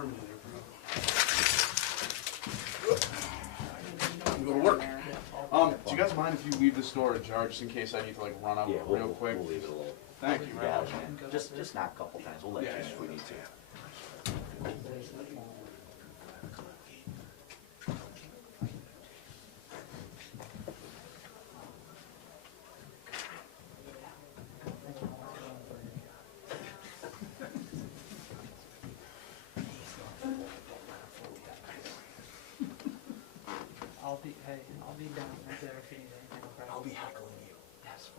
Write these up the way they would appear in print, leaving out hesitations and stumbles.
Terminator, bro. Go to work. Do you guys mind if you leave the store ajar just in case I need to like run up real quick? We'll leave it a little. Thank you very much. Man. Just knock a couple times. We'll let you if we need to. I'll be down right there if you need anything. I'll be heckling you. Yes.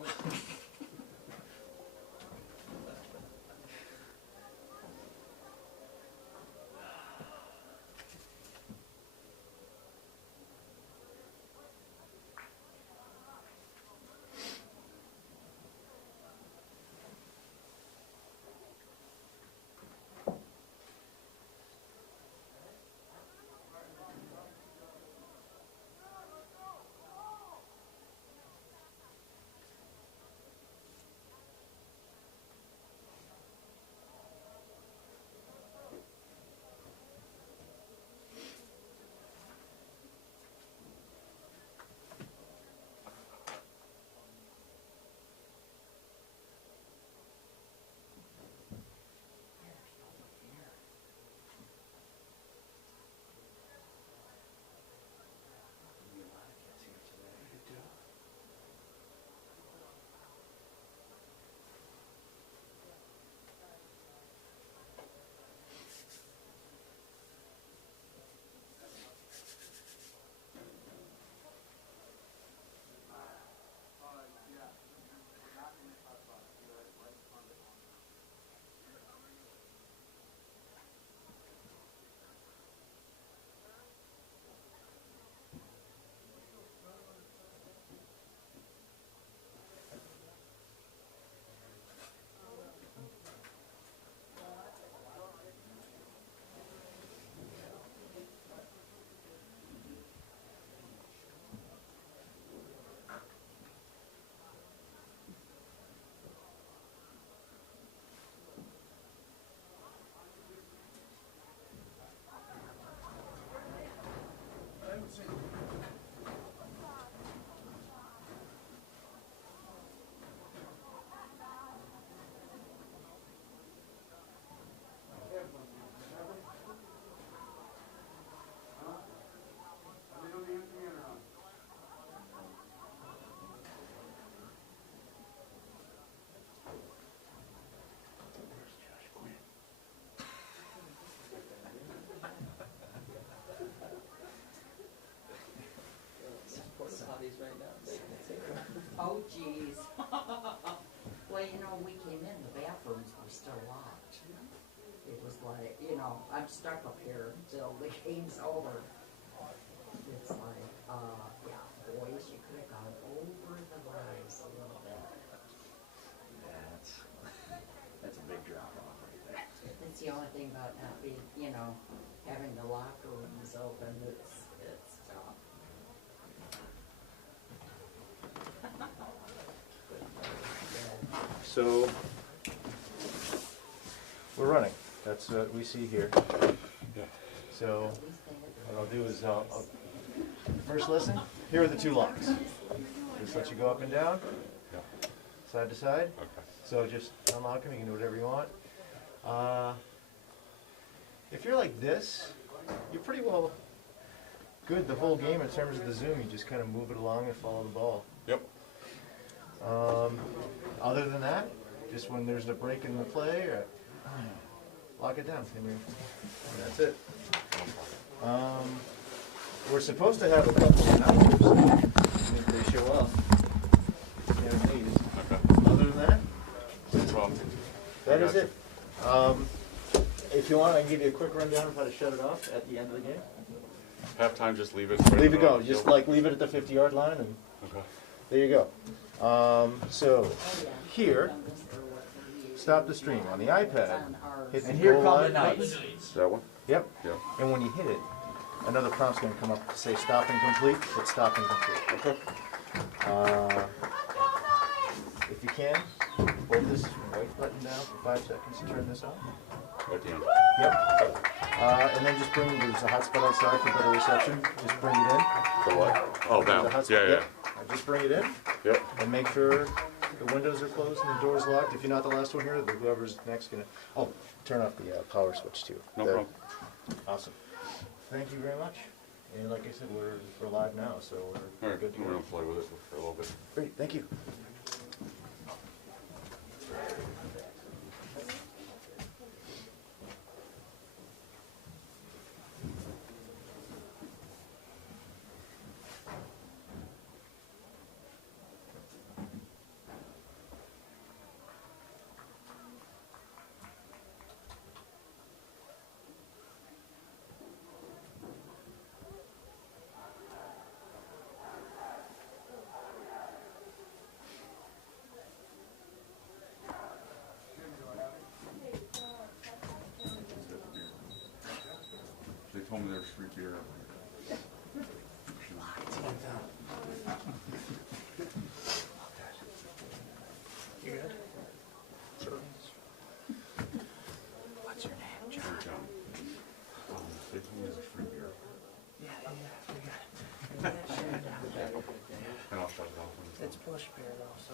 Right now. Oh, geez. Well, you know, we came in, the bathrooms were still locked. It was like, you know, I'm stuck up here until the game's over. It's like, yeah, boys, you could have gone over the rise a little bit. That's a big drop off right there. It's the only thing about not being, you know, having the locker rooms open. It's tough. So we're running. That's what we see here. Yeah. So what I'll do is I'll first listen. Here are the two locks. Just let you go up and down, side to side. Okay. So just unlock them. You can do whatever you want. If you're like this, you're pretty well good the whole game in terms of the zoom. You just kind of move it along and follow the ball. Yep. Other than that, just when there's a break in the play, lock it down. And that's it. We're supposed to have a couple of announcers if they show up. Other than that, that is it. If you want, I can give you a quick rundown of how to shut it off at the end of the game. Halftime, just leave it. Leave it go. Just like leave it at the 50-yard line, and there you go. So here, stop the stream on the iPad. Hit the goal line button. That one? Yep. Yep. And when you hit it, another prompt's going to come up to say stop and complete. Hit stop and complete. Okay. If you can, hold this right button down for 5 seconds to turn this on. At the end. Yep. And then just bring, there's a hotspot outside for better reception. Just bring it in. The what? Oh, The that. hotspot, Yeah, yeah. yep. Just bring it in Yep. and make sure the windows are closed and the door's locked. If you're not the last one here, whoever's next gonna, oh, turn off the power switch too. No problem. Awesome. Thank you very much. And like I said, we're live now, so All we're right, good to we're go. gonna play with it for a little bit. Great, thank you. They told me there's free beer. You good? What's your name, John? They told me there's free beer. Yeah, we got it. And I'll shut it off when it's It's bush beer though, so.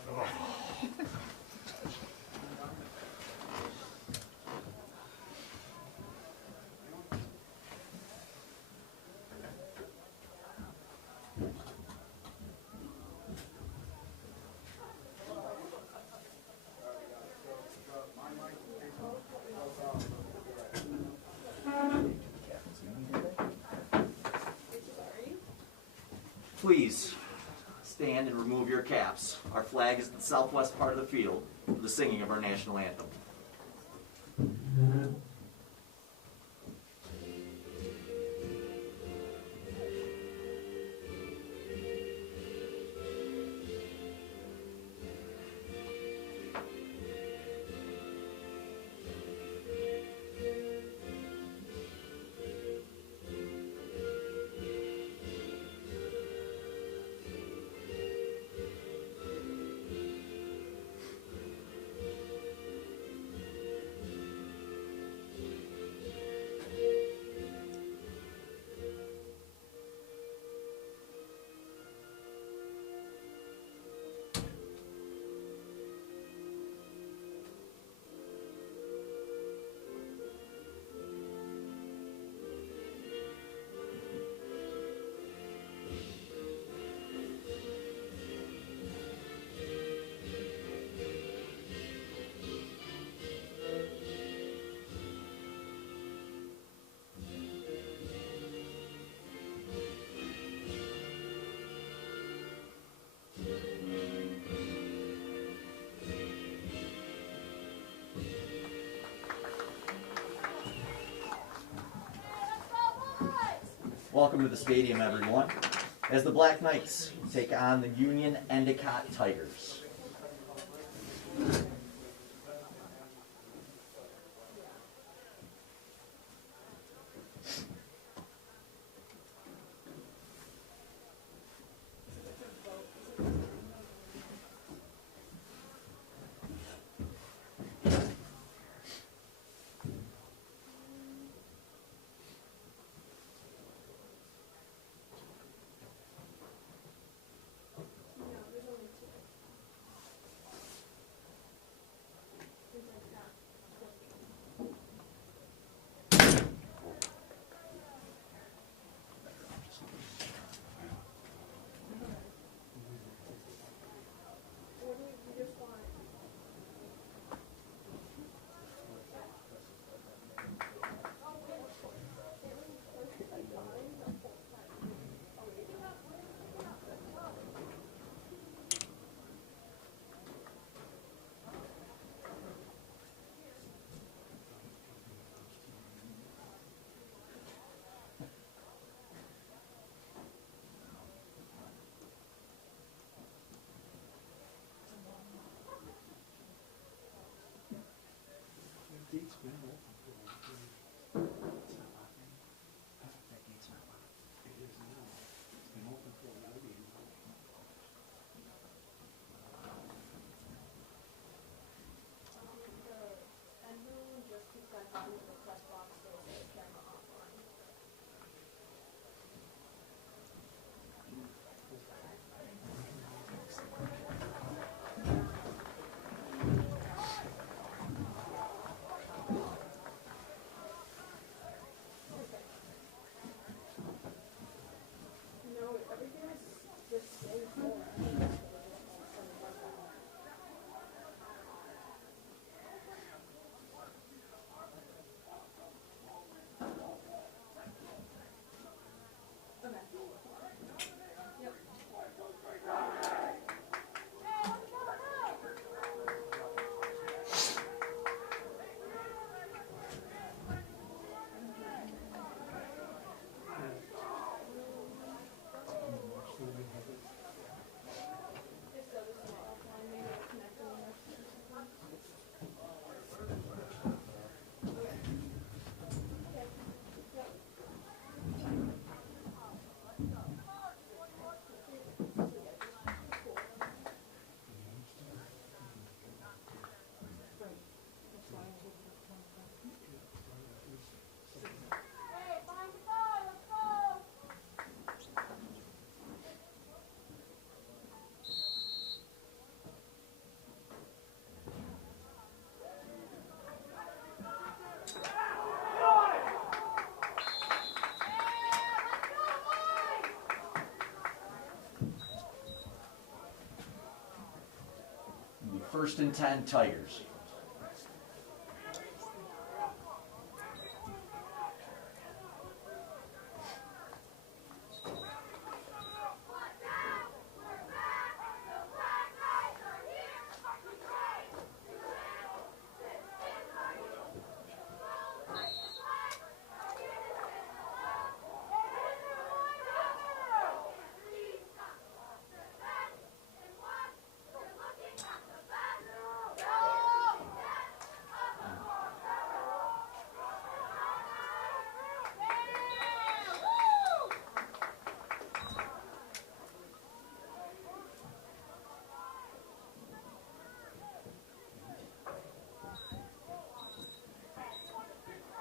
Please stand and remove your caps. Our flag is at the southwest part of the field for the singing of our national anthem. Welcome to the stadium, everyone, as the Black Knights take on the Union-Endicott Tigers. First and 10, Tigers.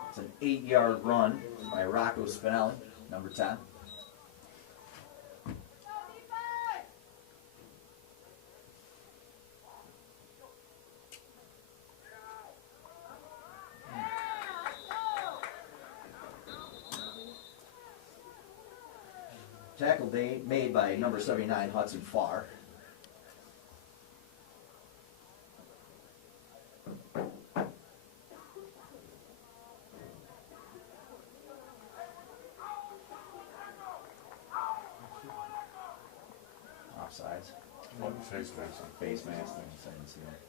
It's an 8-yard run by Rocco Spinelli, number 10. Tackle made by number 79, Hudson Farr. Offsides. What face mask? Face mask. I didn't see that.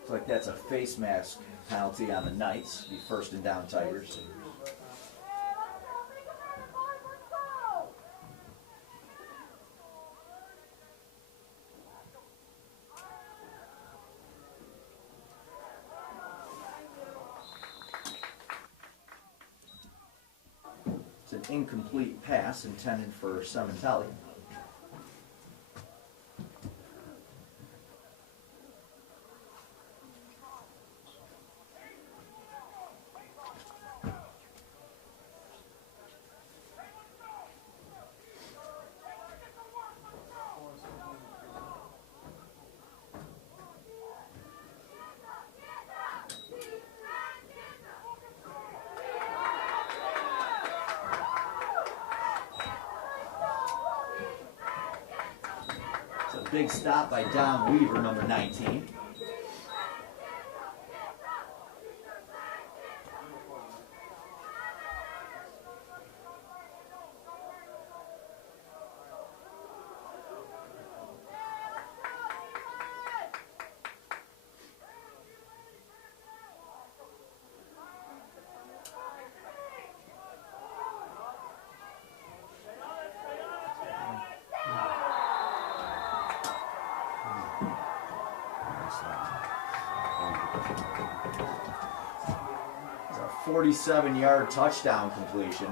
Looks like that's a face mask penalty on the Knights. Be first and down, Tigers. It's an incomplete pass intended for Sementelli. Big stop by Dom Weaver, number 19. It's a 47-yard touchdown completion.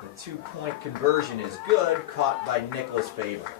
The 2-point conversion is good, caught by Nicholas Faber.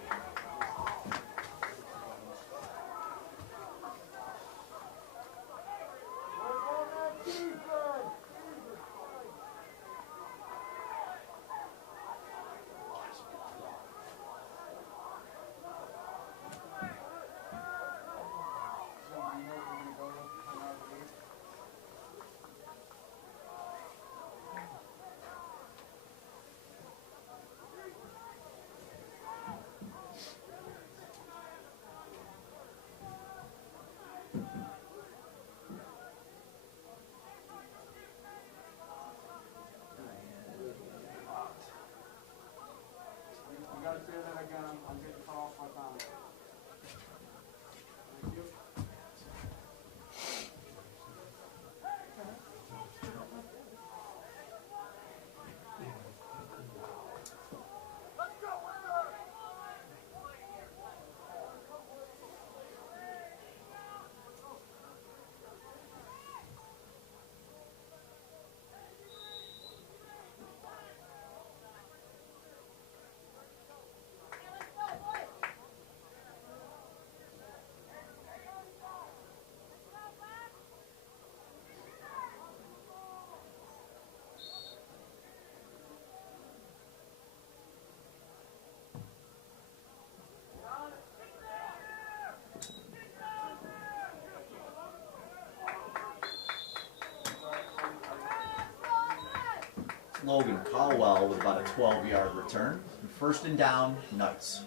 Logan Caldwell with about a 12-yard return. First and down, Knights.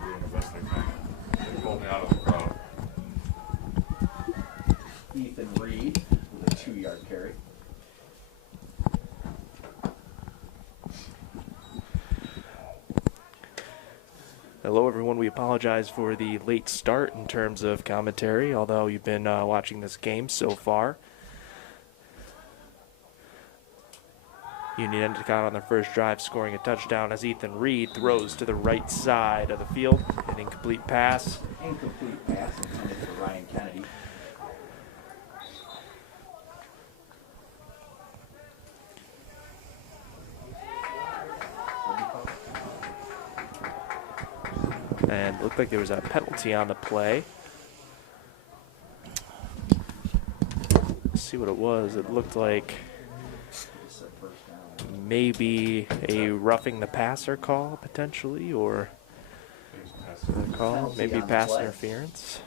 Doing the best I can. They pulled me out of the crowd. Ethan Reed with a 2-yard carry. Hello, everyone. We apologize for the late start in terms of commentary, although you've been watching this game so far. Union-Endicott on their first drive scoring a touchdown as Ethan Reed throws to the right side of the field. An incomplete pass. Incomplete pass intended for Ryan Kennedy. And it looked like there was a penalty on the play. Let's see what it was. It looked like maybe a roughing the passer call, potentially, or a call, maybe pass interference.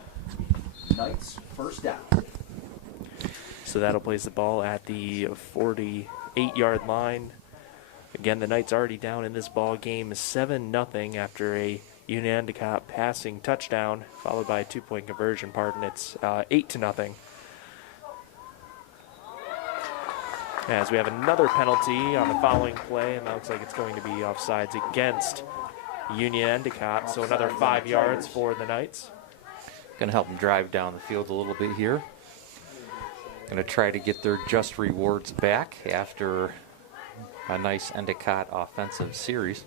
Knights, first down. So that'll place the ball at the 48-yard line. Again, the Knights already down in this ball game 7-0 after a Union-Endicott passing touchdown, followed by a 2-point conversion. It's 8-0. As we have another penalty on the following play, and that looks like it's going to be offsides against Union-Endicott. So another 5 yards for the Knights. Going to help them drive down the field a little bit here. Going to try to get their just rewards back after a nice Endicott offensive series.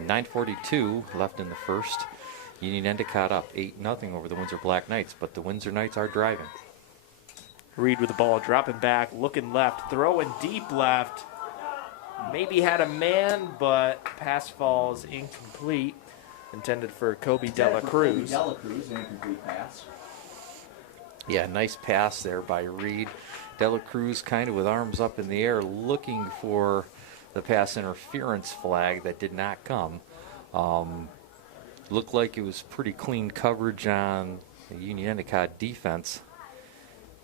9:42 left in the first. Union-Endicott up 8-0 over the Windsor Black Knights, but the Windsor Knights are driving. Reed with the ball, dropping back, looking left, throwing deep left. Maybe had a man, but pass falls incomplete. Intended for Kobe Dela Cruz. Dela Cruz, an incomplete pass. Yeah, nice pass there by Reed. Dela Cruz kind of with arms up in the air looking for the pass interference flag that did not come. Looked like it was pretty clean coverage on the Union-Endicott defense.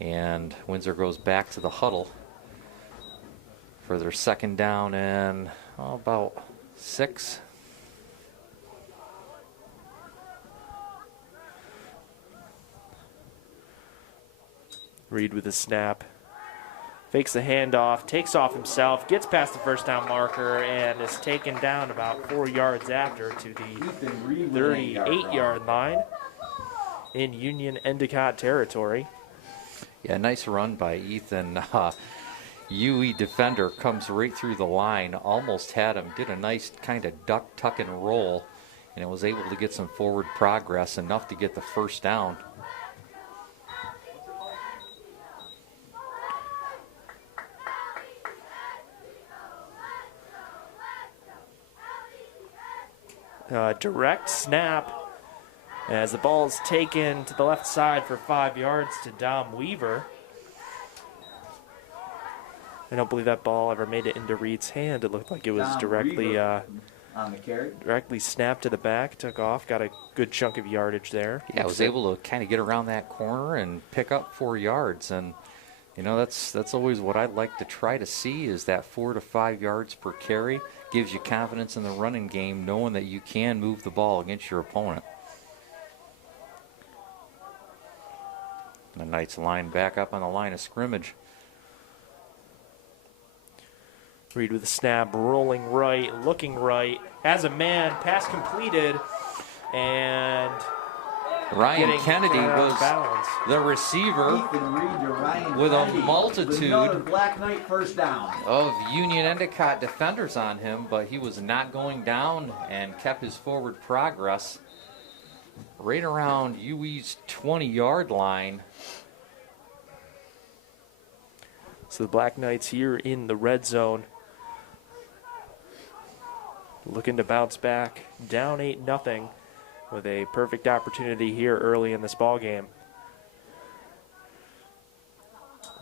And Windsor goes back to the huddle for their second down and about 6. Reed with the snap. Fakes the handoff, takes off himself, gets past the first down marker, and is taken down about 4 yards after to the 38-yard line in Union-Endicott territory. Yeah, nice run by Ethan. UE defender comes right through the line, almost had him, did a nice kind of duck, tuck, and roll, and was able to get some forward progress, enough to get the first down. Direct snap as the ball is taken to the left side for 5 yards to Dom Weaver. I don't believe that ball ever made it into Reed's hand. It looked like it was directly on the carry. Directly snapped to the back, took off, got a good chunk of yardage there. Yeah, I was able to kind of get around that corner and pick up 4 yards. And, you know, that's always what I'd like to try to see, is that 4 to 5 yards per carry. Gives you confidence in the running game, knowing that you can move the ball against your opponent. The Knights line back up on the line of scrimmage. Reed with the snap, rolling right, looking right, has a man, pass completed, and Ryan getting Kennedy was balance. the receiver Ethan Reed to Ryan with a Kennedy multitude another Black Knight first down. of Union-Endicott defenders on him, but he was not going down and kept his forward progress right around UE's 20-yard line. So the Black Knights here in the red zone, looking to bounce back, down 8-0, with a perfect opportunity here early in this ball game.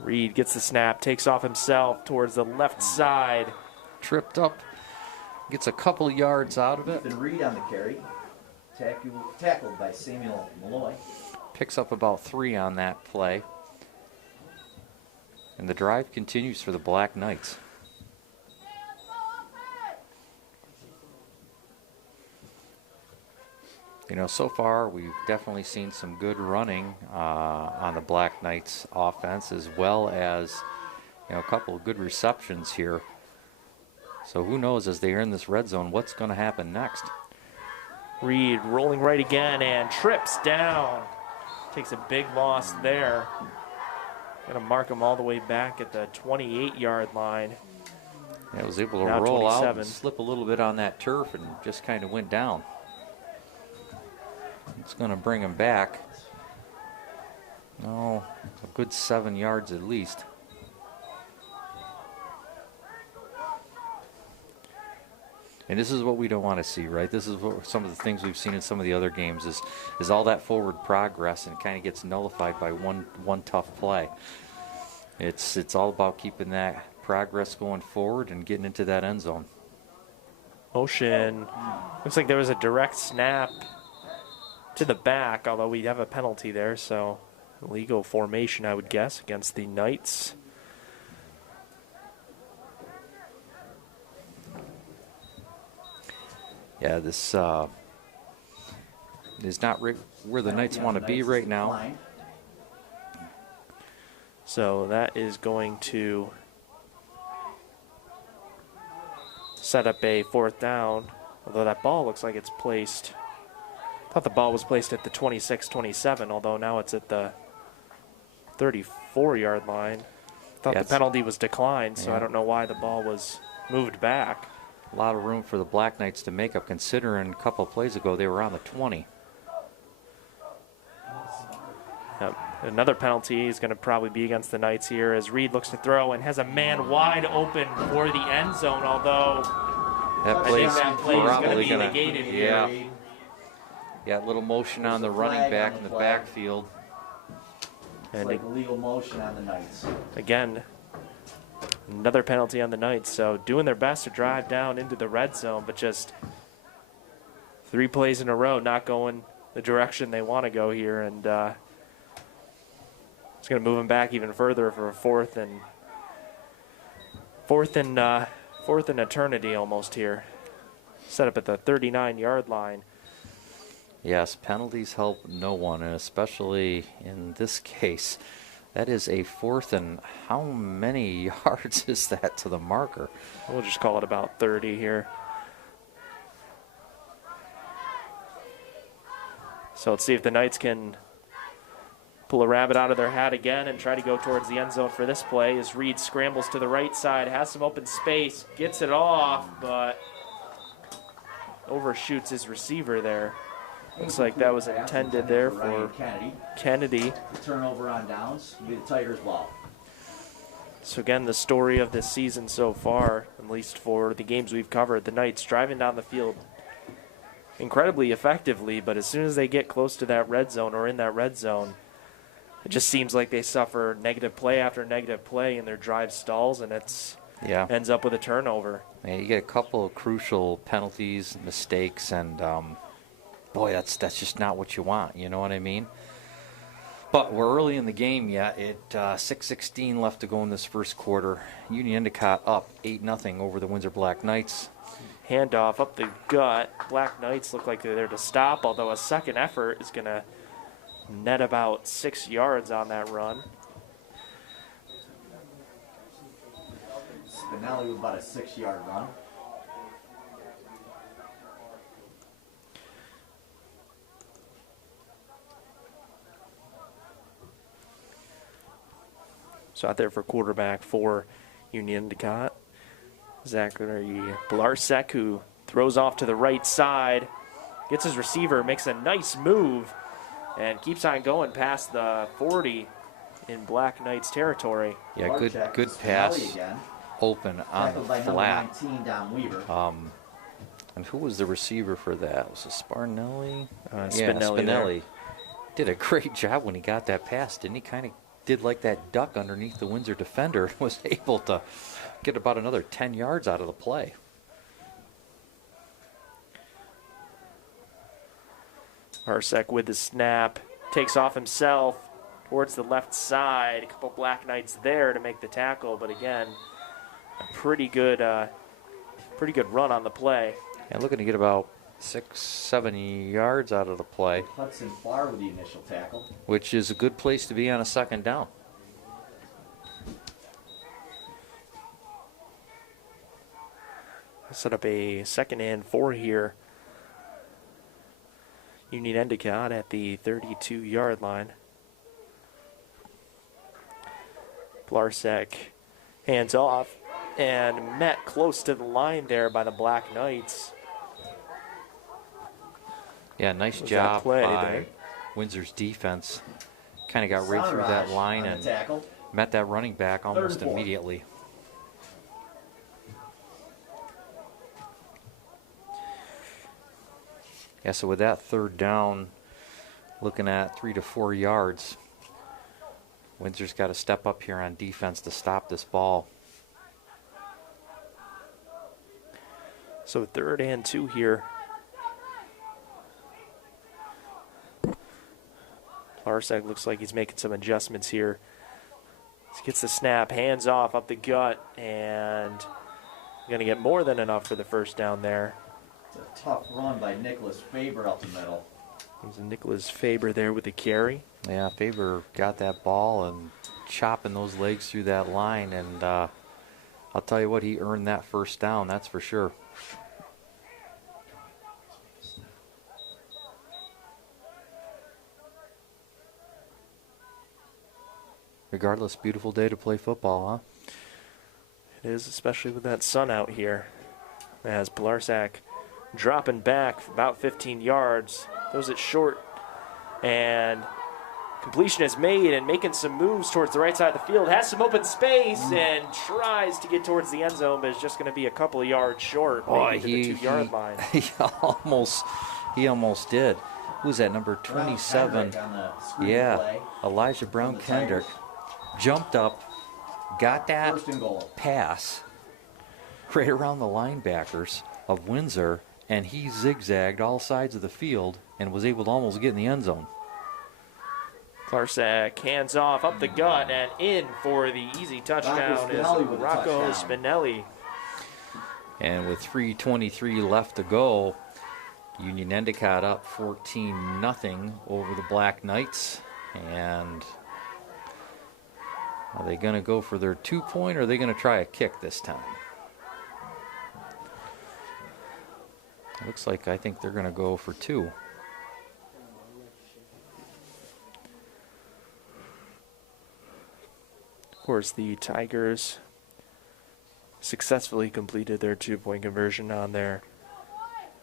Reed gets the snap, takes off himself towards the left side. Tripped up, gets a couple yards out of it. Ethan Reed on the carry. Tackled by Samuel Malloy. Picks up about 3 on that play. And the drive continues for the Black Knights. You know, so far we've definitely seen some good running on the Black Knights offense, as well as, you know, a couple of good receptions here. So who knows, as they are in this red zone, what's going to happen next? Reed rolling right again and trips down. Takes a big loss there. Going to mark him all the way back at the 28-yard line. Yeah, was able to Now roll 27. out and slip a little bit on that turf and just kind of went down. It's going to bring him back. Oh, a good 7 yards at least. And this is what we don't want to see, right? This is what some of the things we've seen in some of the other games is all that forward progress, and it kind of gets nullified by one tough play. It's all about keeping that progress going forward and getting into that end zone. Motion. Looks like there was a direct snap to the back, although we have a penalty there, so illegal formation, I would guess, against the Knights. Yeah, this is not where the Knights want to be right now. So that is going to set up a 4th down, although that ball looks like it's placed. I thought the ball was placed at the 26-27, although now it's at the 34-yard line. I thought the penalty was declined, so I don't know why the ball was moved back. A lot of room for the Black Knights to make up, considering a couple of plays ago they were on the 20. Yep. Another penalty is going to probably be against the Knights here as Reed looks to throw and has a man wide open for the end zone, although that I think that play is going to probably be going negated to, here. Yeah, a little motion on the running back in the backfield. It's like illegal motion on the Knights. Again, another penalty on the Knights, so doing their best to drive down into the red zone, but just 3 plays in a row not going the direction they want to go here, and it's going to move them back even further for a fourth and eternity almost here. Set up at the 39-yard line. Yes, penalties help no one, and especially in this case. That is a 4th, and how many yards is that to the marker? We'll just call it about 30 here. So let's see if the Knights can pull a rabbit out of their hat again and try to go towards the end zone for this play as Reed scrambles to the right side, has some open space, gets it off, but overshoots his receiver there. Looks like that was intended there for Kennedy. Turnover on downs, be the Tigers' ball. So again, the story of this season so far, at least for the games we've covered, the Knights driving down the field incredibly effectively, but as soon as they get close to that red zone or in that red zone, it just seems like they suffer negative play after negative play and their drive stalls, and ends up with a turnover. Yeah, you get a couple of crucial penalties, mistakes, and boy, that's just not what you want. You know what I mean? But we're early in the game yet. 6:16 left to go in this first quarter. Union-Endicott up 8-0 over the Windsor Black Knights. Handoff up the gut. Black Knights look like they're there to stop, although a second effort is going to net about 6 yards on that run. Spinelli with about a 6-yard run. So out there for quarterback for Union-Endicott. Zachary Blarsek, who throws off to the right side, gets his receiver, makes a nice move, and keeps on going past the 40 in Black Knights territory. Yeah, Larchak good to Spinelli pass, again. open on Tackled the by number flat. 19, Don Weaver. And who was the receiver for that? Was it Sparnelli? Yeah, Spinelli there. Spinelli did a great job when he got that pass, didn't he? Kind of did like that duck underneath the Windsor defender and was able to get about another 10 yards out of the play. Harsek with the snap, takes off himself towards the left side. A couple Black Knights there to make the tackle, but again, a pretty good run on the play. And looking to get about 6-7 yards out of the play, Hudson Farr with the initial tackle. which is a good place to be on a second down. Set up a 2nd and 4 here. Union-Endicott at the 32-yard line. Blarsek hands off and met close to the line there by the Black Knights. Yeah, nice Was that job play by there? Windsor's defense. Kind of got right through that Sonraj line on the and tackle. met that running back almost 3rd and 4. immediately. Yeah, so with that 3rd down, looking at 3 to 4 yards, Windsor's got to step up here on defense to stop this ball. So 3rd and 2 here. Blarsek looks like he's making some adjustments here. He gets the snap, hands off, up the gut, and going to get more than enough for the 1st down there. It's a tough run by Nicholas Faber up the middle. There's a Nicholas Faber there with the carry. Yeah, Faber got that ball and chopping those legs through that line, and I'll tell you what, he earned that 1st down, that's for sure. Regardless, beautiful day to play football, huh? It is, especially with that sun out here. As Blarsek dropping back for about 15 yards, throws it short, and completion is made and making some moves towards the right side of the field. Has some open space and tries to get towards the end zone, but is just going to be a couple of yards short, maybe to the 2-yard line. He almost did. Who's that, number Brown 27? Kendrick on the screen Yeah, play. Elijah Brown the Kendrick Tigers. jumped up, got that 1st and goal. pass right around the linebackers of Windsor, and he zigzagged all sides of the field and was able to almost get in the end zone. Blarsek hands off, up the gut, and in for the easy touchdown is Spinelli with the Rocco touchdown. Spinelli. And with 3:23 left to go, Union-Endicott up 14-0 over the Black Knights. And are they going to go for their 2-point, or are they going to try a kick this time? Looks like I think they're going to go for 2. Of course, the Tigers successfully completed their 2-point conversion on their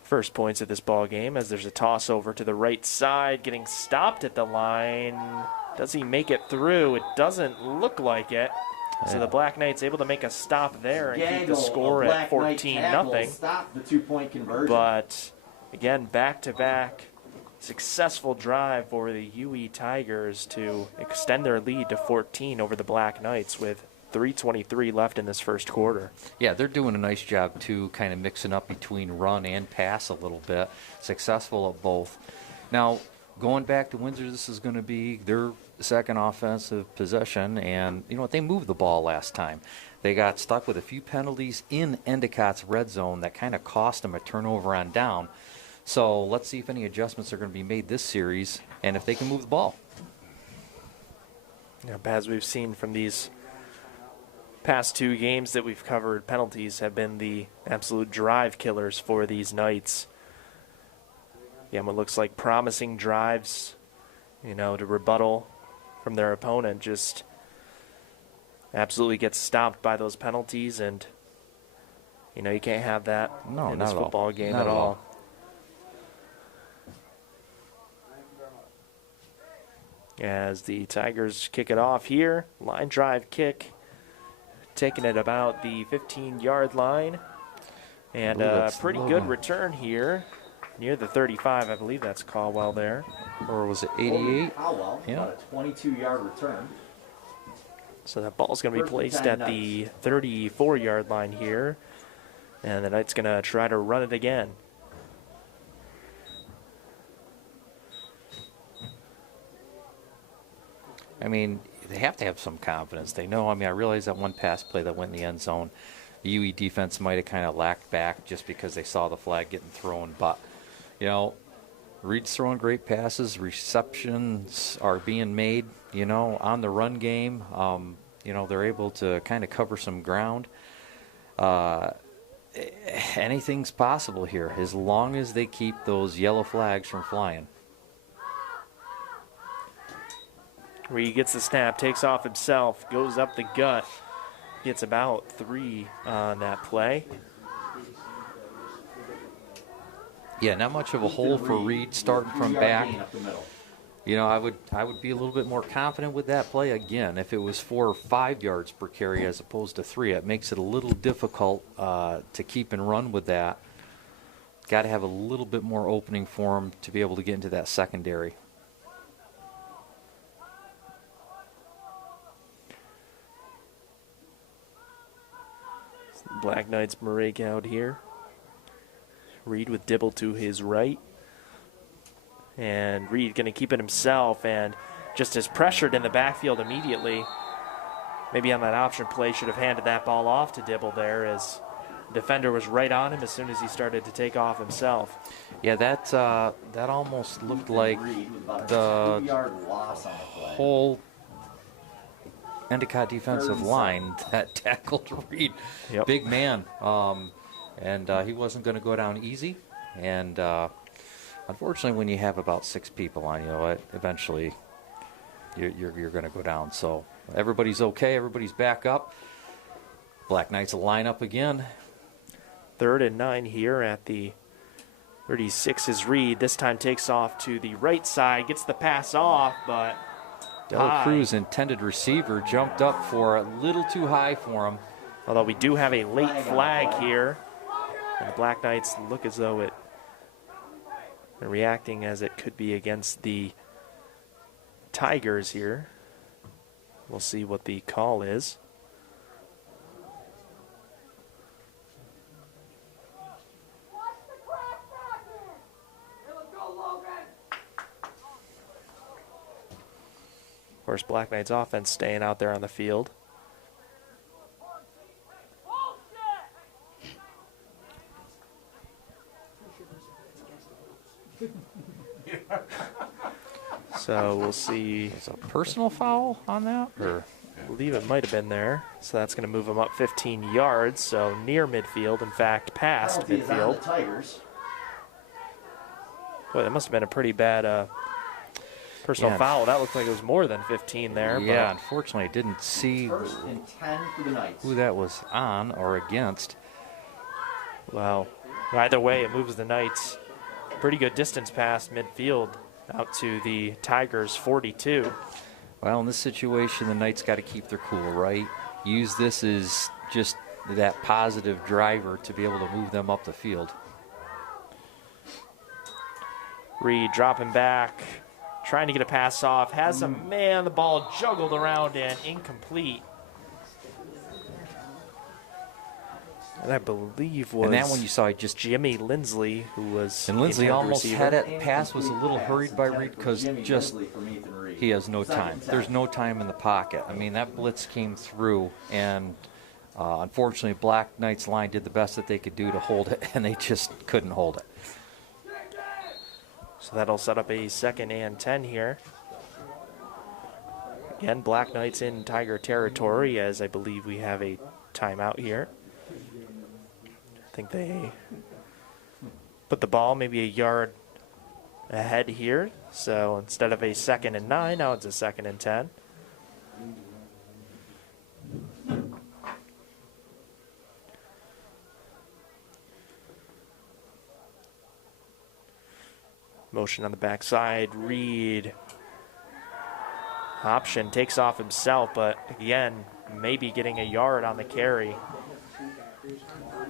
first points of this ball game, as there's a toss over to the right side, getting stopped at the line. Does he make it through? It doesn't look like it. So the Black Knights able to make a stop there and keep the Gaggle score of at Black Knight 14-0. tackles Stop the 2-point conversion. But again, back-to-back successful drive for the UE Tigers to extend their lead to 14 over the Black Knights with 3:23 left in this first quarter. Yeah, they're doing a nice job, too, kind of mixing up between run and pass a little bit. Successful at both. Now, going back to Windsor, this is going to be their second offensive possession, and you know what? They moved the ball last time. They got stuck with a few penalties in Endicott's red zone that kind of cost them a turnover on down. So let's see if any adjustments are going to be made this series and if they can move the ball. Yeah, as we've seen from these past 2 games that we've covered, penalties have been the absolute drive killers for these Knights. Yeah, what looks like promising drives, to rebuttal from their opponent, just absolutely gets stopped by those penalties, and you know you can't have that No, in not this at all. football game Not at at all. all. As the Tigers kick it off here, line drive kick, taking it about the 15-yard line, and Ooh, a that's pretty low. good return here near the 35. I believe that's Caldwell there. Or was it 88? Howell, Yeah. about a 22-yard return. So that ball's going to be First and placed 10 at the 34-yard line here, and the Knights going to try to run it again. I mean, they have to have some confidence. They know, I mean, I realize that one pass play that went in the end zone, the UE defense might have kind of lacked back just because they saw the flag getting thrown. But, you know, Reed's throwing great passes. Receptions are being made, you know, on the run game. You know, they're able to kind of cover some ground. Anything's possible here as long as they keep those yellow flags from flying. Reed gets the snap, takes off himself, goes up the gut, gets about 3 on that play. Yeah, not much of a hole for Reed starting from back. You know, I would be a little bit more confident with that play again if it was 4 or 5 yards per carry as opposed to 3. It makes it a little difficult to keep and run with that. Got to have a little bit more opening for him to be able to get into that secondary. Black Knights break out here. Reed with Dibble to his right. And Reed going to keep it himself and just is pressured in the backfield immediately. Maybe on that option play should have handed that ball off to Dibble there as the defender was right on him as soon as he started to take off himself. Yeah, that almost looked like the 2-yard loss on the play. whole Endicott defensive line that tackled Reed. Yep. Big man. And he wasn't going to go down easy. And unfortunately, when you have about 6 people on you, eventually you're going to go down. So everybody's okay. Everybody's back up. Black Knights will line up again. 3rd and 9 here at the 36 is Reed. This time takes off to the right side, gets the pass off, but Dela Cruz, intended receiver, jumped up for a little too high for him. Although we do have a late flag here. And the Black Knights look as though they're reacting as it could be against the Tigers here. We'll see what the call is. Of course, Black Knights offense staying out there on the field. So we'll see. Is a personal foul on that? Or I believe it might have been there. So that's going to move him up 15 yards. So near midfield, in fact, past Penalty is on the midfield. Tigers. Boy, that must have been a pretty bad personal foul. That looked like it was more than 15 there. yeah, unfortunately, I didn't see 1st and 10 for the Knights. who that was on or against. Well, either way, it moves the Knights pretty good distance past midfield out to the Tigers' 42. Well, in this situation, the Knights got to keep their cool, right? Use this as just that positive driver to be able to move them up the field. Reed dropping back, trying to get a pass off, has a man, the ball juggled around and incomplete. And I believe was And that one you saw, just Jimmy Lindsley, who was and Lindsley intended almost receiver. had it. Pass was a little hurried by Reed because just he has no time. There's no time in the pocket. I mean, that blitz came through, and unfortunately, Black Knights line did the best that they could do to hold it, and they just couldn't hold it. So that'll set up a 2nd and 10 here. Again, Black Knights in Tiger territory, as I believe we have a timeout here. I think they put the ball maybe a yard ahead here. So instead of a 2nd and 9, now it's a 2nd and 10. Motion on the backside. Reed. Option takes off himself, but again, maybe getting a yard on the carry.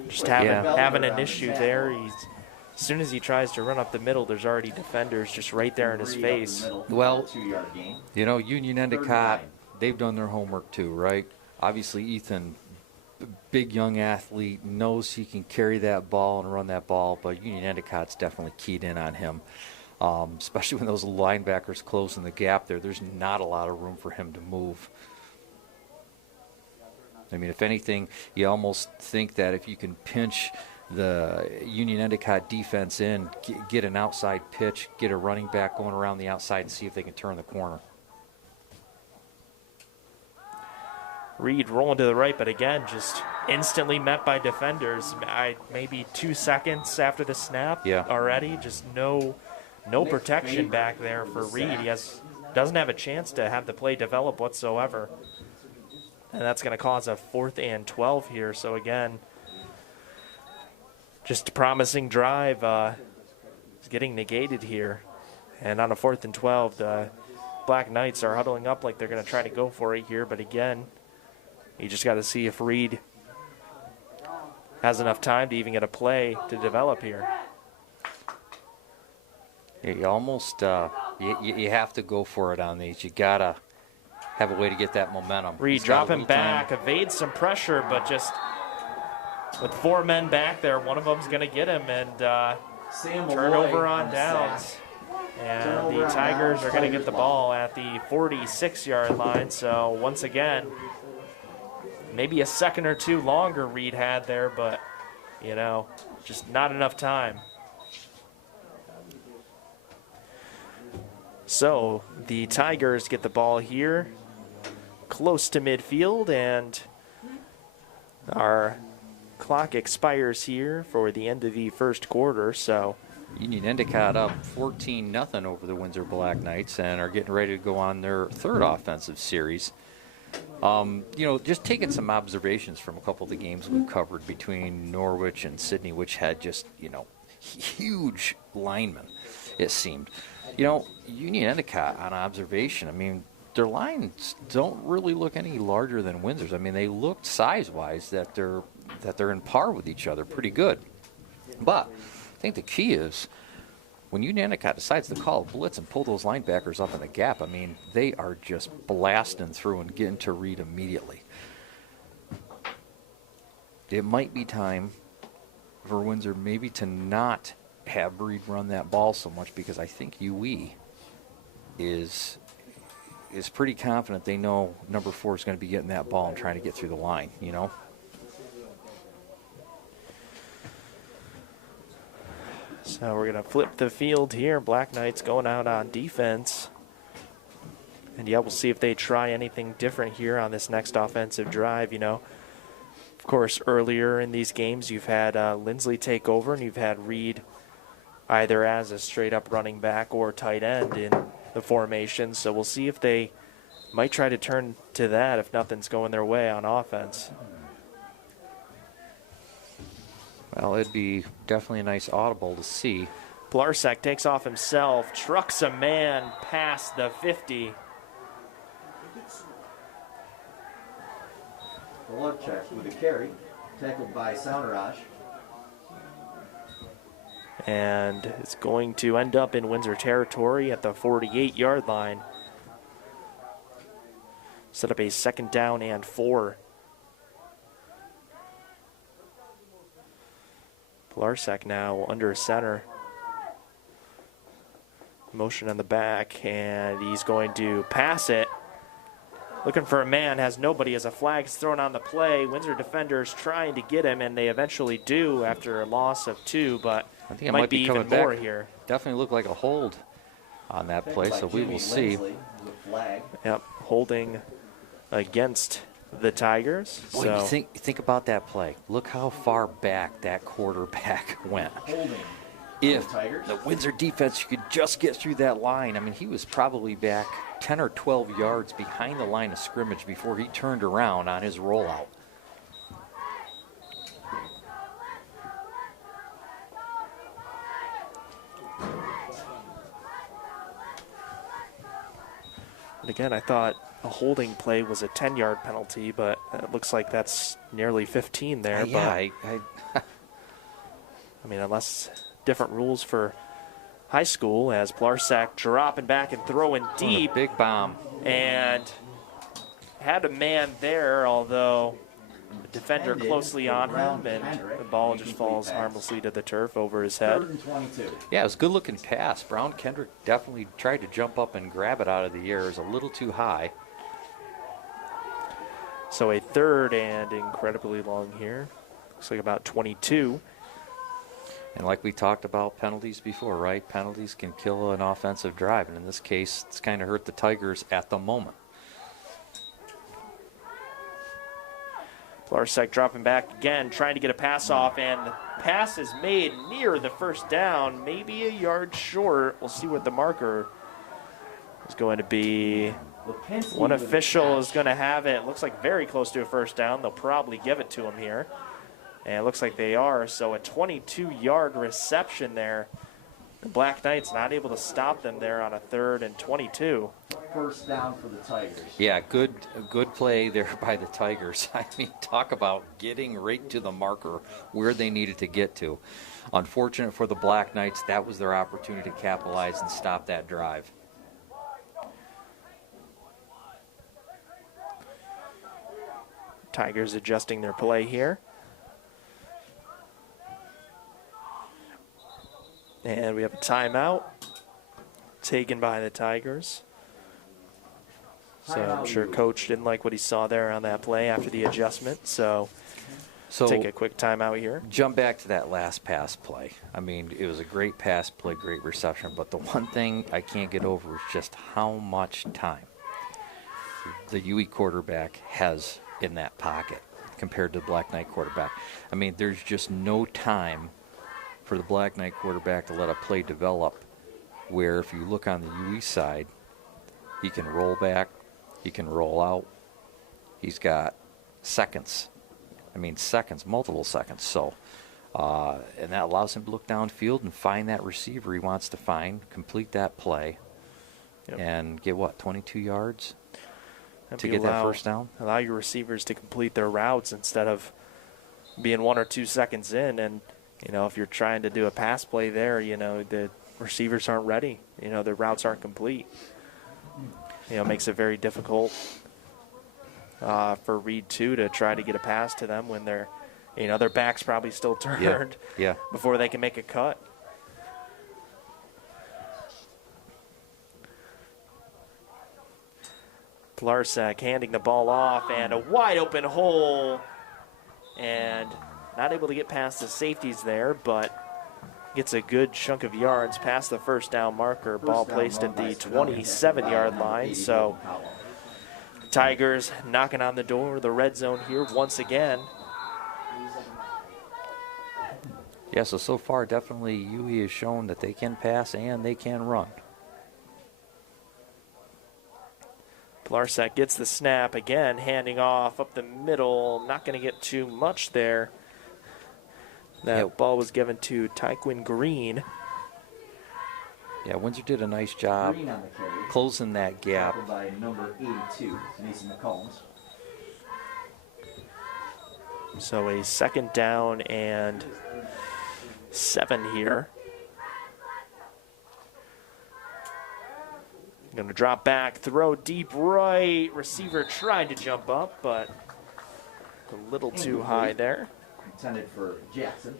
Just having an issue there. As soon as he tries to run up the middle, there's already defenders just right there in his face. Well, 2-yard gain. you know, Union-Endicott, they've done their homework too, right? Obviously, Ethan, big young athlete, knows he can carry that ball and run that ball, but Union-Endicott's definitely keyed in on him. Especially when those linebackers close in the gap there, there's not a lot of room for him to move. I mean, if anything, you almost think that if you can pinch the Union-Endicott defense in, get an outside pitch, get a running back going around the outside and see if they can turn the corner. Reed rolling to the right, but again, just instantly met by defenders. Maybe 2 seconds after the snap already. Just no protection back there for Reed. He doesn't have a chance to have the play develop whatsoever. And that's going to cause a 4th and 12 here. So again, just a promising drive is getting negated here. And on a 4th and 12, the Black Knights are huddling up like they're going to try to go for it here. But again, you just got to see if Reed has enough time to even get a play to develop here. You almost you have to go for it on these. You got to have a way to get that momentum. Reed dropping back, evades some pressure, but just with 4 men back there, one of them's going to get him, and turnover on downs. And the Tigers are going to get the ball at the 46-yard line. So once again, maybe a second or two longer Reed had there, but, you know, just not enough time. So the Tigers get the ball here, close to midfield, and our clock expires here for the end of the first quarter. So Union-Endicott up 14-0 over the Windsor Black Knights and are getting ready to go on their 3rd offensive series. You know, just taking some observations from a couple of the games we've covered between Norwich and Sydney, which had just, you know, huge linemen, it seemed. You know, Union-Endicott on observation, I mean, their lines don't really look any larger than Windsor's. I mean, they looked size-wise that they're in par with each other pretty good. But I think the key is when Union-Endicott decides to call a blitz and pull those linebackers up in the gap, I mean, they are just blasting through and getting to Reed immediately. It might be time for Windsor maybe to not have Reed run that ball so much, because I think UE is pretty confident they know number 4 is going to be getting that ball and trying to get through the line, you know? So we're going to flip the field here. Black Knights going out on defense. And yeah, we'll see if they try anything different here on this next offensive drive, you know. Of course, earlier in these games, you've had Lindsley take over, and you've had Reed either as a straight-up running back or tight end in the formation. So we'll see if they might try to turn to that if nothing's going their way on offense. Well, it'd be definitely a nice audible to see. Blarsack takes off himself, trucks a man past the 50. Check with a carry, tackled by Sounderaj. And it's going to end up in Windsor territory at the 48-yard line. Set up a 2nd down and 4. Blarsack now under center. Motion on the back, and he's going to pass it. Looking for a man, has nobody as a flag's thrown on the play. Windsor defenders trying to get him, and they eventually do after a loss of 2, but I think it might be even more back. here. Definitely looked like a hold on that play, so we will see. Yep, holding against the Tigers. Boy, so you think about that play. Look how far back that quarterback went. If the Windsor defense could just get through that line, I mean, he was probably back 10 or 12 yards behind the line of scrimmage before he turned around on his rollout. But again, I thought a holding play was a 10-yard penalty, but it looks like that's nearly 15 there. Yeah, But I mean, unless different rules for high school, as Blarsack dropping back and throwing deep. Big bomb. And had a man there, although the defender closely on him, and the ball just falls harmlessly to the turf over his head. 3rd and 22. Yeah, it was a good-looking pass. Brown Kendrick definitely tried to jump up and grab it out of the air. It was a little too high. So a 3rd and incredibly long here. Looks like about 22. And like we talked about penalties before, right? Penalties can kill an offensive drive, and in this case, it's kind of hurt the Tigers at the moment. Blarsack dropping back again, trying to get a pass off, and the pass is made near the first down, maybe a yard short. We'll see what the marker is going to be. One official is going to have it. Looks like very close to a first down. They'll probably give it to him here. And it looks like they are. So a 22-yard reception there. The Black Knights not able to stop them there on a 3rd and 22. First down for the Tigers. Yeah, good play there by the Tigers. I mean, talk about getting right to the marker where they needed to get to. Unfortunate for the Black Knights, that was their opportunity to capitalize and stop that drive. Tigers adjusting their play here. And we have a timeout taken by the Tigers. So I'm sure Coach didn't like what he saw there on that play after the adjustment. So take a quick timeout here. Jump back to that last pass play. I mean, it was a great pass play, great reception. But the one thing I can't get over is just how much time the UE quarterback has in that pocket compared to the Black Knight quarterback. I mean, there's just no time for the Black Knight quarterback to let a play develop, where if you look on the UE side, he can roll back, he can roll out, he's got seconds. I mean, seconds, multiple seconds. So, and that allows him to look downfield and find that receiver he wants to find, complete that play, and get, 22 yards to get that first down? Allow your receivers to complete their routes instead of being 1 or 2 seconds in. And, you know, if you're trying to do a pass play there, you know, the receivers aren't ready. You know, their routes aren't complete. You know, it makes it very difficult for Reed, too, to try to get a pass to them when they're, you know, their back's probably still turned before they can make a cut. Blarsack handing the ball off, and a wide open hole, and not able to get past the safeties there, but gets a good chunk of yards past the first down marker. Ball placed at the 27-yard line. So Tigers knocking on the door of the red zone here once again. Yeah, so far definitely UE has shown that they can pass and they can run. Blarsack gets the snap again, handing off up the middle. Not going to get too much there. That ball was given to Tyquin Green. Yeah, Windsor did a nice job closing that gap. By number 82, Mason McCombs. So a 2nd down and 7 here. Going to drop back, throw deep right. Receiver tried to jump up, but a little too high there. Intended for Jackson.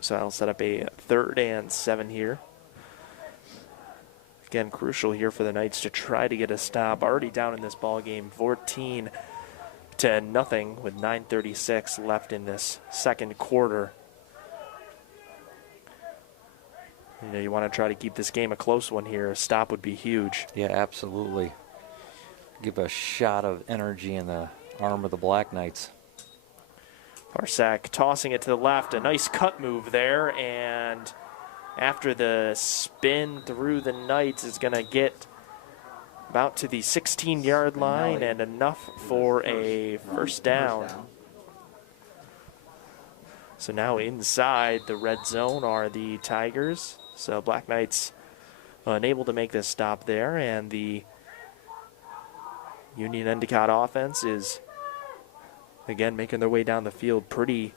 So that'll set up a 3rd and 7 here. Again, crucial here for the Knights to try to get a stop. Already down in this ball game, 14-0 with 9:36 left in this second quarter. You know, you want to try to keep this game a close one here. A stop would be huge. Yeah, absolutely. Give a shot of energy in the arm of the Black Knights. Blarsack tossing it to the left. A nice cut move there. And after the spin through the Knights is going to get about to the 16-yard line and enough for a first down. So now inside the red zone are the Tigers. So Black Knights unable to make this stop there, and the Union-Endicott offense is, again, making their way down the field pretty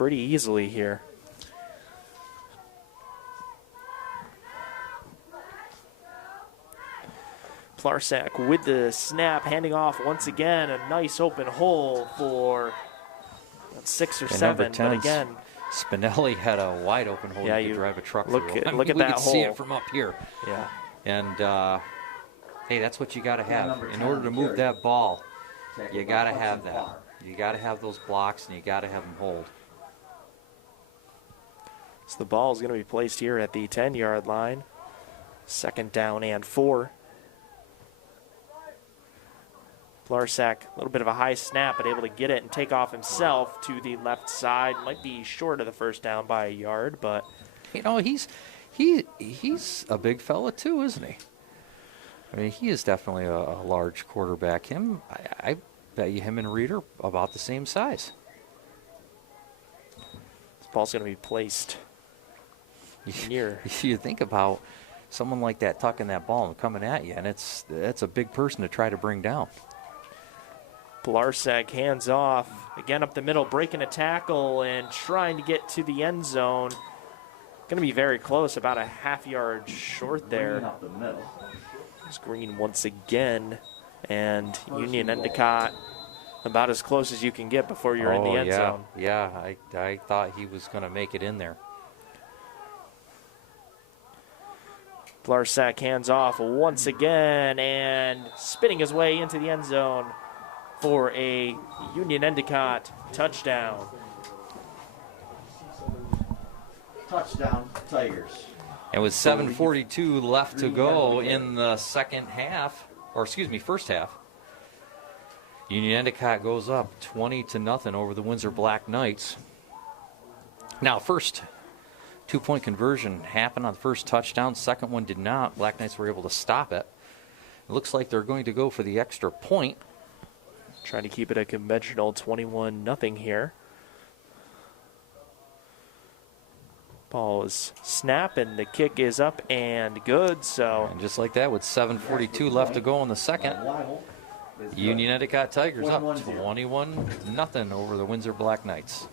easily here. Plarsak with the snap, handing off once again. A nice open hole for 6 or 7, but again, Spinelli had a wide open hole. Yeah, you could you drive a truck look through. at- look at we that could see hole. it from up here. yeah. And hey, that's what you got to have number in 10, order to move Gary. that ball. Tackle You by got to Hudson have that. Parr. You got to have those blocks, and you got to have them hold. So the ball is going to be placed here at the 10-yard line. 2nd down and 4. Plarsak, a little bit of a high snap, but able to get it and take off himself to the left side. Might be short of the first down by a yard, but You know, he's a big fella too, isn't he? I mean, he is definitely a large quarterback. I bet you him and Reed are about the same size. this ball's going to be placed near. You think about someone like that tucking that ball and coming at you, and that's a big person to try to bring down. Plarsak hands off, again up the middle, breaking a tackle and trying to get to the end zone. Going to be very close, about a half-yard short Bringing there. up the middle. Screen once again, and Union-Endicott about as close as you can get before you're in the end zone. Yeah, I thought he was going to make it in there. Plarsak hands off once again and spinning his way into the end zone for a Union-Endicott touchdown. Touchdown, Tigers. And with 7:42 left to go in the first half, Union-Endicott goes up 20-0 over the Windsor Black Knights. Now, first 2-point conversion happened on the first touchdown. Second one did not. Black Knights were able to stop it. It looks like they're going to go for the extra point. Trying to keep it a conventional 21-0 here. Ball is snap, and the kick is up and good. So, And just like that, with 7:42 left to go in the second, Union-Endicott Tigers up 21-0 over the Windsor Black Knights.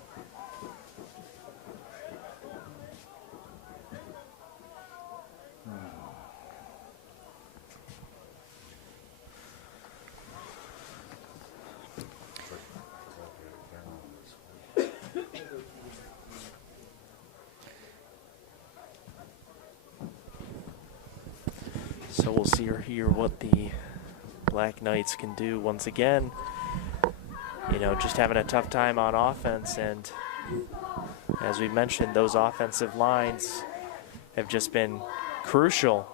So we'll see or hear what the Black Knights can do once again. You know, just having a tough time on offense, and as we mentioned, those offensive lines have just been crucial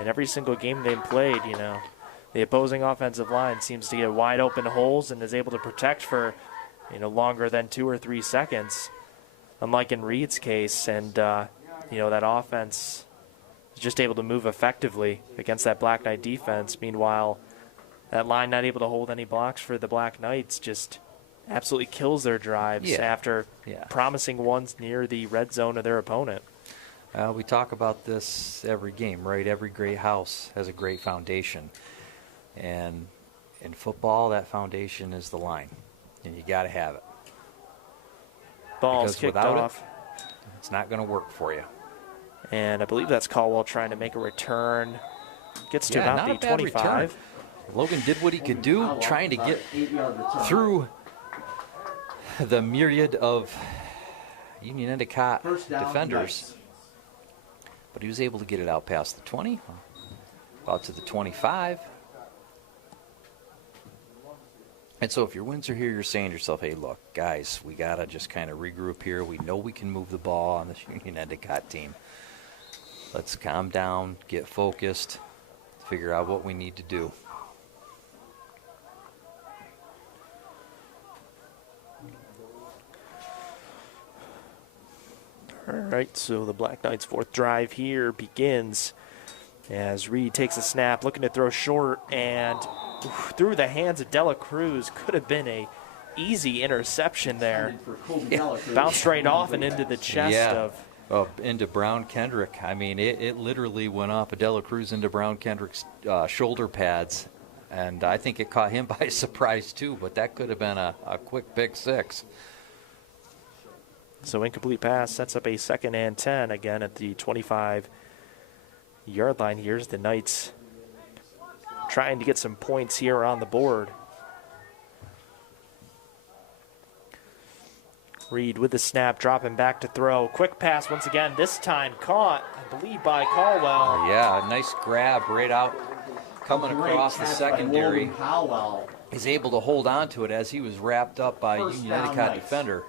in every single game they've played. You know, the opposing offensive line seems to get wide open holes and is able to protect for, you know, longer than 2 or 3 seconds, unlike in Reed's case. And, you know, that offense is just able to move effectively against that Black Knight defense. Meanwhile, that line not able to hold any blocks for the Black Knights just absolutely kills their drives after promising ones near the red zone of their opponent. We talk about this every game, right? Every great house has a great foundation. And in football, that foundation is the line. And you got to have it. Ball's Because kicked without off. It's not going to work for you. And I believe that's Caldwell trying to make a return. Gets to about not the a bad 25. return. Logan did what he could do, trying to get through the myriad of Union-Endicott defenders. But he was able to get it out past the 20, out to the 25. And so if you're Windsor here, you're saying to yourself, hey, look, guys, we got to just kind of regroup here. We know we can move the ball on this Union-Endicott team. Let's calm down, get focused, figure out what we need to do. All right, so the Black Knights' 4th drive here begins as Reed takes a snap, looking to throw short, and through the hands of Dela Cruz. Could have been a easy interception there. Bounced right off and into the chest of into Brown Kendrick. I mean, it literally went off of Dela Cruz into Brown Kendrick's shoulder pads, and I think it caught him by surprise too, but that could have been a quick pick six. So incomplete pass sets up a 2nd and 10 again at the 25-yard line. Here's the Knights trying to get some points here on the board. Reed with the snap, dropping back to throw. Quick pass once again, this time caught, I believe, by Caldwell. Yeah, a nice grab right out, coming Great across the catch by secondary. Logan Caldwell. He's able to hold on to it as he was wrapped up by First Union-Endicott down, Knights. defender.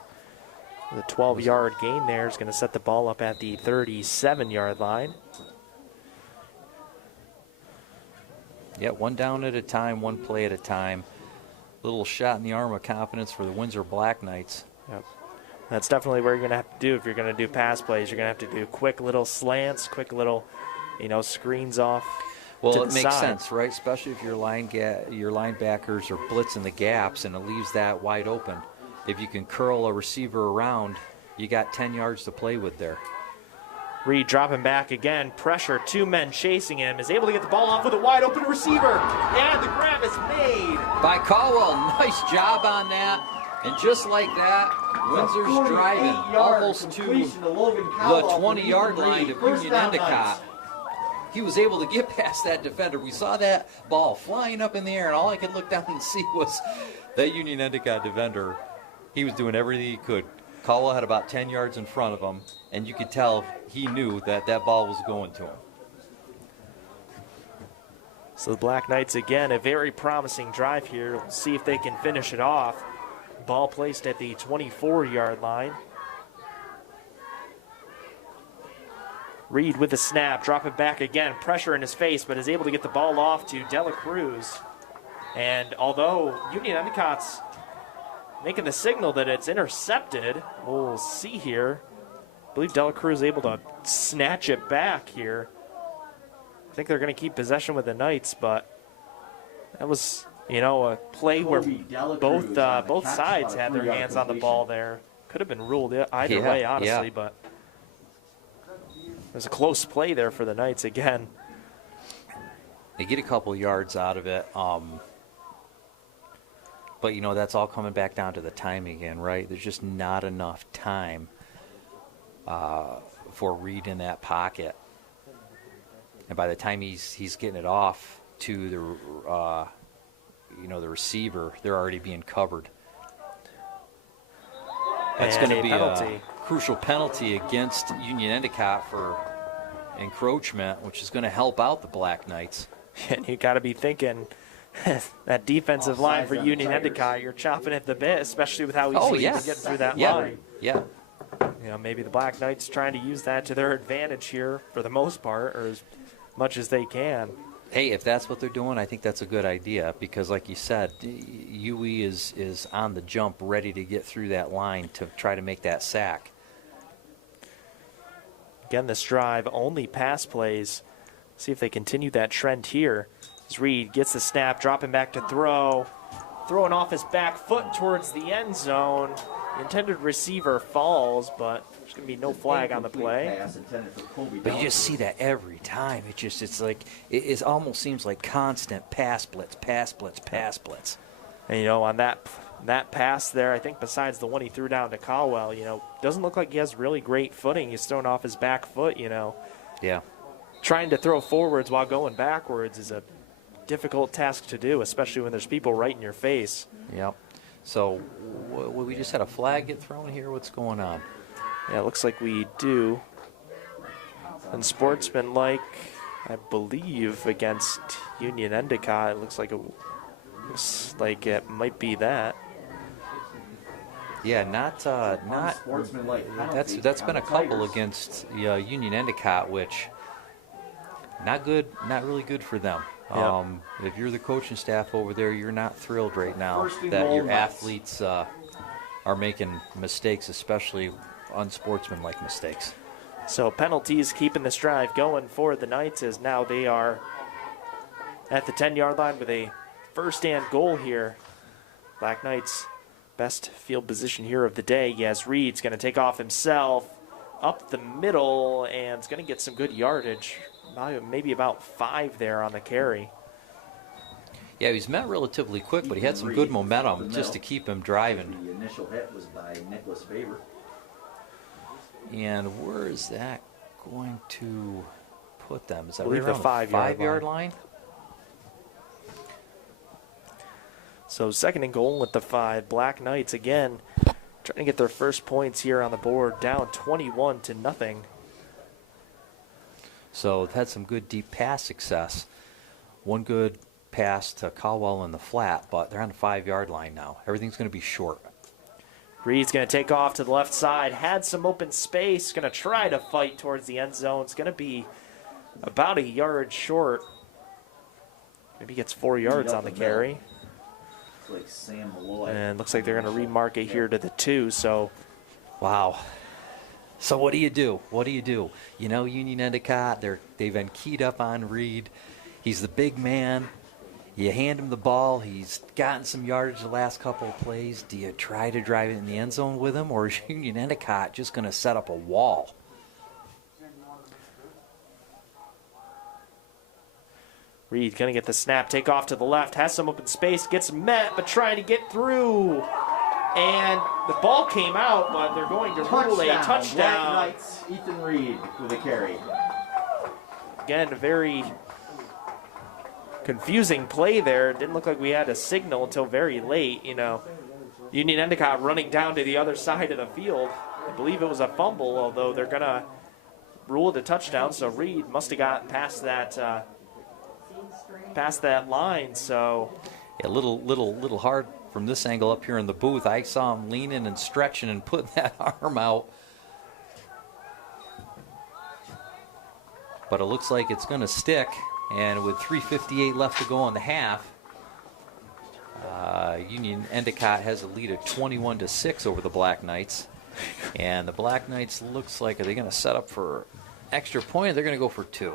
The 12-yard gain there is going to set the ball up at the 37-yard line. Yeah, one down at a time, one play at a time. Little shot in the arm of confidence for the Windsor Black Knights. Yep. That's definitely what you're going to have to do if you're going to do pass plays. You're going to have to do quick little slants, quick little, screens off. Well, to it the makes side. sense, right? Especially if your linebackers are blitzing the gaps and it leaves that wide open. If you can curl a receiver around, you got 10 yards to play with there. Reed dropping back again, pressure, 2 men chasing him, is able to get the ball off with a wide open receiver, and the grab is made. By Caldwell, nice job on that. And just like that, Windsor's driving almost to the 20-yard line of Union-Endicott. He was able to get past that defender. We saw that ball flying up in the air, and all I could look down and see was that Union-Endicott defender. He was doing everything he could. Caldwell had about 10 yards in front of him, and you could tell he knew that that ball was going to him. So the Black Knights, again, a very promising drive here. We'll see if they can finish it off. Ball placed at the 24-yard line. Reed with the snap, drop it back again, pressure in his face, but is able to get the ball off to Dela Cruz. And although Union-Endicott's making the signal that it's intercepted, we'll see here. I believe Dela Cruz is able to snatch it back here. I think they're going to keep possession with the Knights, but that was, a play where both sides had their hands on the ball there. Could have been ruled either way, honestly, but it was a close play there for the Knights again. They get a couple yards out of it. But, that's all coming back down to the timing again, right? There's just not enough time for Reed in that pocket. And by the time he's getting it off to the the receiver, they're already being covered. That's going to be a crucial penalty against Union-Endicott for encroachment, which is going to help out the Black Knights. And you got to be thinking that defensive line for Union-Endicott, you're chopping at the bit, especially with how easily you can get through that line. Yeah. Maybe the Black Knights trying to use that to their advantage here for the most part, or as much as they can. Hey, if that's what they're doing, I think that's a good idea because, like you said, UE is on the jump, ready to get through that line to try to make that sack. Again, this drive, only pass plays. See if they continue that trend here. As Reed gets the snap, dropping back to throw. Throwing off his back foot towards the end zone. The intended receiver falls, but there's going to be no flag on the play. But you just see that every time. It almost seems like constant pass blitz, pass blitz, pass blitz. And, on that pass there, I think besides the one he threw down to Caldwell, doesn't look like he has really great footing. He's thrown off his back foot, Yeah. Trying to throw forwards while going backwards is a difficult task to do, especially when there's people right in your face. Yep. So we just had a flag get thrown here. What's going on? Yeah, it looks like we do. And sportsmanlike, I believe, against Union-Endicott, it looks like it might be that. Yeah, not Sportsmanlike penalty. that's been a couple Tigers. against Union-Endicott, which not good, not really good for them. Yep. If you're the coaching staff over there, you're not thrilled right now First and that goal, your Knights. athletes are making mistakes, especially unsportsmanlike mistakes. So penalties keeping this drive going for the Knights as now they are at the 10-yard line with a first and goal here. Black Knights, best field position here of the day. Yes, Reed's going to take off himself. up the middle, and it's going to get some good yardage. Maybe about 5 there on the carry. Yeah, he was met relatively quick, but he had some good momentum just to keep him driving. The initial hit was by Nicholas Faber. And where is that going to put them? Is that I believe right the around the 5-yard line? So 2nd and goal at the 5. Black Knights again trying to get their first points here on the board, down 21-0. So they've had some good deep pass success. One good pass to Caldwell in the flat, but they're on the 5-yard line now. Everything's going to be short. Reed's going to take off to the left side, had some open space, going to try to fight towards the end zone. It's going to be about a yard short. Maybe gets 4 yards on the carry. Like Sam Malloy. And looks like they're going to remark it here to the 2, so. Wow. So what do you do? What do you do? You know, Union-Endicott, they've been keyed up on Reed. He's the big man. You hand him the ball. He's gotten some yardage the last couple of plays. Do you try to drive it in the end zone with him, or is Union-Endicott just going to set up a wall? Reed going to get the snap, take off to the left, has some open space, gets met, but trying to get through. And the ball came out, but they're going to rule a touchdown. Black Knights, Ethan Reed with a carry. Again, a very confusing play there. Didn't look like we had a signal until very late, you know. Union-Endicott running down to the other side of the field. I believe it was a fumble, although they're going to rule it a touchdown, so Reed must have gotten past that line, so. A little hard from this angle up here in the booth. I saw him leaning and stretching and putting that arm out. But it looks like it's going to stick, and with 3:58 left to go in the half, Union-Endicott has a lead of 21-6 over the Black Knights. And the Black Knights looks like, are they going to set up for extra point, or they're going to go for 2?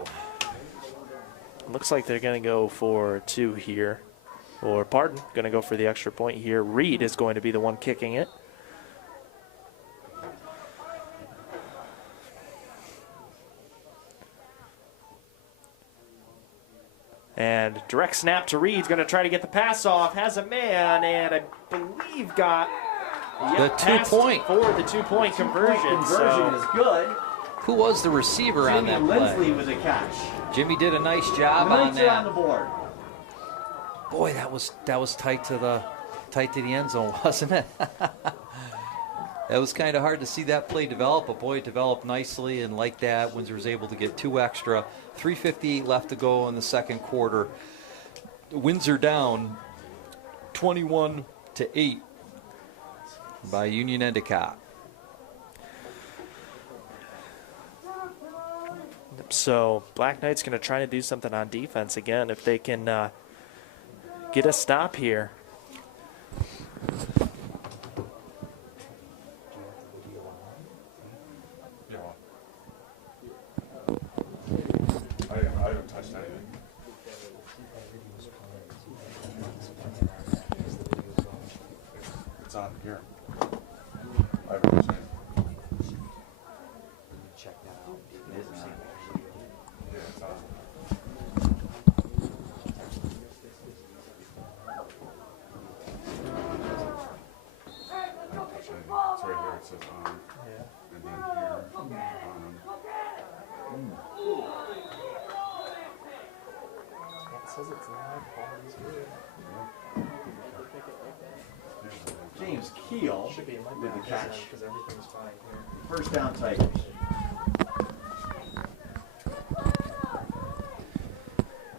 Looks like they're going to go for 2 here. Or, pardon, going to go for the extra point here. Reed is going to be the one kicking it. And direct snap to Reed. Going to try to get the pass off. Has a man, and I believe got the 2-point for the 2-point conversion. Conversion is good. Who was the receiver on that play? Jimmy Lindsley with a catch. Jimmy did a nice job The on Knights are that. on the board. Boy, that was tight to the end zone, wasn't it? It was kind of hard to see that play develop, but boy, it developed nicely, and like that, Windsor was able to get 2 extra. 3:58 left to go in the second quarter. Windsor down 21-8 by Union-Endicott. So Black Knight's going to try to do something on defense again if they can get a stop here. Yeah. I haven't touched anything. It's on here. I haven't touched anything. Check that out. Yeah, it's on. It's right here, it says on. Yeah. And then here, on. It says it's live, quality's good. James Keel Should be in my with the catch. because everything's fine here. First down, Tigers.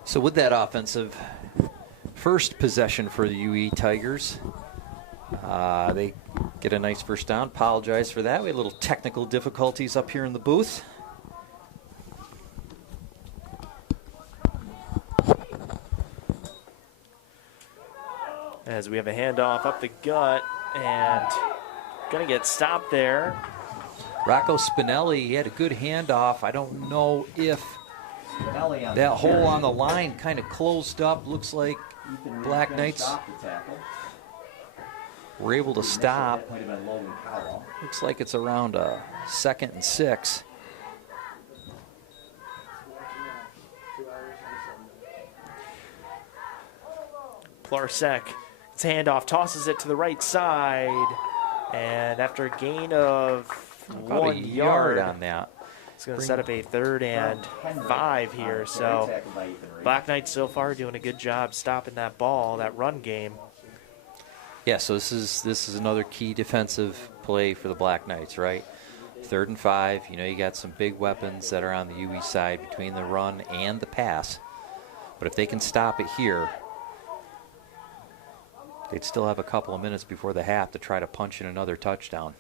So with that offensive first possession for the UE Tigers, they get a nice first down. Apologize for that. We had little technical difficulties up here in the booth. As we have a handoff up the gut and going to get stopped there. Rocco Spinelli, he had a good handoff. I don't know if Spinelli on that the hole carry. on the line kind of closed up. Looks like Ethan Reed Black gonna Knights stop the tackle. were able to stop. That might have been Logan Cowell. Looks like it's around a 2nd and 6. Plarsek, it's handoff, tosses it to the right side, and after a gain of About 1 a yard on that. it's going to set up a 3rd and 5 here. So Tackled by Ethan Reed. Black Knights so far doing a good job stopping that ball, that run game. Yeah, so this is another key defensive play for the Black Knights, right? 3rd and 5. You know, you got some big weapons that are on the UE side between the run and the pass. But if they can stop it here, they'd still have a couple of minutes before the half to try to punch in another touchdown.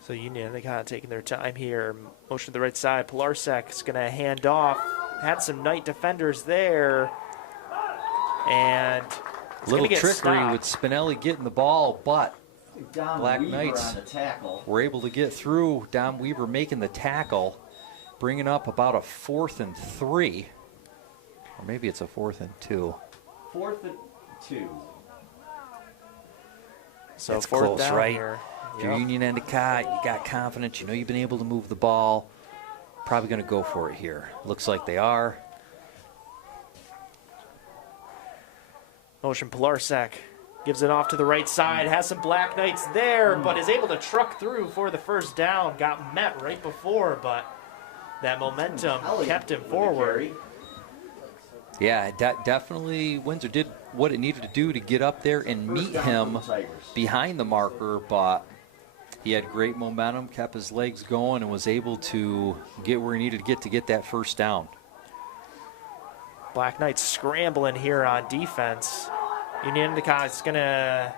So Union-Endicott taking their time here. Motion to the right side. Pilarsek is going to hand off. Had some Knight defenders there. And it's Little gonna get trickery stopped. with Spinelli getting the ball, but Don Black Weaver Knights on the tackle. were able to get through. Dom Weaver making the tackle, bringing up about a 4th and 3. Or maybe it's a 4th and 2. 4th and 2. So That's 4th close, down right? here. If you're Yep. Union-Endicott, you got confidence, you know you've been able to move the ball. Probably going to go for it here. Looks like they are. Motion Pilarsek gives it off to the right side. Has some Black Knights there, but is able to truck through for the 1st down. Got met right before, but that momentum Ellie kept him with the forward. carry. Yeah, definitely Windsor did what it needed to do to get up there and First meet down him for the Tigers. behind the marker, but he had great momentum, kept his legs going, and was able to get where he needed to get that 1st down. Black Knights scrambling here on defense. Union-Endicott's going to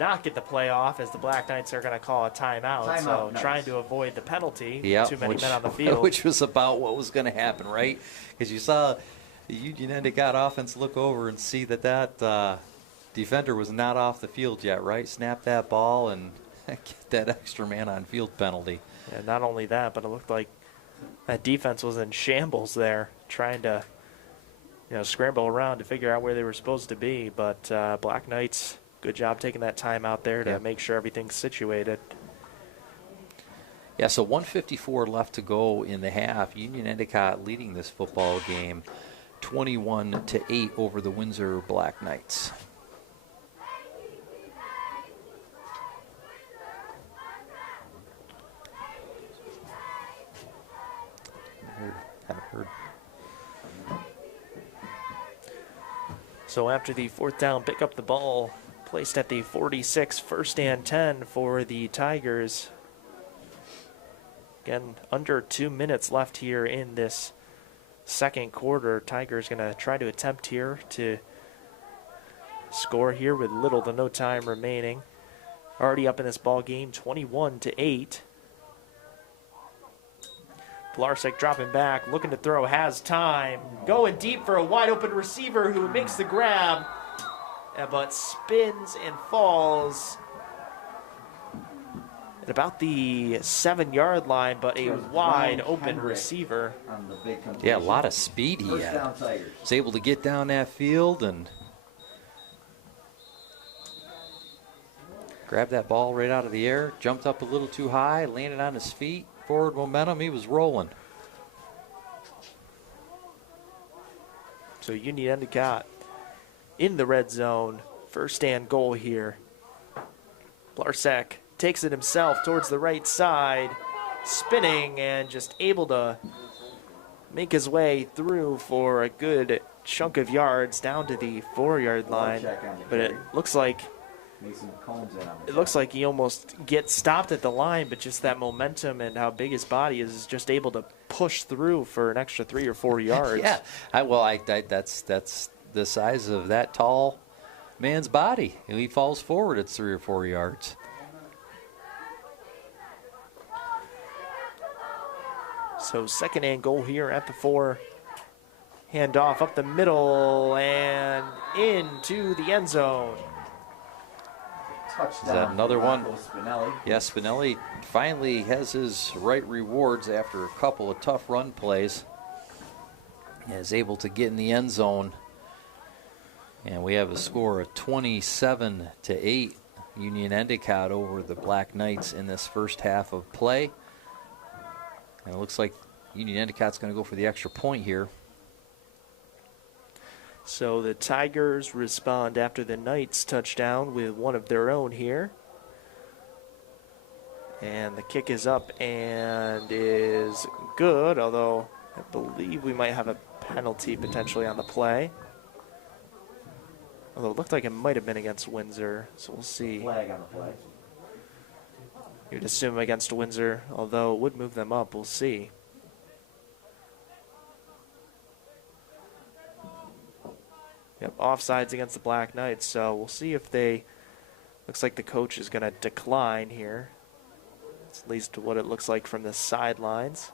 not get the play off as the Black Knights are going to call a timeout. Timeout, So Knights. trying to avoid the penalty. Yeah, Too many men on the field. which was about what was going to happen, right? Because you saw the Union-Endicott offense look over and see that defender was not off the field yet, right? Snap that ball and get that extra man on field penalty. And not only that, but it looked like that defense was in shambles there, trying to scramble around to figure out where they were supposed to be. But Black Knights, good job taking that time out there to Yeah. make sure everything's situated. Yeah, so 1:54 left to go in the half. Union-Endicott leading this football game 21-8 over the Windsor Black Knights. Haven't heard. So after the 4th down, pick up the ball, placed at the 46, 1st and 10 for the Tigers. Again, under 2 minutes left here in this 2nd quarter. Tigers going to try to attempt here to score here with little to no time remaining. Already up in this ball game, 21-8. Pilarsek dropping back, looking to throw, has time. Going deep for a wide open receiver who makes the grab, but spins and falls at about the 7-yard line, but a wide open receiver. On the big Yeah, a lot of speed he First had. down Tigers. Was able to get down that field and grabbed that ball right out of the air, jumped up a little too high, landed on his feet, forward momentum, he was rolling. So Union-Endicott in the red zone, 1st and goal here. Pilarsek takes it himself towards the right side, spinning and just able to make his way through for a good chunk of yards down to the 4-yard line. But it looks like Mason Combs in on the it looks like he almost gets stopped at the line, but just that momentum and how big his body is just able to push through for an extra 3 or 4 yards. Yeah, that's the size of that tall man's body. He falls forward, it's 3 or 4 yards. So 2nd and goal here at the 4. Handoff up the middle and into the end zone. Touchdown. that another one? Marco Spinelli. Yeah, Spinelli finally has his right rewards after a couple of tough run plays. And is able to get in the end zone. And we have a score of 27-8. Union-Endicott over the Black Knights in this first half of play. And it looks like Union-Endicott's going to go for the extra point here. So the Tigers respond after the Knights touchdown with one of their own here. And the kick is up and is good, although I believe we might have a penalty potentially on the play. Although it looked like it might have been against Windsor, so we'll see. Flag on the play. You'd assume against Windsor, although it would move them up. We'll see. Yep, offsides against the Black Knights, so we'll see if they... Looks like the coach is going to decline here. That's at least what it looks like from the sidelines.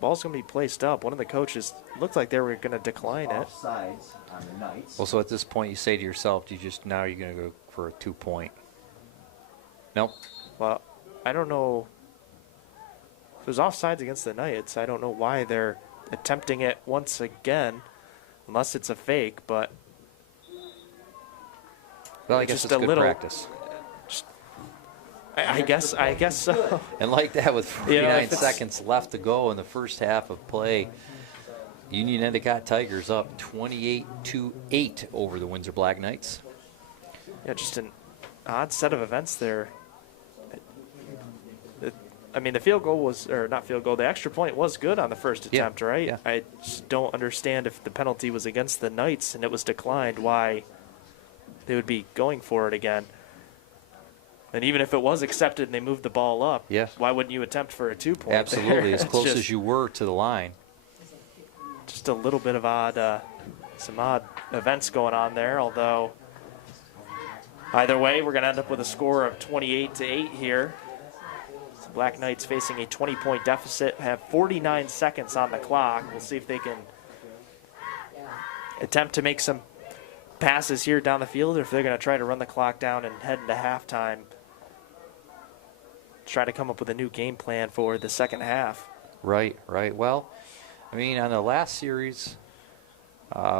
Ball's going to be placed up. One of the coaches looked like they were going to decline it. Offsides on the Knights. Well, so at this point, you say to yourself, now you're going to go for a 2-point. Nope. Well, I don't know. If it was offsides against the Knights, I don't know why they're attempting it once again, unless it's a fake, but... Well, I guess just it's a good little practice. I guess so. And like that, with 49 if it's- seconds left to go in the first half of play, Union-Endicott Tigers up 28-8 over the Windsor Black Knights. Yeah, just an odd set of events there. I mean, the field goal was, or not field goal, the extra point was good on the first attempt, right? Yeah. I just don't understand if the penalty was against the Knights and it was declined, why they would be going for it again. And even if it was accepted and they moved the ball up, why wouldn't you attempt for a 2-point? Absolutely, as close as you were to the line. Just a little bit of some odd events going on there, although either way, we're going to end up with a score of 28-8 here. So Black Knights facing a 20-point deficit, have 49 seconds on the clock. We'll see if they can attempt to make some passes here down the field, or if they're going to try to run the clock down and head into halftime. Try to come up with a new game plan for the second half. Right. Well, I mean, on the last series,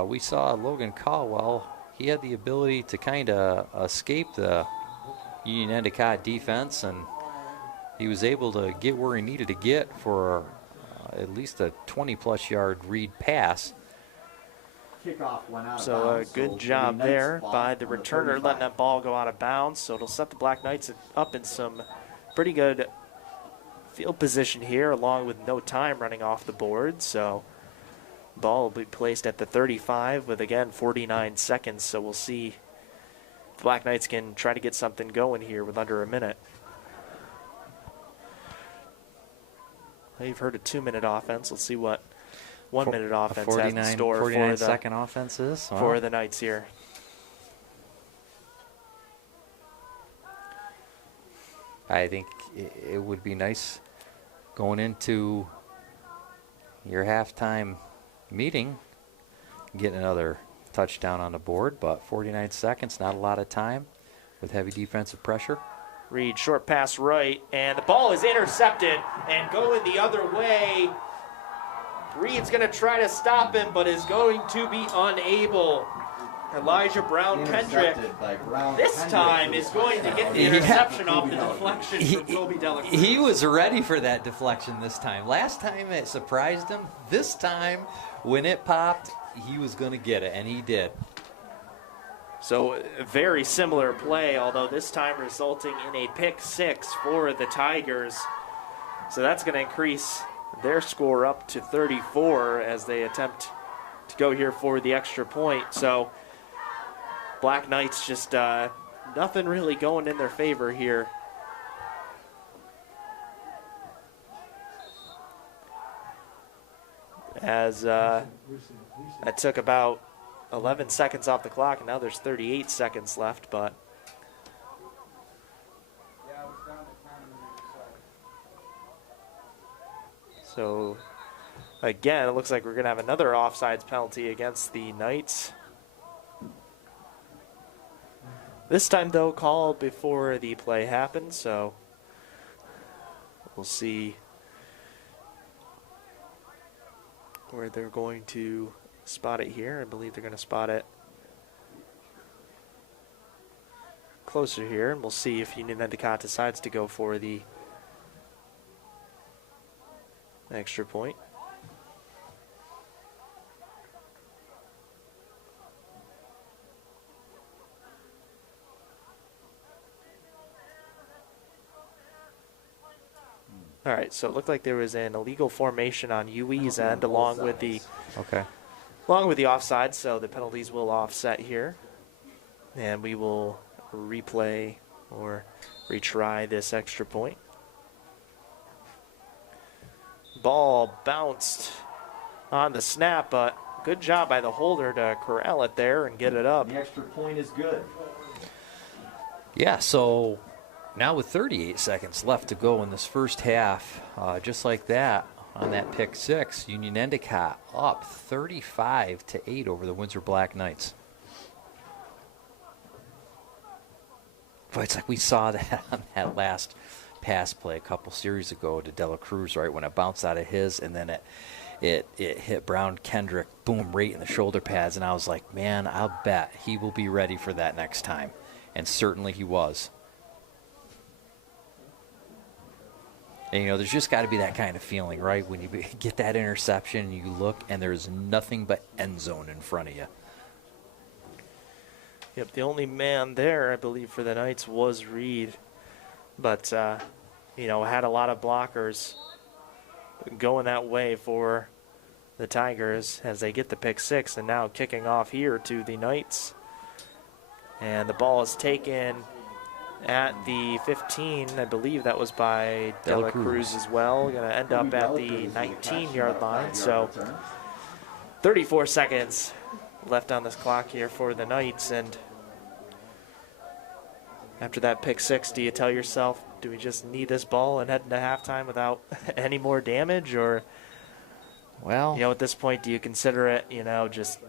we saw Logan Caldwell. He had the ability to kind of escape the Union-Endicott defense, and he was able to get where he needed to get for at least a 20-plus yard read pass. Kickoff went out of So a bounds, good so job Knights there ball by the on the returner, 35. letting that ball go out of bounds. So it'll set the Black Knights up in some pretty good field position here, along with no time running off the board. So ball will be placed at the 35 with, again, 49 seconds. So we'll see if the Black Knights can try to get something going here with under a minute. Well, you've heard a 2-minute offense. Let's see what 1-minute offense has in store 49 for second offenses for the Knights here. I think it would be nice going into your halftime meeting, getting another touchdown on the board, but 49 seconds, not a lot of time with heavy defensive pressure. Reed, short pass right, and the ball is intercepted and going the other way. Reed's going to try to stop him, but is going to be unable. Elijah Brown-Kendrick Intercepted by Brown this Kendrick time for the is going to get the touchdown. interception off the deflection from Toby Delacruz. He was ready for that deflection this time. Last time it surprised him. This time, when it popped, he was going to get it, and he did. So a very similar play, although this time resulting in a pick six for the Tigers. So that's going to increase their score up to 34 as they attempt to go here for the extra point. So Black Knights just nothing really going in their favor here. As that took about 11 seconds off the clock, and now there's 38 seconds left, but so again, it looks like we're going to have another offsides penalty against the Knights. This time, though, called before the play happened, so we'll see where they're going to spot it here. I believe they're going to spot it closer here, and we'll see if Union-Endicott decides to go for the extra point. All right, so it looked like there was an illegal formation on UE's end along with the offside, so the penalties will offset here. And we will replay or retry this extra point. Ball bounced on the snap, but good job by the holder to corral it there and get it up. The extra point is good. Yeah, so now with 38 seconds left to go in this first half, just like that, on that pick six, Union-Endicott up 35-8 over the Windsor Black Knights. But it's like we saw that on that last pass play a couple series ago to Dela Cruz, right, when it bounced out of his and then it hit Brown Kendrick, boom, right in the shoulder pads, and I was like, man, I'll bet he will be ready for that next time. And certainly he was. And, you know, there's just got to be that kind of feeling, right? When you get that interception and you look and there's nothing but end zone in front of you. Yep, the only man there, I believe, for the Knights was Reed. But, you know, had a lot of blockers going that way for the Tigers as they get the pick six, and now kicking off here to the Knights. And the ball is taken at the 15. I believe that was by Dela Cruz as well. Going to end up at the 19-yard line. So 34 seconds left on this clock here for the Knights. And after that pick six, do you tell yourself, do we just need this ball and head into halftime without any more damage? Or, well, you know, at this point, do you consider it, you know, just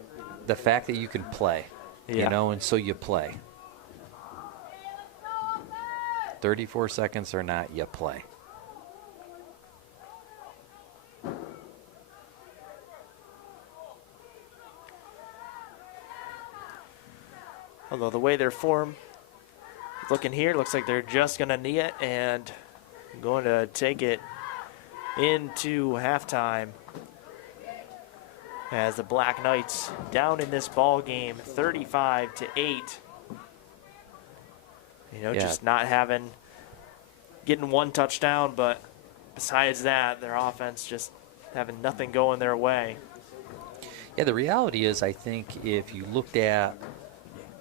the fact that you can play, you know, and so you play. 34 seconds or not, you play. Although the way their form looking here, looks like they're just going to knee it and going to take it into halftime as the Black Knights down in this ball game 35-8. You know, just not getting one touchdown, but besides that, their offense just having nothing going their way. Yeah, the reality is, I think if you looked at,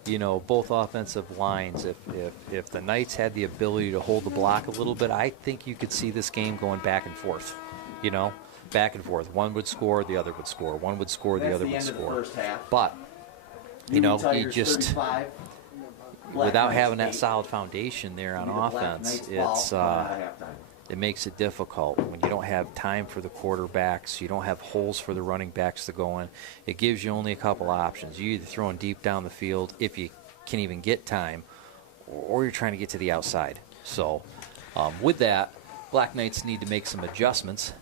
you know, both offensive lines, if the Knights had the ability to hold the block a little bit, I think you could see this game going back and forth, you know, back and forth. One would score, the other would score. One would score, the other would score. But, you know, you just, without having that solid foundation there on offense, it makes it difficult when you don't have time for the quarterbacks, you don't have holes for the running backs to go in. It gives you only a couple options. You're either throwing deep down the field if you can even get time, or you're trying to get to the outside. So with that, Black Knights need to make some adjustments,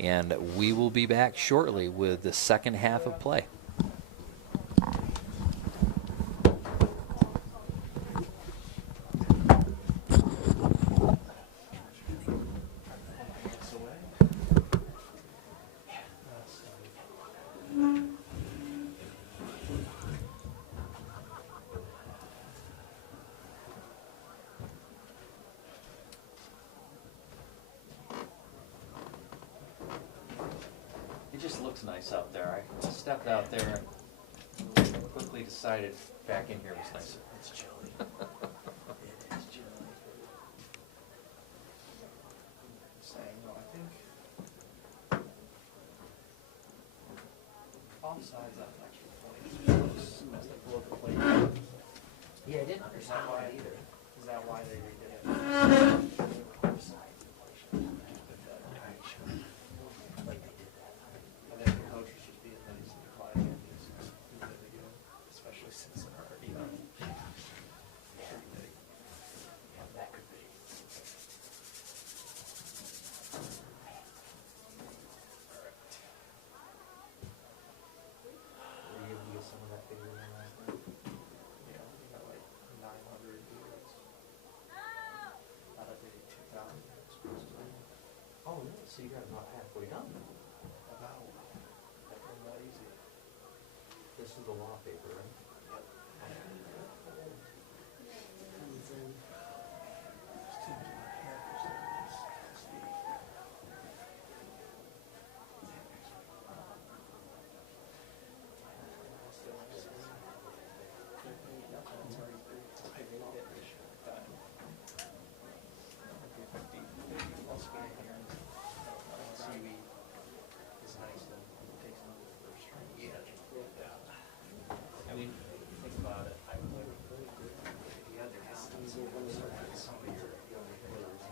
and we will be back shortly with the second half of play. It just looks nice out there. I stepped out there and quickly decided back in here was nicer. It's chilly. It is chilly. Saying, no, I think offsides on an extra point. Must have blew up the plate. Yeah, I didn't understand why either. Is that why they redid it? Offside. Like they did that. I think the coach was just being nice and quiet, especially since they're already up. you got about halfway done. About. Not easy. This is the wallpaper, right? I mean, think about it. I would the other distance some of your younger players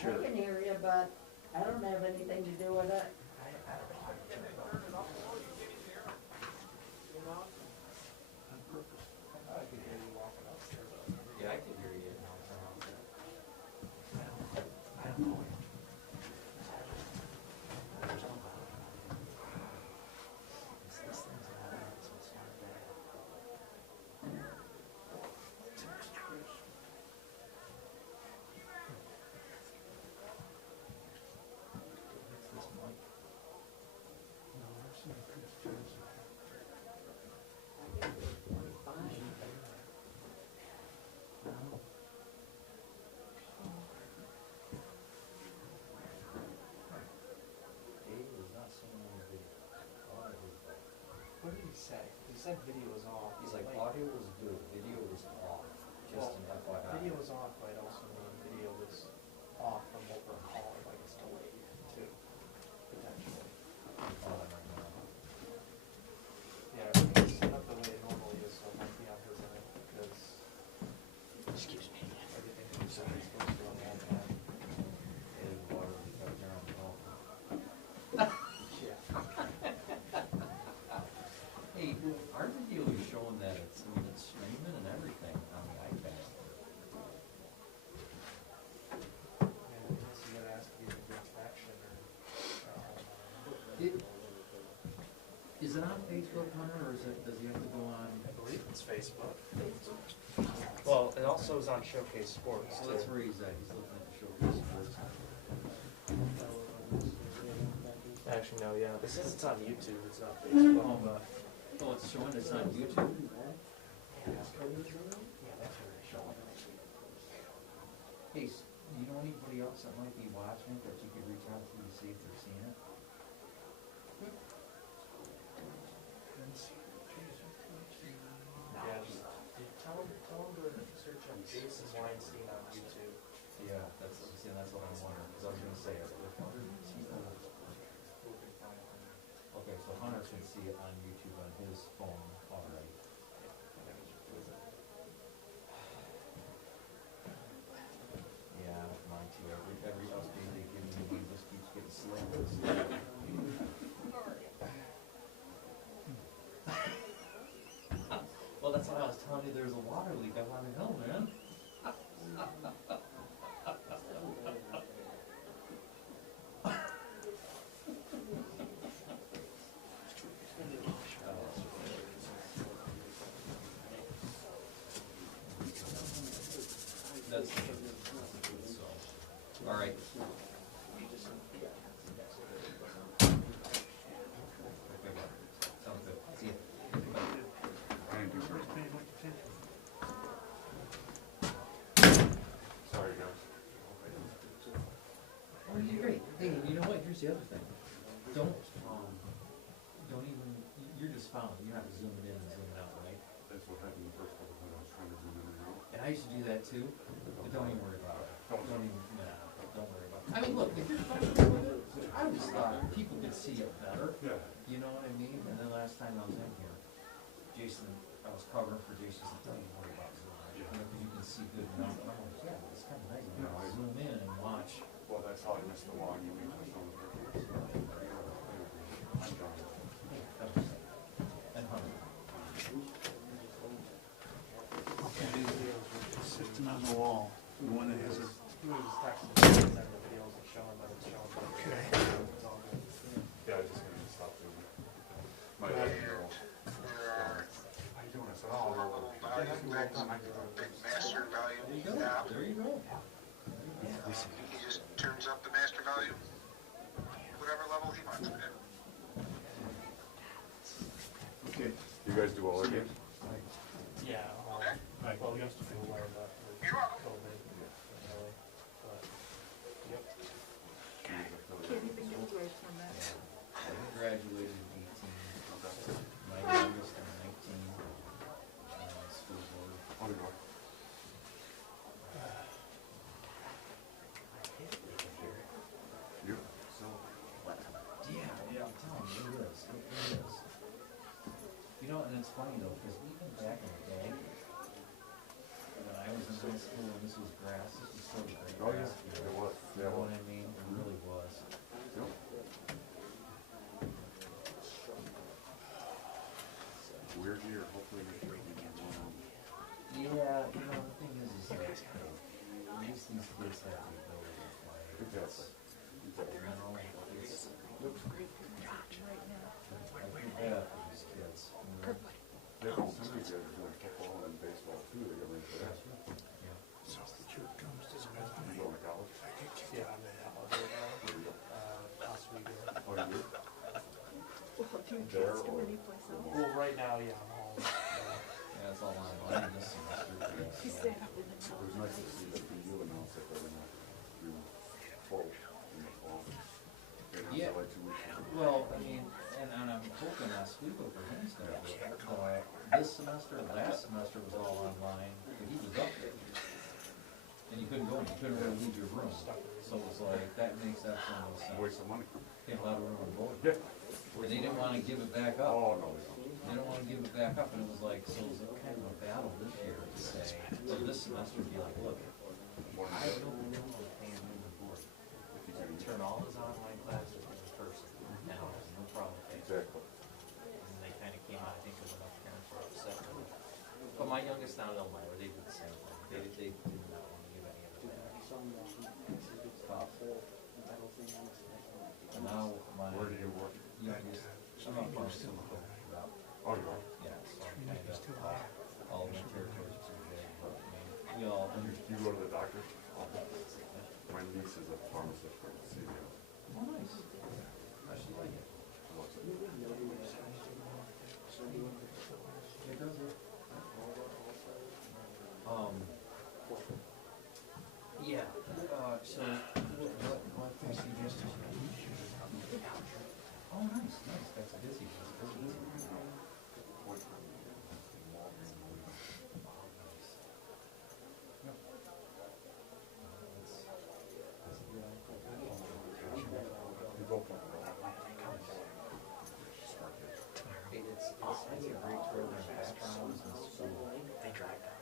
I can hear you, but I don't have anything to do with it. Yeah, I can hear you. What did he say? He said video was off. He's like, audio was good, video was off. Just an FYI. Video was off might also mean video was off from what we're calling, like it's delayed too, potentially. Yeah, it's not the way it normally is, so it might be on his end, because. Excuse me. Everything is supposed to be on that end. Yeah. Hey, our video is showing that it's, I mean, it's streaming and everything on the iPad. Yeah, unless you gotta ask you to get action or. Is it on Facebook, Hunter, or does he have to go on? I believe it's Facebook. Well, it also is on Showcase Sports. So that's where he's at, he's looking at the Showcase Sports. Actually, no, yeah. This is, it's on YouTube, it's not Facebook, but. Oh, it's showing it's on YouTube? Yeah, that's where it's showing. Hey, do you know anybody else that might be watching it that you could reach out to see if they're seeing it? Yeah, just tell them to search up Jason Weinstein on YouTube. Yeah, that's what I'm wondering, because I was gonna say, okay, so Hunter can see it on YouTube on his phone already. Yeah, mine too. Every update they give me, it just keeps getting slower and slower. Well, that's what I was telling you. There's a water leak up on the hill, man. That's so. All right. Sounds good. See ya. Thank you, sir. Sorry, guys. Oh, you're great. Hey, you know what? Here's the other thing. Don't even, you're just following. You're not zooming in and zooming out, right? That's what happened the first couple times. I was trying to zoom in and out. And I used to do that too, but don't even worry about it. Don't even, don't worry about it. I mean, look, if you're comfortable with it, I always thought people could see it better. Yeah. You know what I mean? And then last time I was in here, Jason, I was covering for Jason, said, don't even worry about zooming. You know, because you can see good enough. And I'm like, yeah, but it's kind of nice. You know, zoom in and watch. Well, that's how I missed the log. You made my phone. I'm drawing. The one that has a. He was texting me, sending the videos and showing that it's showing. Okay. It's all good. Yeah, I was just gonna stop doing it. My girl. How you doing? I said, oh, Little value back on big master value app. There you go. He just turns up the master value, whatever level he wants it at. okay. You guys do all that games? Yeah, well, we used to feel wired up with You're welcome. COVID, really, but, yep. I graduated in 18. My youngest in 19. School board. Oh, you are. You? So. Yeah, I'm telling you, it is. It is. You know, and it's funny though, because even back in the day, when I was in high school and this was grass, this was still great Oh, yeah. grass. It was. You Yeah, know well. what I mean? It really was. Yep. Weird year. Hopefully we can get one. Yeah, you know, the thing is that at least these kids have the ability to play. Exactly. You know, it's, I feel bad for these kids. You know? Yeah, some of these guys are doing football and baseball too. They got ready for that. Yeah. So the truth comes to you going to college? Yeah, I'm in holiday now, possibly good. Oh, you do? There or? Well, right now, yeah, I'm home, so. Yeah, it's all online this semester. It was nice to see that you announced that they're gonna do both in the fall. Yeah. Like 2 weeks. Well, I mean, and I'm hoping Oswego for him's gonna do it. This semester, last semester was all online, but he was up there. And you couldn't go in, you couldn't really leave your room. So it was like, that makes absolute sense. Waste of money. Can't allow room on board. Yeah. And they didn't wanna give it back up. Oh, no, they don't. They don't wanna give it back up, and it was like, so it was kind of a battle this year to say, so this semester would be like, look, I have no problem paying the board. If you can. Turn all his online classes in person, now there's no problem paying. Exactly. And they kind of came out, I think, because enough parents were upset with it. But my youngest down in Elmira, they did the same thing. They did not want to give any of it back. Tough. And now my Where do you work? youngest, I'm on pharmaceutical. Oh, you are? Yeah, so I'm kind of all the territories pretty big, but I mean, we all, You go to the doctor? My niece is a pharmacist for the CVS. oh, nice. I should like it. What's it? It does it. Yeah, so, what procedures? Oh, nice, that's busy. You go for it. It's a great program, backgrounds and school. They drive down.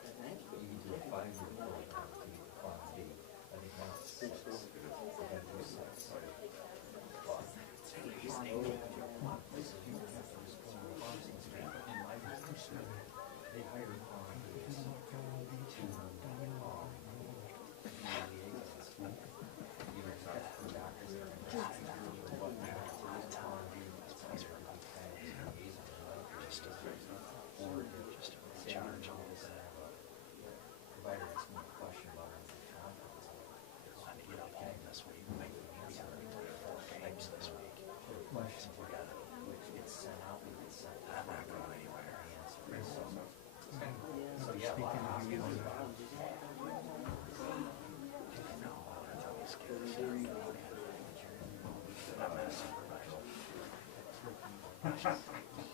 You can do a 5-year program to get the Class B. I think now it's 6. They gotta do 6. Places you would have to just go to Boston Street in my business. They hire liaisons. You know, for doctors that are procedures or whatnot. Or just a charge all this provider asked me a question about it in the conference. I need to get home this week. I can answer it 4 times this week. Questions we got it. It's sent out. It's sent out. I'm not going anywhere. So yeah, a lot of hospitals.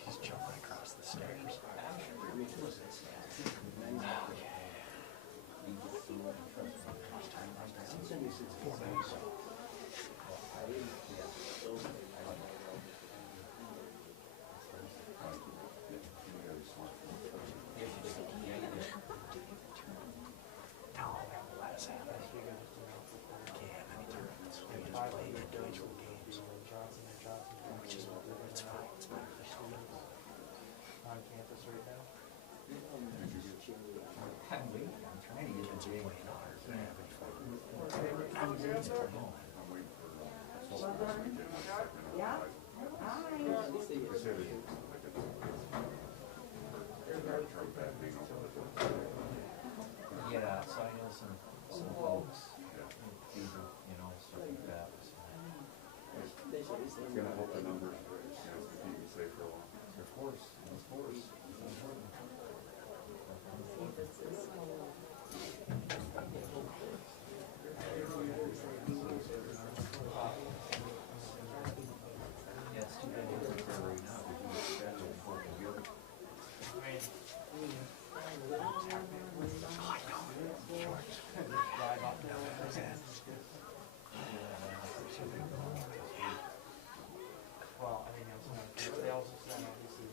He's jumping across the stairs. On campus right now. I'm waiting. I'm trying to get the J. Yeah, so I know some folks, you know, stuff like that. Gonna hope the numbers, keep me safe for a while. Of course, of course. Yes, too bad you weren't there right now, but you were scheduled for the year. Well, I mean, they also said obviously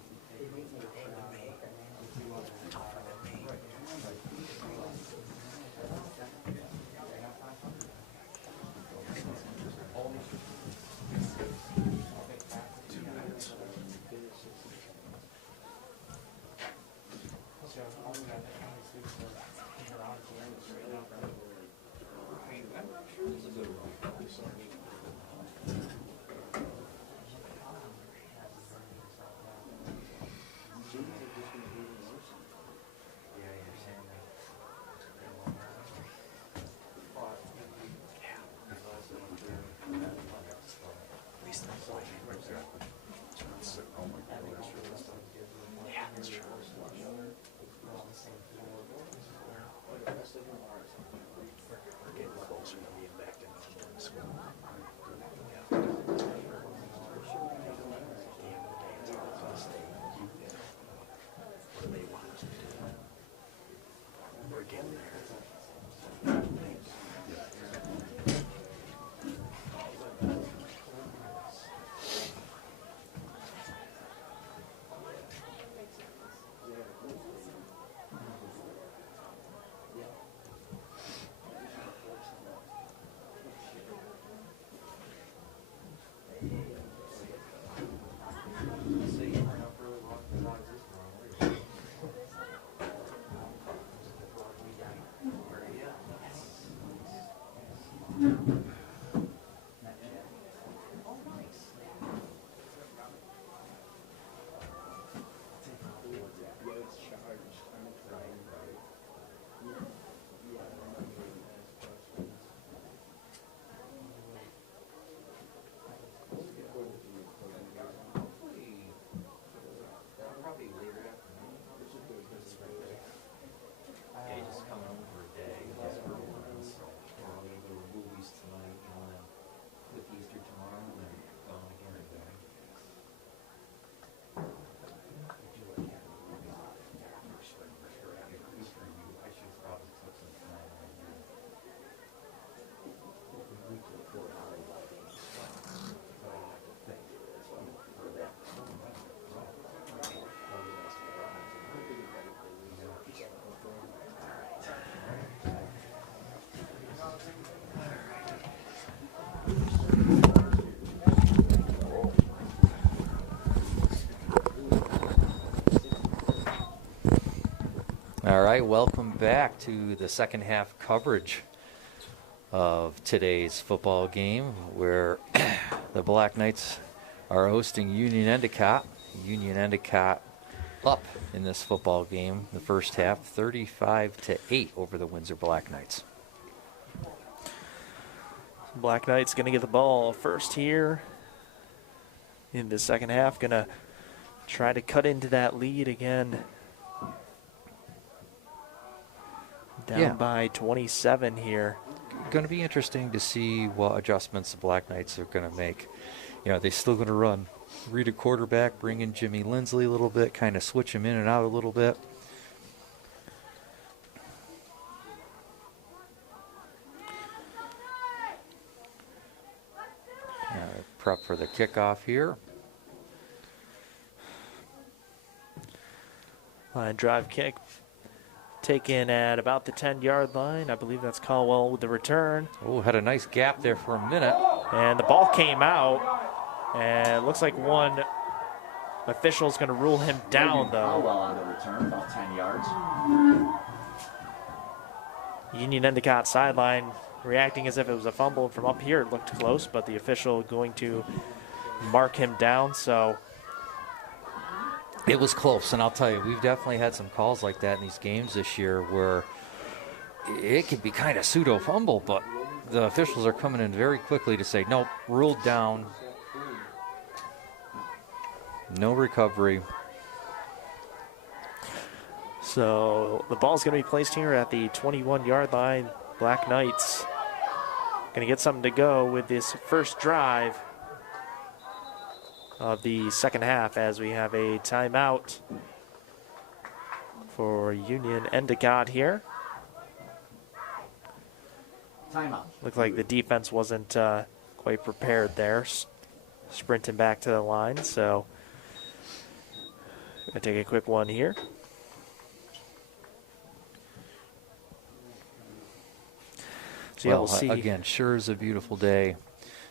All right, welcome back to the second half coverage of today's football game where the Black Knights are hosting Union-Endicott. Union-Endicott up in this football game, the first half, 35-8 over the Windsor Black Knights. Black Knight's going to get the ball first here in the second half. Going to try to cut into that lead again. Down by 27 here. Going to be interesting to see what adjustments the Black Knights are going to make. You know, they're still going to run. Read a quarterback, bring in Jimmy Lindsley a little bit, kind of switch him in and out a little bit. Prep for the kickoff here. Line drive kick taken at about the 10-yard line. I believe that's Caldwell with the return. Oh, had a nice gap there for a minute. And the ball came out. And it looks like one official's going to rule him down, though. Caldwell on the return, about 10 yards. Union-Endicott sideline reacting as if it was a fumble from up here. It looked close, but the official going to mark him down. So it was close, and I'll tell you, we've definitely had some calls like that in these games this year where it can be kind of pseudo-fumble, but the officials are coming in very quickly to say, nope, ruled down, no recovery. So the ball's going to be placed here at the 21-yard line. Black Knights going to get something to go with this first drive of the second half, as we have a timeout for Union-Endicott here. Timeout. Looked like the defense wasn't quite prepared there, sprinting back to the line. So going to take a quick one here. So yeah, Well, we'll see. again, sure is a beautiful day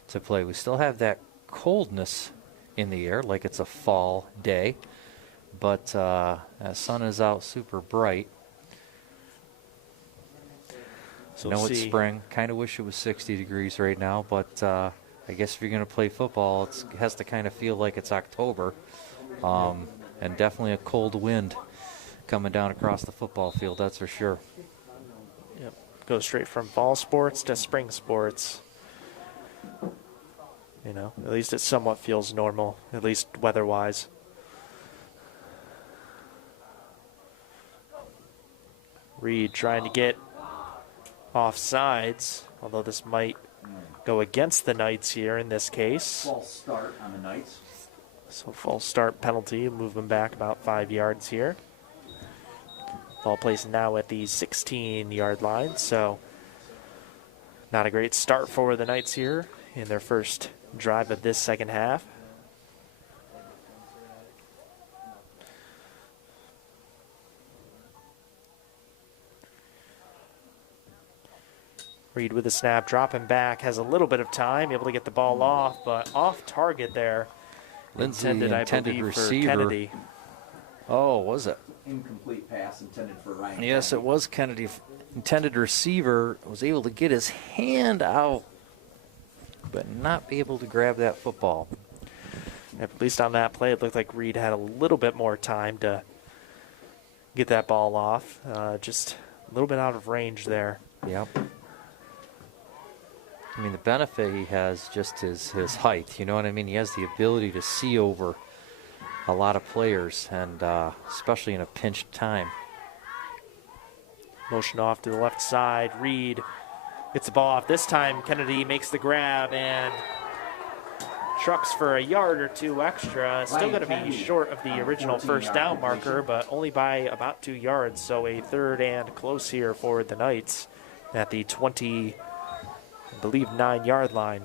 to play. We still have that coldness in the air, like it's a fall day, but the sun is out super bright. So I know we'll it's see. spring. Kind of wish it was 60 degrees right now, but I guess if you're going to play football, it has to kind of feel like it's October, and definitely a cold wind coming down across the football field, that's for sure. Yep. Go straight from fall sports to spring sports. You know, at least it somewhat feels normal, at least weather-wise. Reed trying to get off sides, although this might go against the Knights here in this case. False start on the Knights. So false start penalty, move them back about 5 yards here. Ball placed now at the 16-yard line, so not a great start for the Knights here in their first drive of this second half. Reed with the snap, dropping back, has a little bit of time, able to get the ball off, but off target there. Lindsay, Intended, I intended believe, receiver. for Kennedy. Oh, was it? Incomplete pass intended for Ryan. Yes, it was Kennedy. Intended receiver was able to get his hand out, but not be able to grab that football. At least on that play, it looked like Reed had a little bit more time to get that ball off. Just a little bit out of range there. Yep. I mean, the benefit he has just his height. You know what I mean? He has the ability to see over a lot of players, and especially in a pinched time. Motion off to the left side. Reed gets the ball off. This time, Kennedy makes the grab and trucks for a yard or two extra. Still going to be short of the original first down marker, but only by about 2 yards. So a third and close here for the Knights at the 20, I believe, 9-yard line.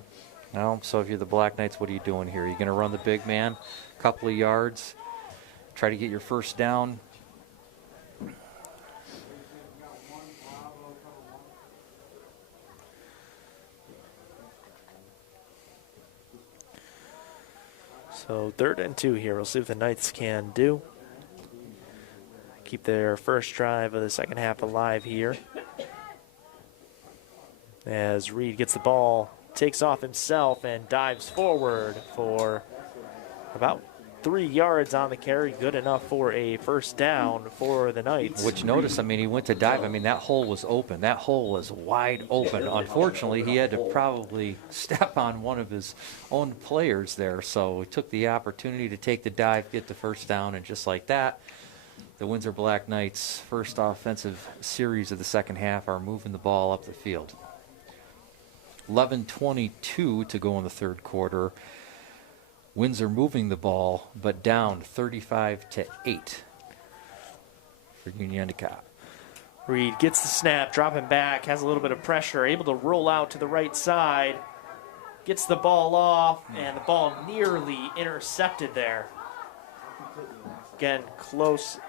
Well, so if you're the Black Knights, what are you doing here? You're going to run the big man, a couple of yards, try to get your first down. So 3rd and 2 here. We'll see what the Knights can do. Keep their first drive of the second half alive here. As Reed gets the ball, takes off himself and dives forward for about 3 yards on the carry. Good enough for a first down for the Knights. Which notice, I mean, he went to dive. I mean, that hole was open. That hole was wide open. Unfortunately, he had to probably step on one of his own players there. So he took the opportunity to take the dive, get the first down, and just like that, the Windsor Black Knights' first offensive series of the second half are moving the ball up the field. 11:22 to go in the third quarter. Windsor moving the ball, but down 35-8 for Union-Endicott. Reed gets the snap, dropping back, has a little bit of pressure, able to roll out to the right side, gets the ball off, and the ball nearly intercepted there. Again, close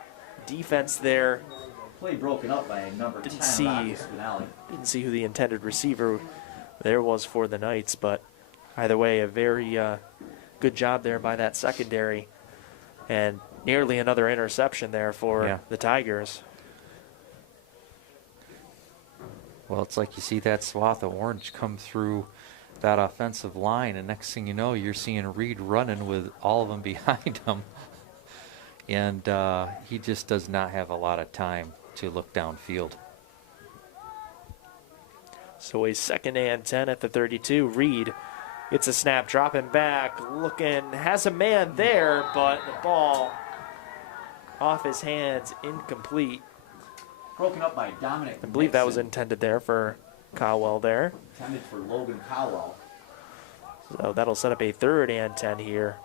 defense there. Play broken up by number 10, Didn't see who the intended receiver there was for the Knights, but either way, a very good job there by that secondary, and nearly another interception there for the Tigers. Well, it's like you see that swath of orange come through that offensive line, and next thing you know, you're seeing Reed running with all of them behind him. And he just does not have a lot of time to look downfield. So a 2nd and 10 at the 32. Reed gets a snap, dropping back, looking, has a man there, but the ball off his hands, incomplete. Broken up by Dominic. I believe that was Nixon. intended there for Cowell there. Intended for Logan Cowell. So that'll set up a 3rd and 10 here.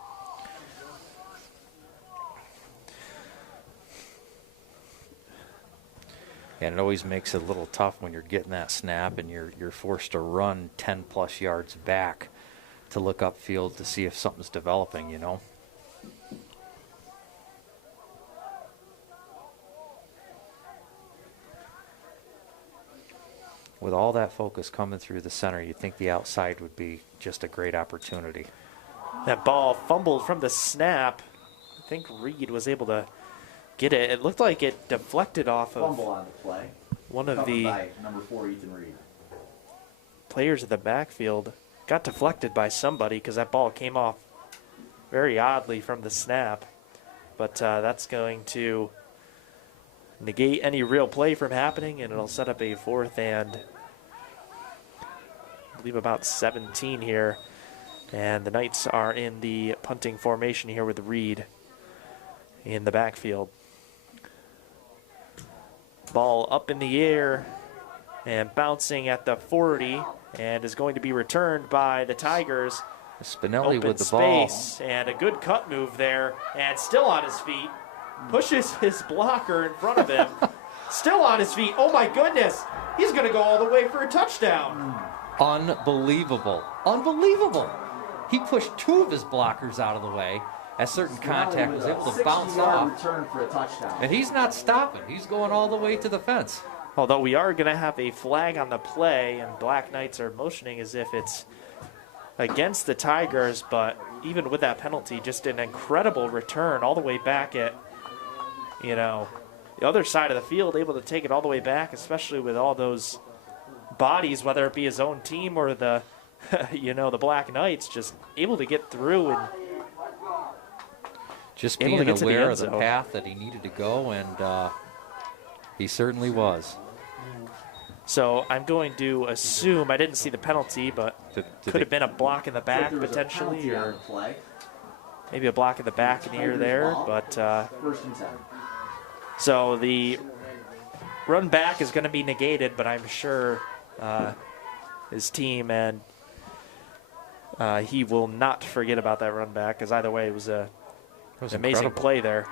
And it always makes it a little tough when you're getting that snap and you're forced to run 10+ yards back to look upfield to see if something's developing, you know. With all that focus coming through the center, you'd think the outside would be just a great opportunity. That ball fumbled from the snap. I think Reed was able to get it. It looked like it deflected off of Fumble on the play. one of Covered the by number 4, Ethan Reed. players of the backfield. Got deflected by somebody because that ball came off very oddly from the snap. But that's going to negate any real play from happening, and it'll set up a 4th and I believe about 17 here. And the Knights are in the punting formation here with Reed in the backfield. Ball up in the air and bouncing at the 40, and is going to be returned by the Tigers. Spinelli Open with the ball. space, and a good cut move there, and still on his feet. Pushes his blocker in front of him. Still on his feet. Oh my goodness. He's going to go all the way for a touchdown. Unbelievable. Unbelievable. He pushed 2 of his blockers out of the way as certain contact was able to bounce off. Return for a touchdown. And he's not stopping. He's going all the way to the fence. Although we are going to have a flag on the play, and Black Knights are motioning as if it's against the Tigers, but even with that penalty, just an incredible return all the way back at, you know, the other side of the field, able to take it all the way back, especially with all those bodies, whether it be his own team or the, you know, the Black Knights, just able to get through and just able to being get to the aware end of the zone. path that he needed to go, and he certainly was. So I'm going to assume, I didn't see the penalty, but Did could have been a block in the back There was a potentially, penalty on or the play. maybe a block in the back and ear there. But 1st and 10. so the run back is going to be negated, but I'm sure his team and he will not forget about that run back, because either way it was an amazing incredible. play there.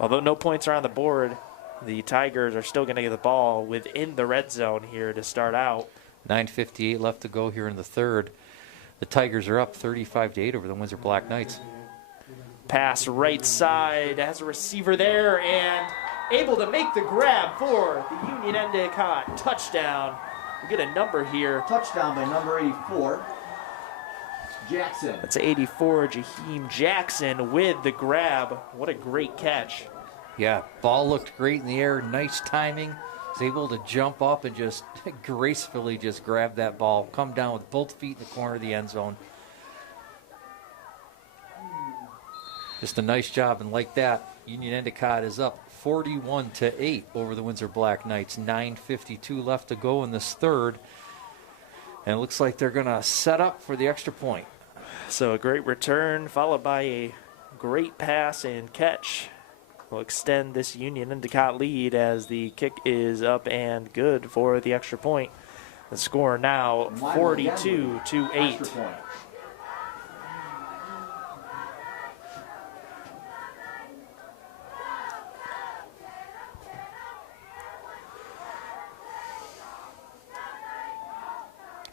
Although no points are on the board, the Tigers are still going to get the ball within the red zone here to start out. 9:58 left to go here in the 3rd. The Tigers are up 35-8 over the Windsor Black Knights. Pass right side, has a receiver there, and able to make the grab for the Union-Endicott touchdown. We get a number here. Touchdown by number 84, Jackson. That's 84, Jaheim Jackson with the grab. What a great catch. Yeah, ball looked great in the air. Nice timing. Was able to jump up and just gracefully just grab that ball. Come down with both feet in the corner of the end zone. Just a nice job, and like that, Union-Endicott is up 41-8 over the Windsor Black Knights. 9:52 left to go in this 3rd. And it looks like they're going to set up for the extra point. So a great return followed by a great pass and catch will extend this Union-Endicott lead as the kick is up and good for the extra point. The score now 42-8. Extra point.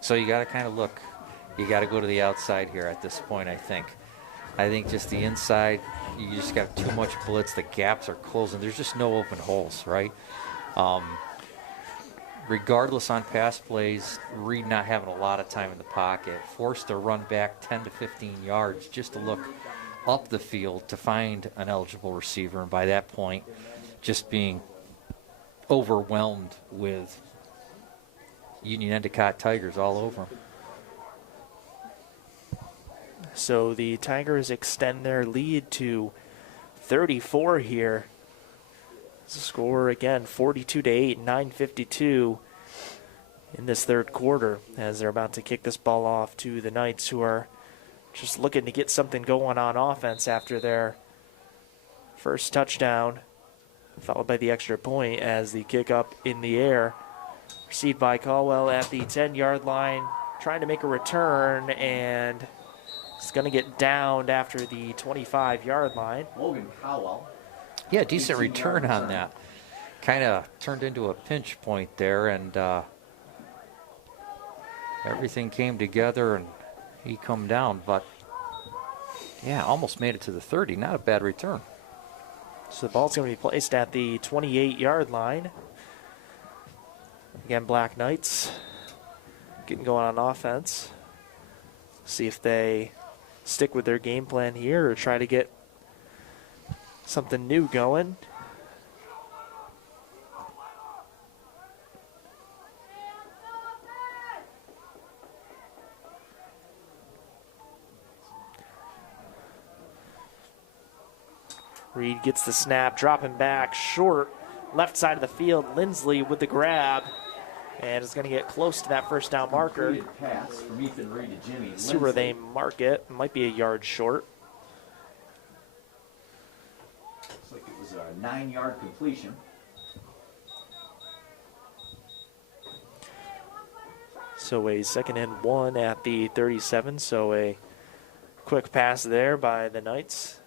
So you got to kind of look. You got to go to the outside here at this point, I think. I think just the inside, you just got too much blitz. The gaps are closing. There's just no open holes, right? Regardless on pass plays, Reed not having a lot of time in the pocket, forced to run back 10 to 15 yards just to look up the field to find an eligible receiver. And by that point, just being overwhelmed with Union-Endicott Tigers all over him. So the Tigers extend their lead to 34 here. Score again 42-8, 9:52 in this third quarter as they're about to kick this ball off to the Knights, who are just looking to get something going on offense after their first touchdown, followed by the extra point as the kick up in the air. Received by Caldwell at the 10-yard line, trying to make a return, and it's going to get downed after the 25-yard line. Logan Cowell. Yeah, decent return on that. Kind of turned into a pinch point there, and everything came together, and he come down. But, yeah, almost made it to the 30. Not a bad return. So the ball's going to be placed at the 28-yard line. Again, Black Knights getting going on offense. See if they stick with their game plan here or try to get something new going. Reed gets the snap, dropping back short, left side of the field. Lindsley with the grab, and is going to get close to that first down marker. Completed pass from Ethan Reed to Jimmy See where they Lindsley. mark it. Might be a yard short. Looks like it was a 9-yard completion. So a 2nd and 1 at the 37. So a quick pass there by the Knights.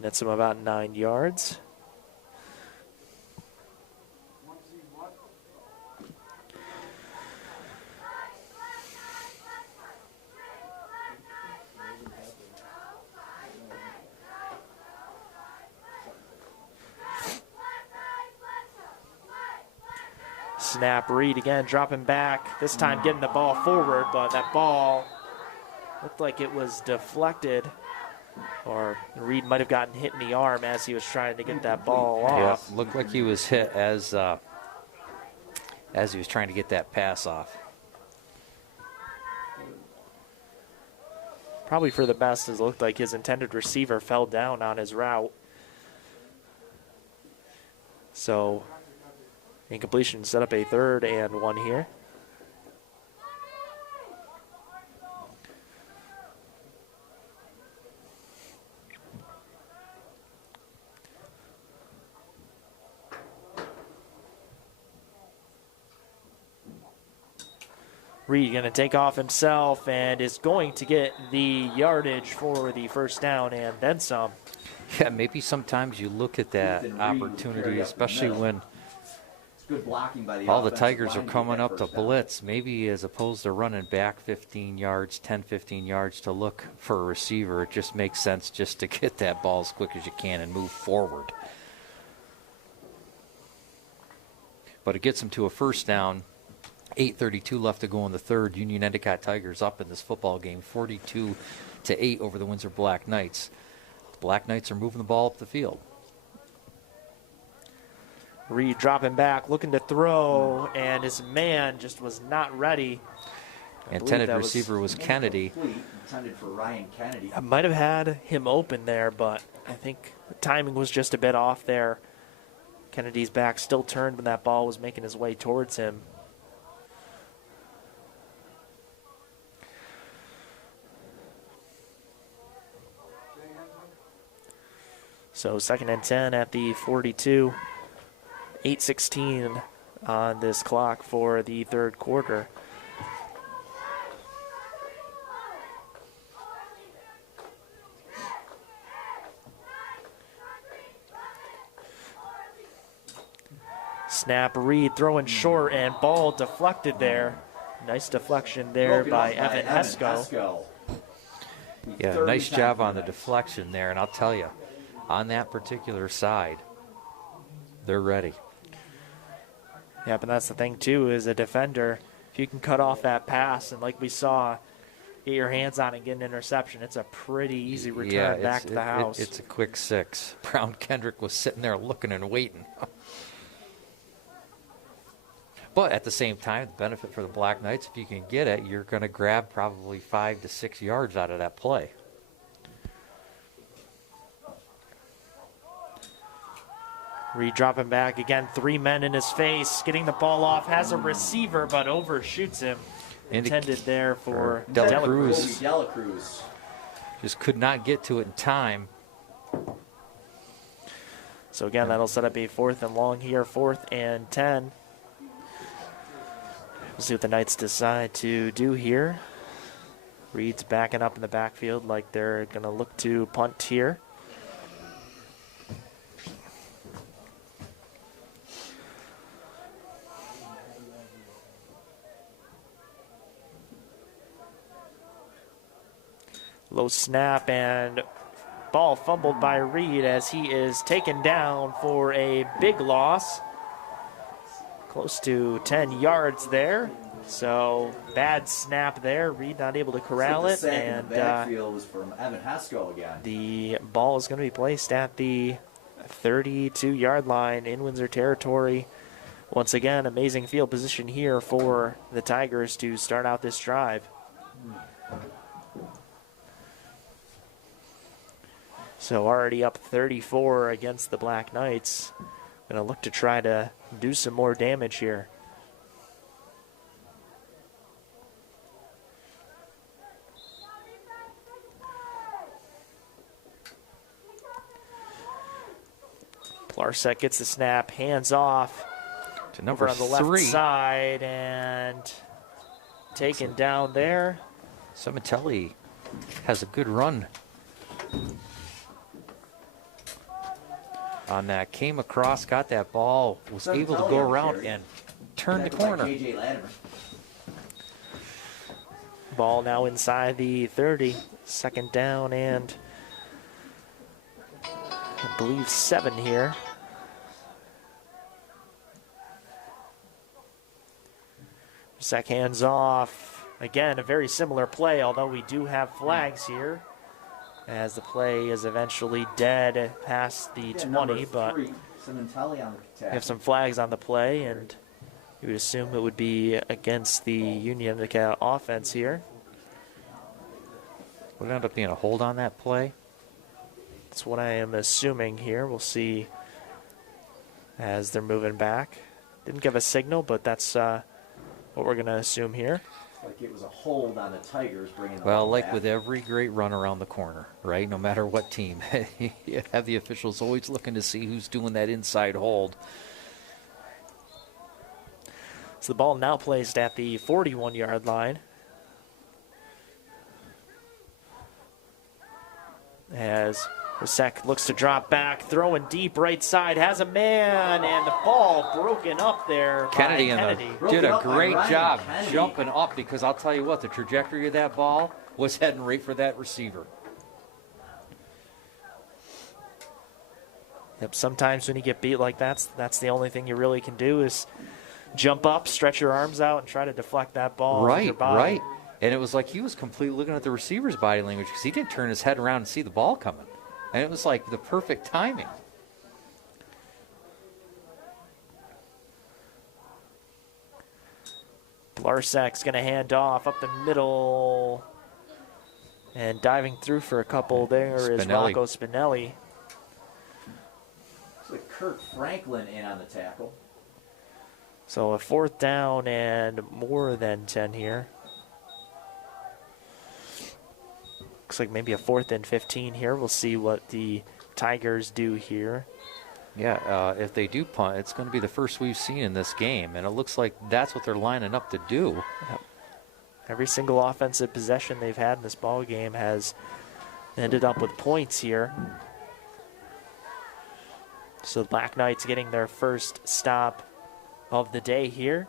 Nets them about 9 yards. Snap, Reed again, dropping back. This time getting the ball forward, but that ball looked like it was deflected. Or Reed might have gotten hit in the arm as he was trying to get that ball off. Yeah, looked like he was hit as he was trying to get that pass off. Probably for the best, as it looked like his intended receiver fell down on his route. So incompletion set up a 3rd and 1 here. Reed going to take off himself and is going to get the yardage for the first down and then some. Yeah, maybe sometimes you look at that opportunity, especially when Good blocking by the all the offensive Tigers line are to get coming that up to first down. blitz. Maybe as opposed to running back 15 yards, 10, 15 yards to look for a receiver, it just makes sense just to get that ball as quick as you can and move forward. But it gets them to a first down. 8:32 left to go in the third. Union-Endicott Tigers up in this football game, 42-8 over the Windsor Black Knights. The Black Knights are moving the ball up the field. Reed dropping back, looking to throw, and his man just was not ready. Intended receiver was Kennedy. Intended for Ryan Kennedy. I might have had him open there, but I think the timing was just a bit off there. Kennedy's back still turned when that ball was making his way towards him. So 2nd and 10 at the 42. 8:16 on this clock for the third quarter. Snap, Reed throwing short and ball deflected there. Nice deflection there Broken by off Evan Hesko. Yeah, nice job on the deflection there. And I'll tell you, on that particular side, they're ready. Yeah, but that's the thing, too, is a defender, if you can cut off that pass, and like we saw, get your hands on it and get an interception, it's a pretty easy return back to the house. It's a quick 6. Brown Kendrick was sitting there looking and waiting. But at the same time, the benefit for the Black Knights, if you can get it, you're going to grab probably 5 to 6 yards out of that play. Reed dropping back again, 3 men in his face, getting the ball off, has a receiver but overshoots him. Intended there for Dela Cruz. Kobe Dela Cruz. Just could not get to it in time. So again, that'll set up a 4th and long here, 4th and 10. We'll see what the Knights decide to do here. Reed's backing up in the backfield like they're going to look to punt here. Low snap and ball fumbled by Reed as he is taken down for a big loss. Close to 10 yards there. So bad snap there. Reed not able to corral it. And the backfield was from Evan Haskell again. The ball is going to be placed at the 32-yard line in Windsor territory. Once again, amazing field position here for the Tigers to start out this drive. So already up 34 against the Black Knights. Going to look to try to do some more damage here. Plarsek gets the snap, hands off to number over on the 3. left side and taken down there. Cematelli has a good run on that. Came across, got that ball, was able to go around and turn the corner. KJ Latimer. Ball now inside the 30. 2nd down and I believe 7 here. Sack hands off. Again, a very similar play, although we do have flags here, as the play is eventually dead past the 20, but we have some flags on the play, and you would assume it would be against the Union-Endicott offense here. Would it end up being a hold on that play? That's what I am assuming here. We'll see as they're moving back. Didn't give a signal, but that's what we're going to assume here. Like it was a hold on the Tigers bringing the Well, ball like back. with every great run around the corner, right? No matter what team, you have the officials always looking to see who's doing that inside hold. So the ball now placed at the 41-yard line. As Rasek looks to drop back, throwing deep right side, has a man, and the ball broken up there Kennedy, by Kennedy. did a up by great Ryan job Kennedy. jumping up, because I'll tell you what, the trajectory of that ball was heading right for that receiver. Yep, sometimes when you get beat like that, that's the only thing you really can do is jump up, stretch your arms out, and try to deflect that ball with your body. Right. And it was like he was completely looking at the receiver's body language, because he didn't turn his head around and see the ball coming. And it was like the perfect timing. Blarsek's going to hand off up the middle. And diving through for a couple there is Spinelli. Rocco Spinelli. Looks like Kirk Franklin in on the tackle. So a 4th down and more than 10 here. Looks like maybe a 4th and 15 here. We'll see what the Tigers do here. Yeah, if they do punt, it's going to be the first we've seen in this game, and it looks like that's what they're lining up to do. Yep. Every single offensive possession they've had in this ball game has ended up with points here. So the Black Knights getting their first stop of the day here.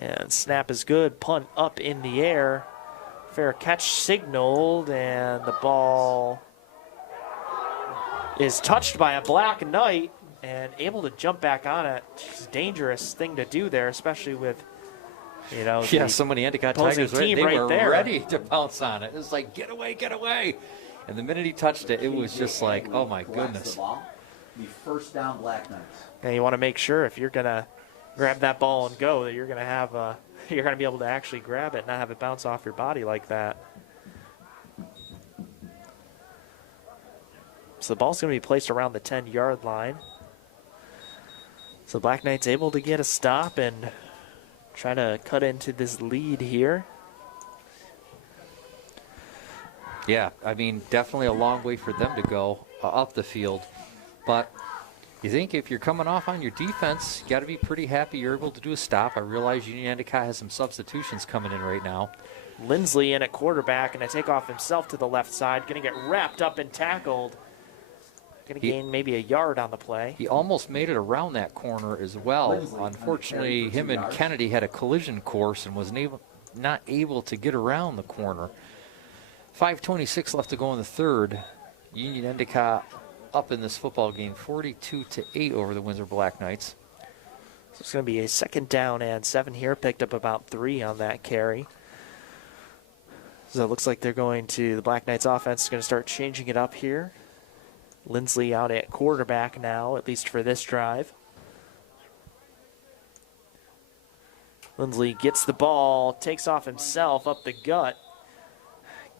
And snap is good, punt up in the air. Fair catch signaled, and the ball is touched by a Black Knight and able to jump back on it. It's a dangerous thing to do there, especially with, you know, Yeah, so many Endicott opposing Tigers, team they right were there. ready to pounce on it. It was like, get away, get away. And the minute he touched it, it was just like, oh my Collects the goodness. ball. be first down Black Knights. And you want to make sure if you're going to grab that ball and go that you're going to have you're going to be able to actually grab it, not have it bounce off your body like that. So the ball's going to be placed around the 10-yard line. So Black Knight's able to get a stop and try to cut into this lead here. Yeah, I mean, definitely a long way for them to go up the field. But you think if you're coming off on your defense, you got to be pretty happy you're able to do a stop. I realize Union-Endicott has some substitutions coming in right now. Lindsley in at quarterback, and a takeoff himself to the left side. Going to get wrapped up and tackled. Going to gain maybe a yard on the play. He almost made it around that corner as well. Lindsley, Unfortunately, him and Kennedy had a collision course and was not able to get around the corner. 5:26 left to go in the third. Union-Endicott up in this football game, 42-8 over the Windsor Black Knights. So it's going to be a second down and 7 here. Picked up about 3 on that carry. So it looks like they're going to, the Black Knights offense is going to start changing it up here. Lindsley out at quarterback now, at least for this drive. Lindsley gets the ball, takes off himself up the gut.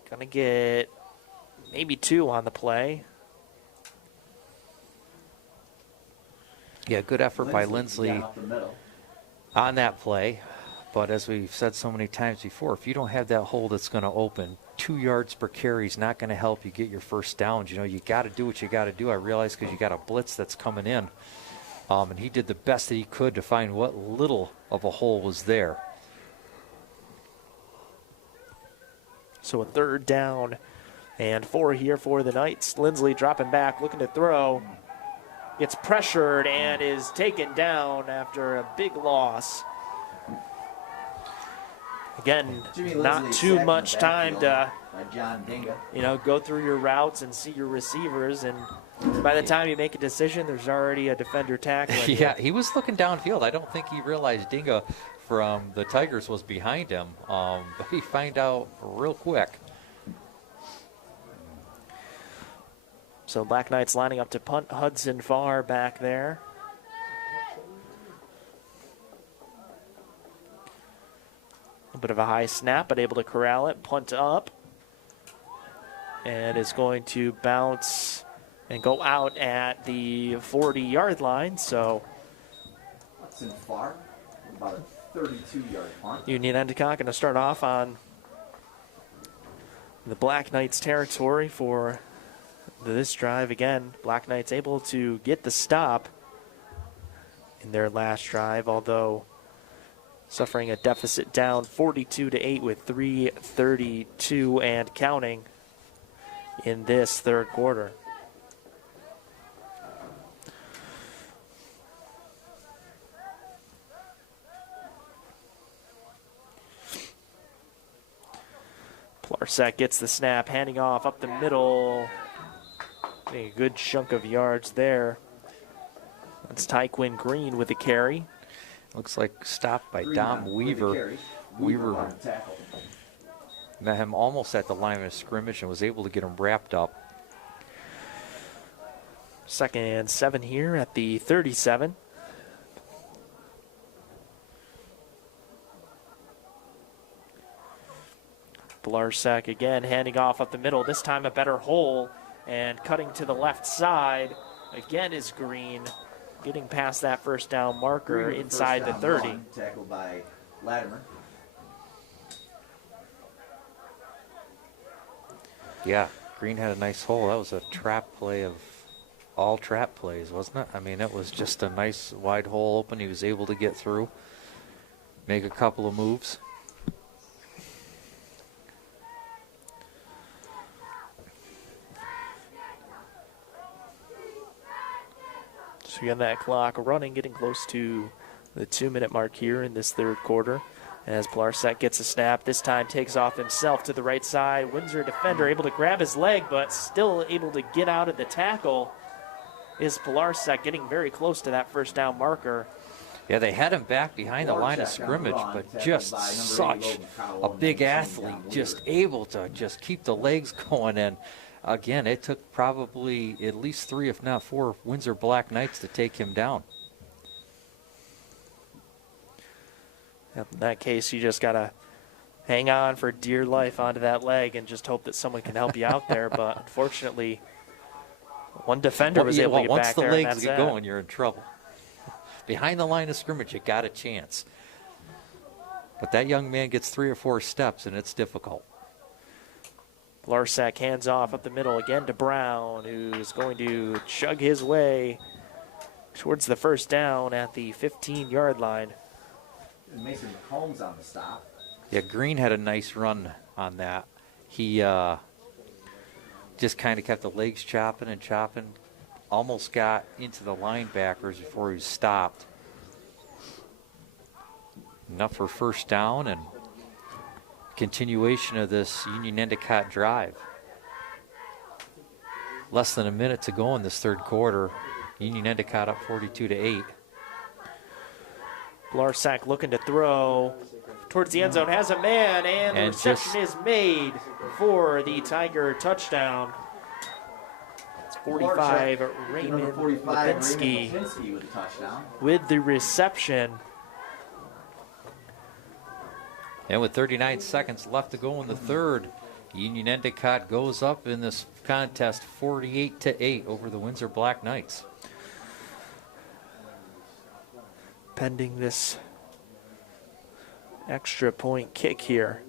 Gonna get maybe 2 on the play. Yeah, good effort by Lindsley Down up the middle. on that play. But as we've said so many times before, if you don't have that hole that's going to open, 2 yards per carry is not going to help you get your first downs. You know, you got to do what you got to do. I realize because you got a blitz that's coming in. And he did the best that he could to find what little of a hole was there. So a third down and 4 here for the Knights. Lindsley dropping back, looking to throw. Gets pressured and is taken down after a big loss. Again, Jimmy not Lindsley too sacked in much the time backfield to, by John Dinga. go through your routes and see your receivers. And by the time you make a decision, there's already a defender tackling. Yeah, he was looking downfield. I don't think he realized Dinga from the Tigers was behind him. But he found out real quick. So Black Knights lining up to punt. Hudson Farr back there. A bit of a high snap, but able to corral it. Punt up. And is going to bounce and go out at the 40-yard line. So Hudson Farr, about a 32-yard punt. Union-Endicott going to start off on the Black Knights territory for this drive. Again, Black Knights able to get the stop in their last drive, although suffering a deficit down 42-8 with 3:32 and counting in this third quarter. Plarsak gets the snap, handing off up the middle. A good chunk of yards there. That's Tyquin Green with the carry. Looks like stopped by Green Dom on with the Weaver. carry. Weaver on the tackle. met him almost at the line of scrimmage and was able to get him wrapped up. 2nd and 7 here at the 37. Blarsack again handing off up the middle. This time a better hole and cutting to the left side. Again is Green getting past that first down marker Green with inside the first 30. down run, tackled by Latimer. Yeah, Green had a nice hole. That was a trap play of all trap plays, wasn't it? I mean, it was just a nice wide hole open. He was able to get through, make a couple of moves. So again, that clock running, getting close to the 2-minute mark here in this third quarter. As Plarsak gets a snap, this time takes off himself to the right side. Windsor defender able to grab his leg, but still able to get out of the tackle. Is Plarsak getting very close to that first down marker. Yeah, they had him back behind the line of scrimmage, but just such a big athlete, just able to just keep the legs going. And again, it took probably at least 3, if not 4, Windsor Black Knights to take him down. Yep, in that case, you just got to hang on for dear life onto that leg and just hope that someone can help you out there. But unfortunately, one defender was able to get back there. Once the and legs that's get going, you're in trouble. Behind the line of scrimmage, you got a chance. But that young man gets 3 or 4 steps, and it's difficult. Larsack hands off up the middle again to Brown, who's going to chug his way towards the first down at the 15-yard line. Mason McCombs on the stop. Yeah, Green had a nice run on that. He just kind of kept the legs chopping and chopping. Almost got into the linebackers before he was stopped. Enough for first down and continuation of this Union-Endicott drive. Less than a minute to go in this third quarter. Union-Endicott up 42-8. Larsack looking to throw towards the end zone, has a man, and the reception is made for the Tiger touchdown. It's 45, Raymond Lipinski with a touchdown. with the reception. And with 39 seconds left to go in the third, Union-Endicott goes up in this contest 48-8 over the Windsor Black Knights. Pending this extra point kick here.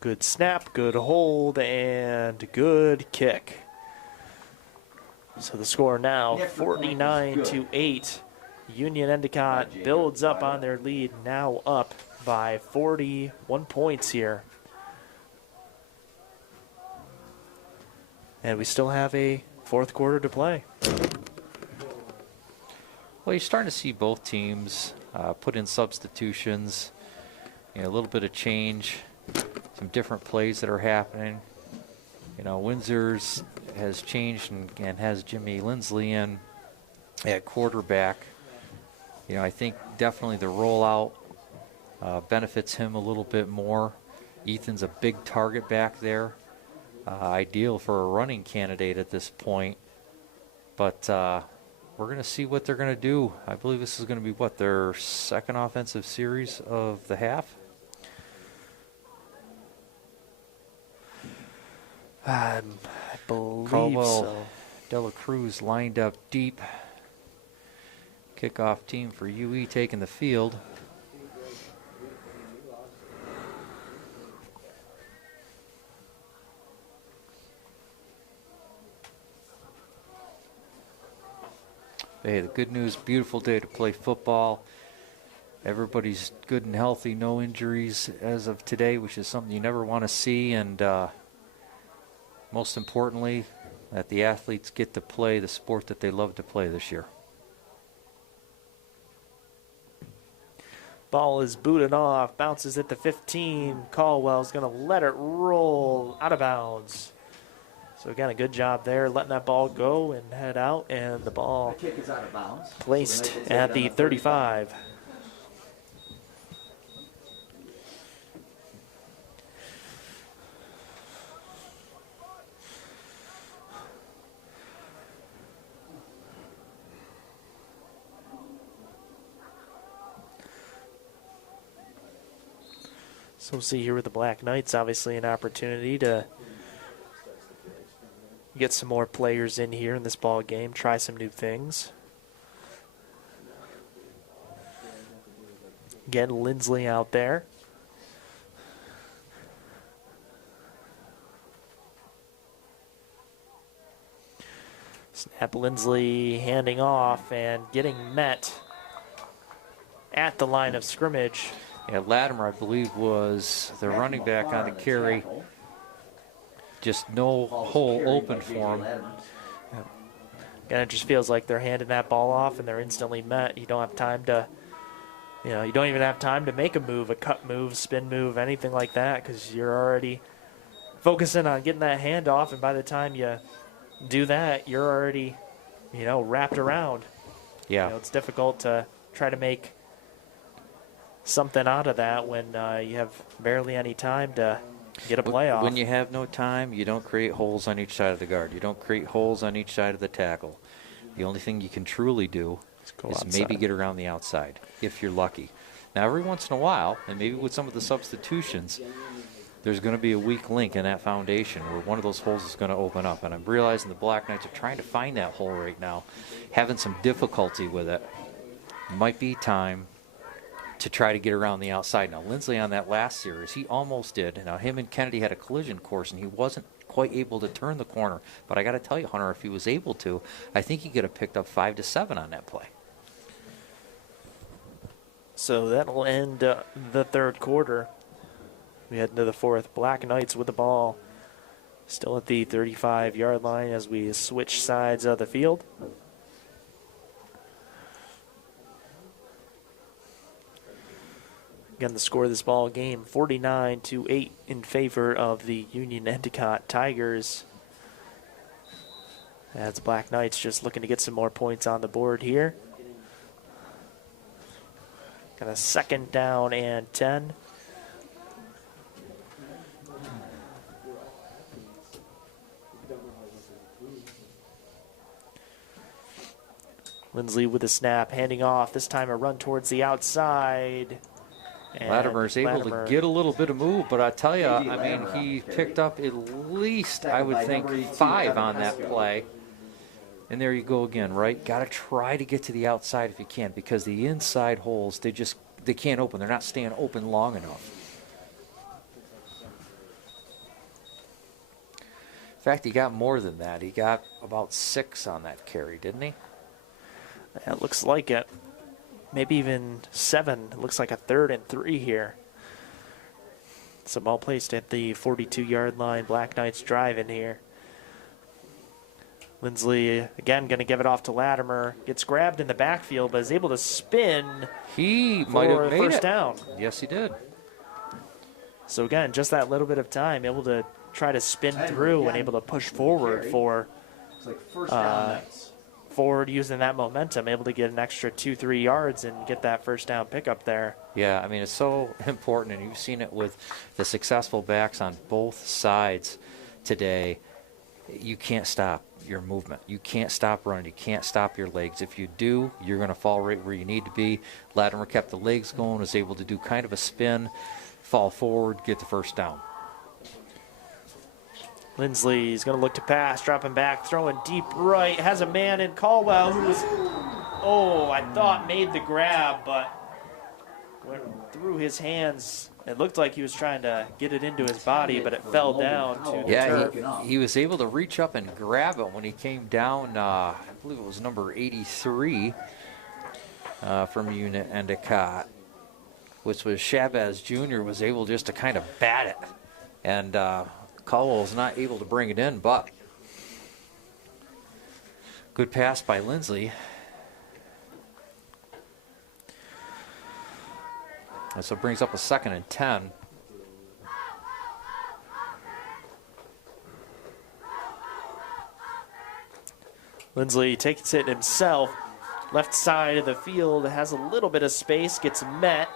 Good snap, good hold, and good kick. So the score now 49-8. Union-Endicott builds up on their lead, now up by 41 points here. And we still have a fourth quarter to play. Well, you're starting to see both teams put in substitutions, a little bit of change, some different plays that are happening. Windsor's has changed and has Jimmy Lindsley in at quarterback. I think definitely the rollout benefits him a little bit more. Ethan's a big target back there. Ideal for a running candidate at this point. But we're going to see what they're going to do. I believe this is going to be, their second offensive series of the half? I believe Caldwell so. Dela Cruz lined up deep. Kickoff team for UE taking the field. Hey, the good news, beautiful day to play football. Everybody's good and healthy, no injuries as of today, which is something you never want to see. And most importantly, that the athletes get to play the sport that they love to play this year. Ball is booted off, bounces at the 15. Caldwell's going to let it roll out of bounds. So again, a good job there, letting that ball go and head out, and the ball The kick is out of bounds. placed So at the 35. So we'll see here with the Black Knights, obviously an opportunity to get some more players in here in this ball game, try some new things. Again, Lindsley out there. Snap Lindsley handing off and getting met at the line of scrimmage. Yeah, Latimer, I believe, was the running back on the carry. Just no hole open for him. And it just feels like they're handing that ball off and they're instantly met. You don't have time to, you don't even have time to make a move, a cut move, spin move, anything like that, because you're already focusing on getting that hand off, and by the time you do that, you're already, wrapped around. Yeah. It's difficult to try to make something out of that when you have barely any time to get a playoff. When you have no time, you don't create holes on each side of the guard. You don't create holes on each side of the tackle. The only thing you can truly do is maybe get around the outside, if you're lucky. Now, every once in a while, and maybe with some of the substitutions, there's going to be a weak link in that foundation where one of those holes is going to open up. And I'm realizing the Black Knights are trying to find that hole right now, having some difficulty with it. Might be time to try to get around the outside. Now, Lindsley on that last series, he almost did. Now, him and Kennedy had a collision course, and he wasn't quite able to turn the corner. But I got to tell you, Hunter, if he was able to, I think he could have picked up 5 to 7 on that play. So that'll end the third quarter. We head into the fourth. Black Knights with the ball. Still at the 35-yard line as we switch sides of the field. Again, the score of this ball game, 49-8 in favor of the Union-Endicott Tigers. As Black Knights just looking to get some more points on the board here. Got a 2nd down and 10. Lindsley with the snap, handing off. This time a run towards the outside. Latimer's able to get a little bit of move, but I tell you, I mean, he picked up at least, I would think, 5 on that play. And there you go again, right? Got to try to get to the outside if you can, because the inside holes, they can't open. They're not staying open long enough. In fact, he got more than that. He got about 6 on that carry, didn't he? It looks like it. Maybe even 7. It looks like a 3rd and 3 here. So ball placed at the 42-yard line. Black Knights driving here. Lindsley, again, going to give it off to Latimer. Gets grabbed in the backfield, but is able to spin. He might have made first it. Down. Yes, he did. So again, just that little bit of time, able to try to spin through and able to push forward for First down Knights. forward using that momentum, able to get an extra 2-3 yards and get that first down pickup there. Yeah, I mean, it's so important, and you've seen it with the successful backs on both sides today. You can't stop your movement. You can't stop running. You can't stop your legs. If you do, you're going to fall right where you need to be. Latimer kept the legs going, was able to do kind of a spin, fall forward, get the first down. Lindsley's going to look to pass, dropping back, throwing deep right. Has a man in Caldwell who was, I thought made the grab, but went through his hands. It looked like he was trying to get it into his body, but it fell down to the turf. He was able to reach up and grab it when he came down, I believe it was number 83 from Union-Endicott, which was Chavez Jr. was able just to kind of bat it. And Caldwell was not able to bring it in, but good pass by Lindsley. And so it brings up a 2nd and 10. Lindsley takes it himself. Left side of the field, has a little bit of space, gets met,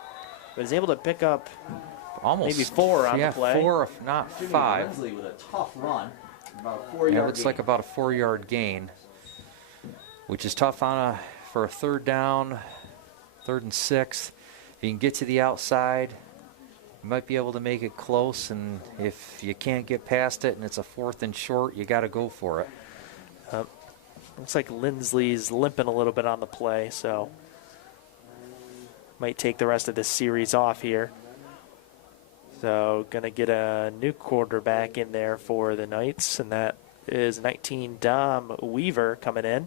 but is able to pick up almost maybe 4 on the play. 4, if not 5. Lindsley with a tough run. About a 4-yard Yeah, it looks gain. like about a 4-yard gain, which is tough on for a 3rd down, 3rd and 6. If you can get to the outside, you might be able to make it close, and if you can't get past it and it's a 4th and short, you got to go for it. Looks like Lindsley's limping a little bit on the play, so might take the rest of this series off here. So going to get a new quarterback in there for the Knights, and that is 19 Dom Weaver coming in.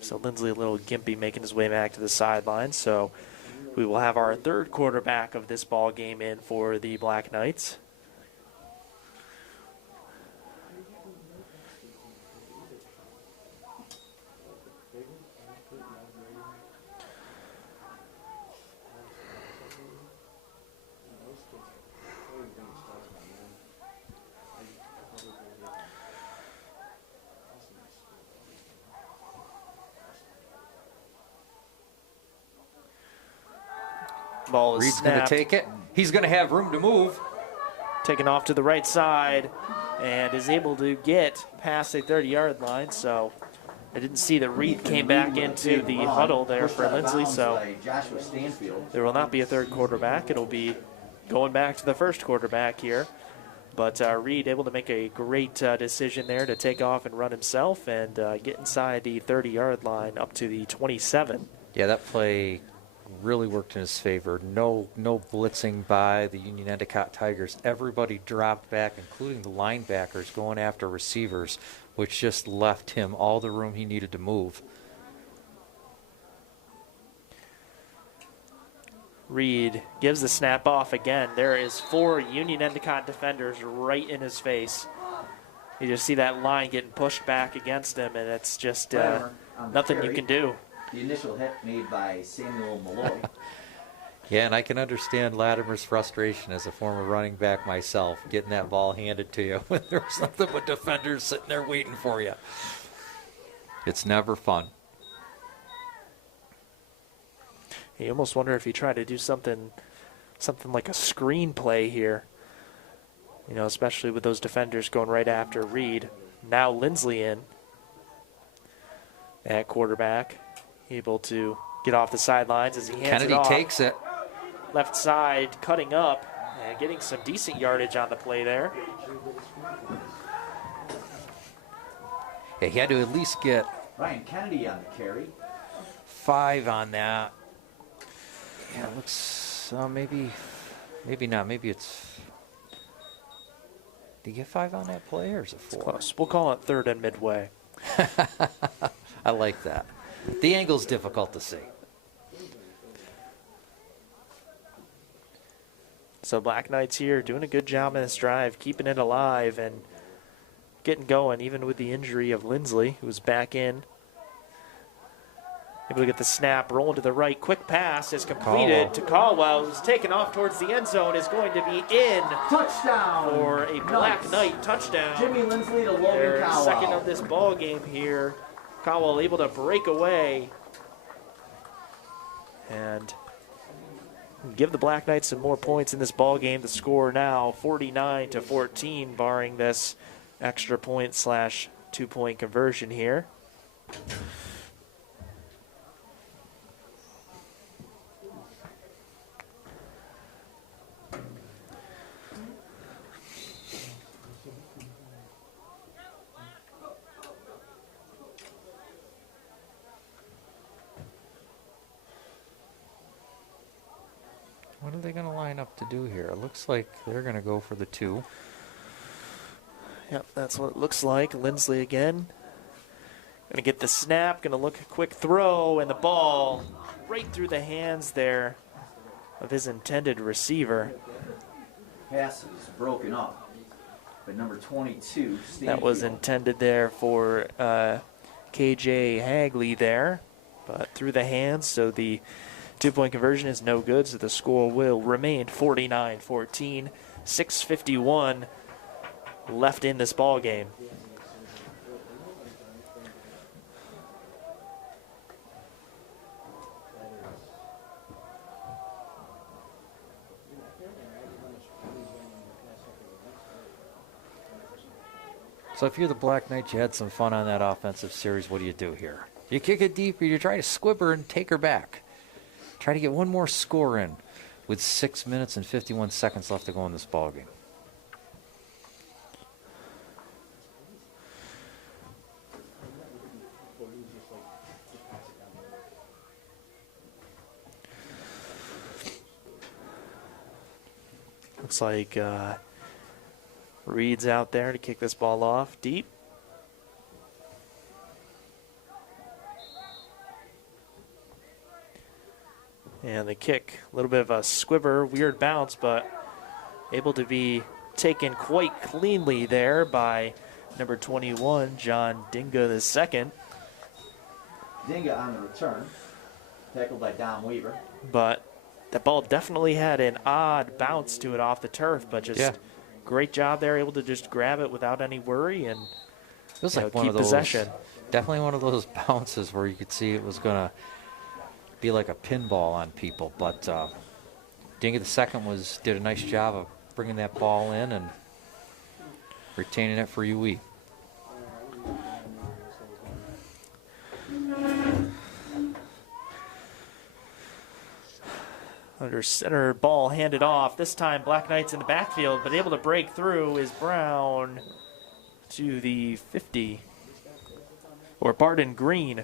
So Lindsley a little gimpy, making his way back to the sideline. So we will have our 3rd quarterback of this ball game in for the Black Knights. Ball is Reed's going to snapped. take it. He's going to have room to move. Taken off to the right side and is able to get past the 30-yard line. So I didn't see that Reed came back into the huddle there for Lindsley. So Joshua Stanfield. there will not be a third quarterback. It'll be going back to the first quarterback here. But Reed able to make a great decision there to take off and run himself and get inside the 30-yard line up to the 27. Yeah, that play really worked in his favor. No blitzing by the Union-Endicott Tigers. Everybody dropped back, including the linebackers going after receivers, which just left him all the room he needed to move. Reed gives the snap off again. There is 4 Union-Endicott defenders right in his face. You just see that line getting pushed back against him, and it's just nothing you can do. The initial hit made by Samuel Malloy. Yeah, and I can understand Latimer's frustration as a former running back myself, getting that ball handed to you when there's nothing but defenders sitting there waiting for you. It's never fun. You almost wonder if you try to do something like a screen play here. You know, especially with those defenders going right after Reed. Now Lindsley in at quarterback, able to get off the sidelines as he hands Kennedy it off. takes it. Left side, cutting up and getting some decent yardage on the play there. Yeah, he had to at least get Ryan Kennedy on the carry. 5 on that. Yeah, it looks maybe not. Maybe it's. Did he get 5 on that play, or is it 4? Close. We'll call it third and midway. I like that. The angle's difficult to see. So Black Knights here doing a good job in this drive, keeping it alive and getting going, even with the injury of Lindsley, who's back in. Able to get the snap, rolling to the right. Quick pass is completed to Caldwell, who's taken off towards the end zone, is going to be in Touchdown! for a Black Knight touchdown. Jimmy Lindsley to Logan Their Caldwell. second of this ball game here. Caldwell able to break away and give the Black Knights some more points in this ball game. The score now 49-14, barring this extra point / 2-point conversion here. What are they going to line up to do here? It looks like they're going to go for the 2. Yep, that's what it looks like. Lindsley again. Going to get the snap, going to look a quick throw, and the ball right through the hands there of his intended receiver. Pass is broken up. But number 22, Stanfield. That was intended there for KJ Hagley there, but through the hands, so the 2-point conversion is no good, so the score will remain 49-14, 6:51 left in this ball game. So if you're the Black Knights, you had some fun on that offensive series. What do you do here? You kick it deep, or you try to squib her and take her back. Try to get one more score in with 6 minutes and 51 seconds left to go in this ball game. Looks like Reed's out there to kick this ball off deep. And the kick, a little bit of a squibber, weird bounce, but able to be taken quite cleanly there by number 21, John Dinga II. Dinga on the return. Tackled by Dom Weaver. But that ball definitely had an odd bounce to it off the turf, but just great job there, able to just grab it without any worry and It was like one keep of those, possession. definitely one of those bounces where you could see it was going to be like a pinball on people, but Dingy the second did a nice job of bringing that ball in and retaining it for UE. Under center, ball handed off. This time Black Knights in the backfield, but able to break through is Brown to the 50. Or Barden Green.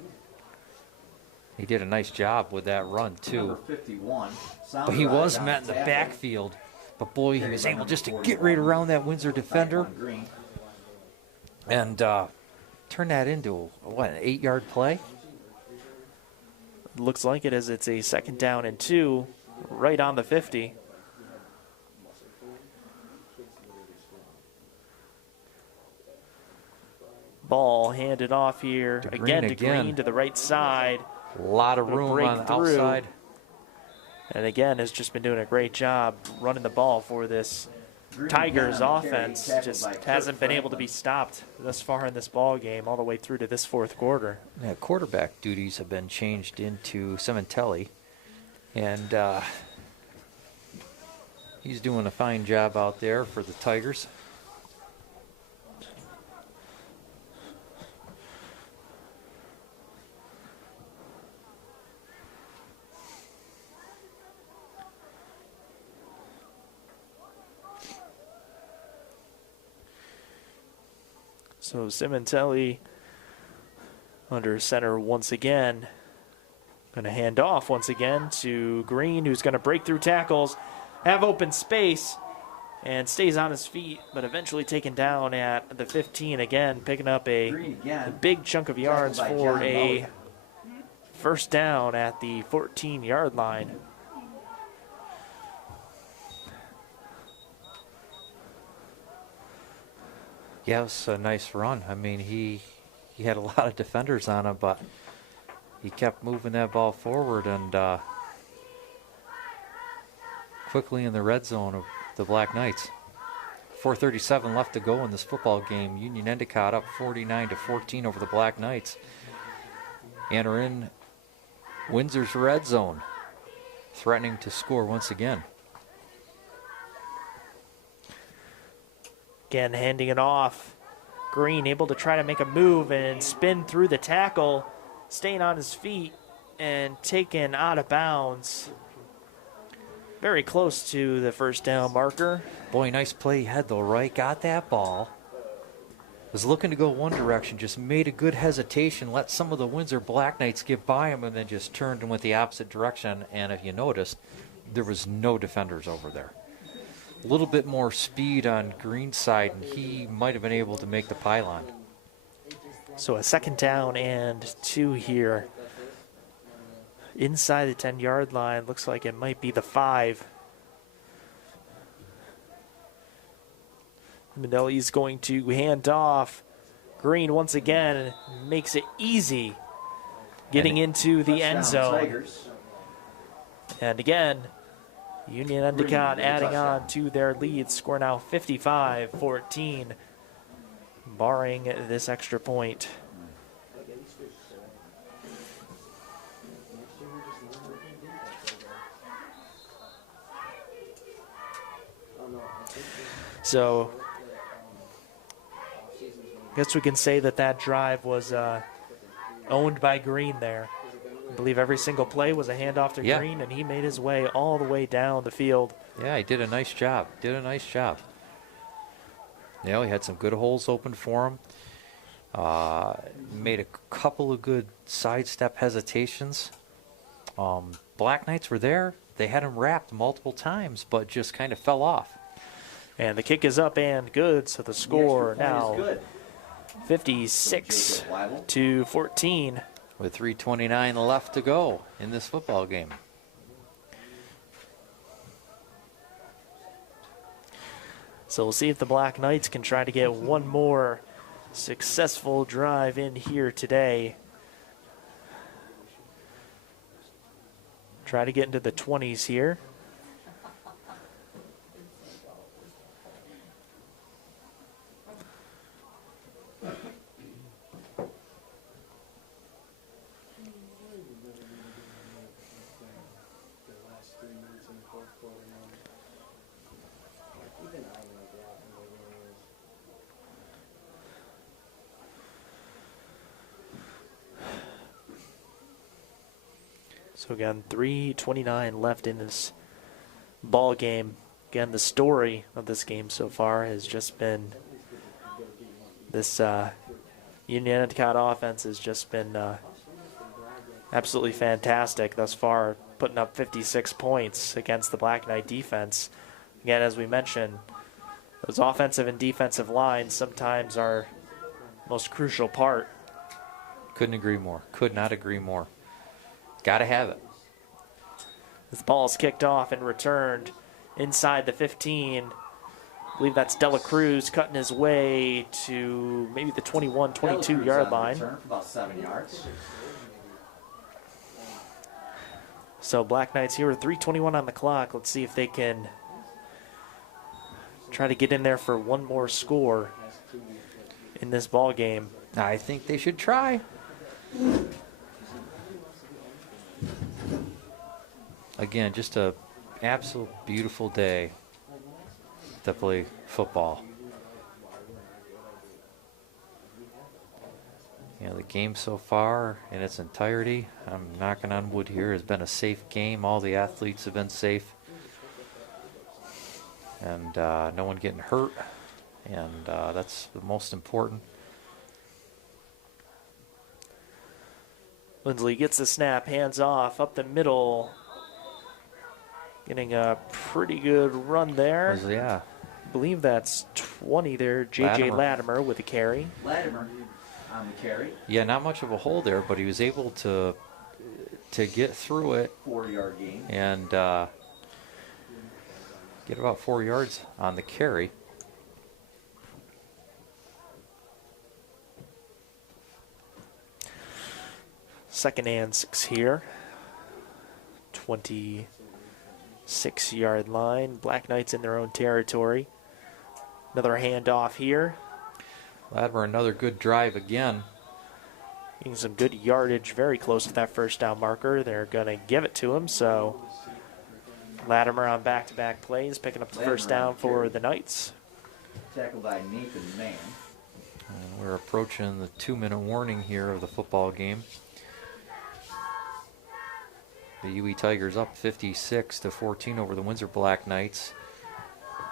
He did a nice job with that run, too. Number 51. But he was met in the backfield. But boy, he was able just to get right around that Windsor defender and turn that into, what, an 8-yard play? Looks like it, as it's a 2nd down and 2, right on the 50. Ball handed off here again to Green to the right side. A lot of room on the outside. And again, has just been doing a great job running the ball for this Tigers offense. Just hasn't been able to be stopped thus far in this ball game, all the way through to this 4th quarter. Yeah, quarterback duties have been changed into Cementelli, and he's doing a fine job out there for the Tigers. So Cementelli under center once again. Going to hand off once again to Green, who's going to break through tackles, have open space, and stays on his feet, but eventually taken down at the 15 again, picking up a big chunk of yards for a first down at the 14-yard line. Yeah, it was a nice run. I mean, he had a lot of defenders on him, but he kept moving that ball forward, and quickly in the red zone of the Black Knights. 4:37 left to go in this football game. Union-Endicott up 49-14 over the Black Knights, and are in Windsor's red zone, threatening to score once again. Again, handing it off. Green able to try to make a move and spin through the tackle, staying on his feet and taken out of bounds. Very close to the first down marker. Boy, nice play he had though, right? Got that ball. Was looking to go one direction, just made a good hesitation, let some of the Windsor Black Knights get by him, and then just turned and went the opposite direction. And if you noticed, there was no defenders over there. A little bit more speed on Green's side, and he might have been able to make the pylon. So a 2nd down and 2 here. Inside the 10-yard line, looks like it might be the 5. Manelli's going to hand off. Green once again makes it easy getting into the end zone. And again, Union-Endicott adding on to their lead, score now 55-14, barring this extra point. So, I guess we can say that that drive was owned by Green there. I believe every single play was a handoff to Green, and he made his way all the way down the field. Yeah, he did a nice job. You know, he had some good holes open for him. Made a couple of good sidestep hesitations. Black Knights were there. They had him wrapped multiple times, but just kind of fell off. And the kick is up and good, so the score now 56-14. With 3:29 left to go in this football game. So we'll see if the Black Knights can try to get one more successful drive in here today. Try to get into the 20s here. So again, 3:29 left in this ball game. Again, the story of this game so far has just been this Union-Endicott offense has just been absolutely fantastic thus far, putting up 56 points against the Black Knight defense. Again, as we mentioned, those offensive and defensive lines sometimes are most crucial part. Couldn't agree more. Could not agree more. Got to have it. This ball is kicked off and returned inside the 15. I believe that's Dela Cruz cutting his way to maybe the 21, 22-yard line. Return for about 7 yards. So Black Knights here with 3:21 on the clock. Let's see if they can try to get in there for one more score in this ball game. I think they should try. Again, just a absolute beautiful day to play football. You know, the game so far in its entirety, I'm knocking on wood here, has been a safe game. All the athletes have been safe. And no one getting hurt. And that's the most important. Lindsley gets the snap, hands off, up the middle. Getting a pretty good run there. Yeah. I believe that's 20 there. J.J. Latimer with a carry. Latimer on the carry. Yeah, not much of a hole there, but he was able to get through it. 4-yard gain. And get about 4 yards on the carry. Second and 6 here. 26-yard line. Black Knights in their own territory. Another handoff here. Latimer, another good drive again. Getting some good yardage very close to that first down marker. They're going to give it to him, so Latimer on back-to-back plays, picking up the first down for the Knights. Tackled by Nathan Mann. And we're approaching the 2-minute warning here of the football game. The UE Tigers up 56-14 over the Windsor Black Knights.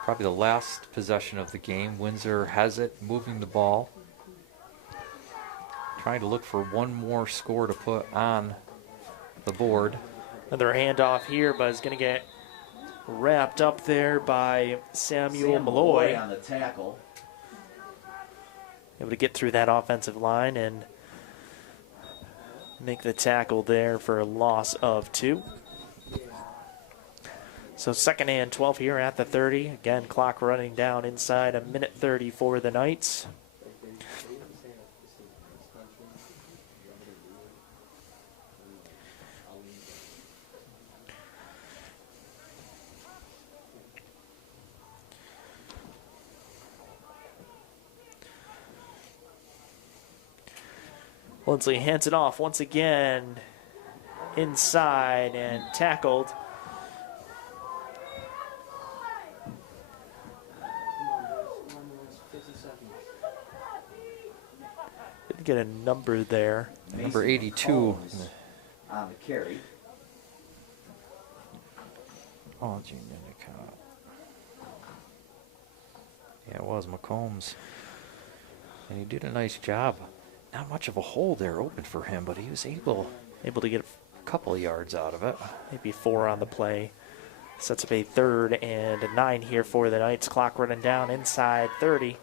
Probably the last possession of the game. Windsor has it, moving the ball. Trying to look for one more score to put on the board. Another handoff here, but it's going to get wrapped up there by Samuel Malloy. On the tackle. Able to get through that offensive line and make the tackle there for a loss of 2. So second and 12 here at the 30. Again, clock running down inside a minute 30 for the Knights. Lindsley hands it off once again inside and tackled. Didn't get a number there. Number 82. On the carry. Oh, Union-Endicott. Yeah, it was McCombs. And he did a nice job. Not much of a hole there open for him, but he was able to get a couple of yards out of it. Maybe 4 on the play. Sets up a 3rd and 9 here for the Knights. Clock running down inside 30.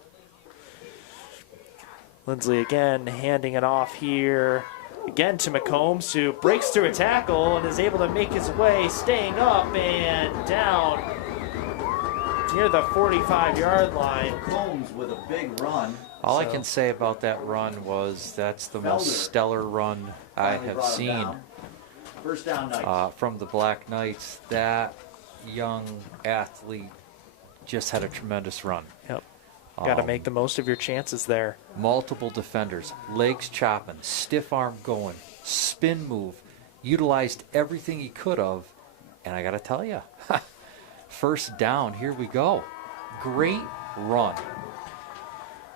Lindsley again handing it off here. Again to McCombs, who breaks through a tackle and is able to make his way, staying up and down near the 45-yard line. Combs with a big run. All I can say about that run was that's the most stellar run I have seen. First down, Knights. From the Black Knights. That young athlete just had a tremendous run. Yep. Got to make the most of your chances there. Multiple defenders, legs chopping, stiff arm going, spin move, utilized everything he could have, and I got to tell you, first down, here we go. Great run.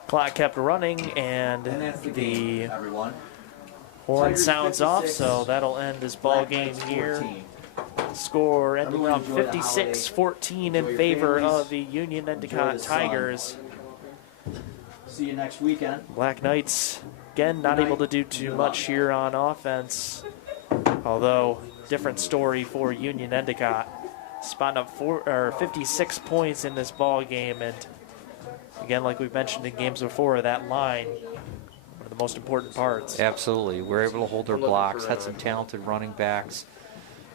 Clock kept running, and that's the game, everyone. Horn Tigers sounds off, 56, so that'll end this ball Black game Knights here. 14. Score ending Everyone up enjoy the 56-14 Enjoy in your favor families. of the Enjoy Union-Endicott the sun. Tigers. See you next weekend. Black Knights, again, not able to do too much here on offense. Although, different story for Union-Endicott. Spotting up 56 points in this ball game, and again, like we've mentioned in games before, that line, one of the most important parts. Absolutely. We're able to hold their blocks, had some talented running backs.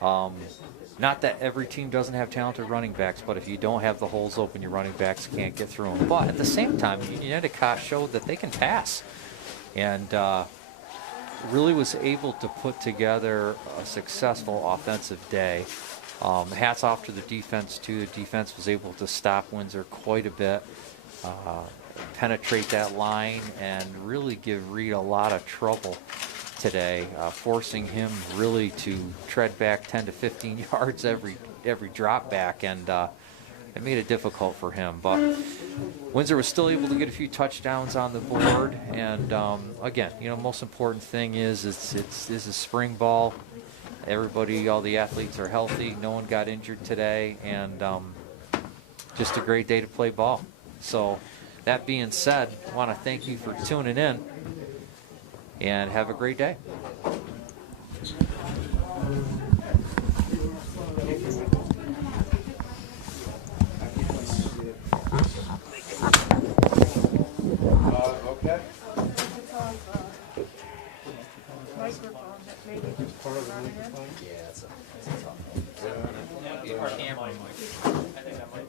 Not that every team doesn't have talented running backs, but if you don't have the holes open, your running backs can't get through them. But at the same time, Union-Endicott showed that they can pass, and really was able to put together a successful offensive day. Hats off to the defense, too. The defense was able to stop Windsor quite a bit, penetrate that line, and really give Reed a lot of trouble today, forcing him really to tread back 10 to 15 yards every drop back, and it made it difficult for him. But Windsor was still able to get a few touchdowns on the board, and again, most important thing is this is spring ball. Everybody, all the athletes are healthy. No one got injured today, and just a great day to play ball. So that being said, I want to thank you for tuning in, and have a great day. Okay. Microphone that maybe just running in. Yeah, it's a tough one.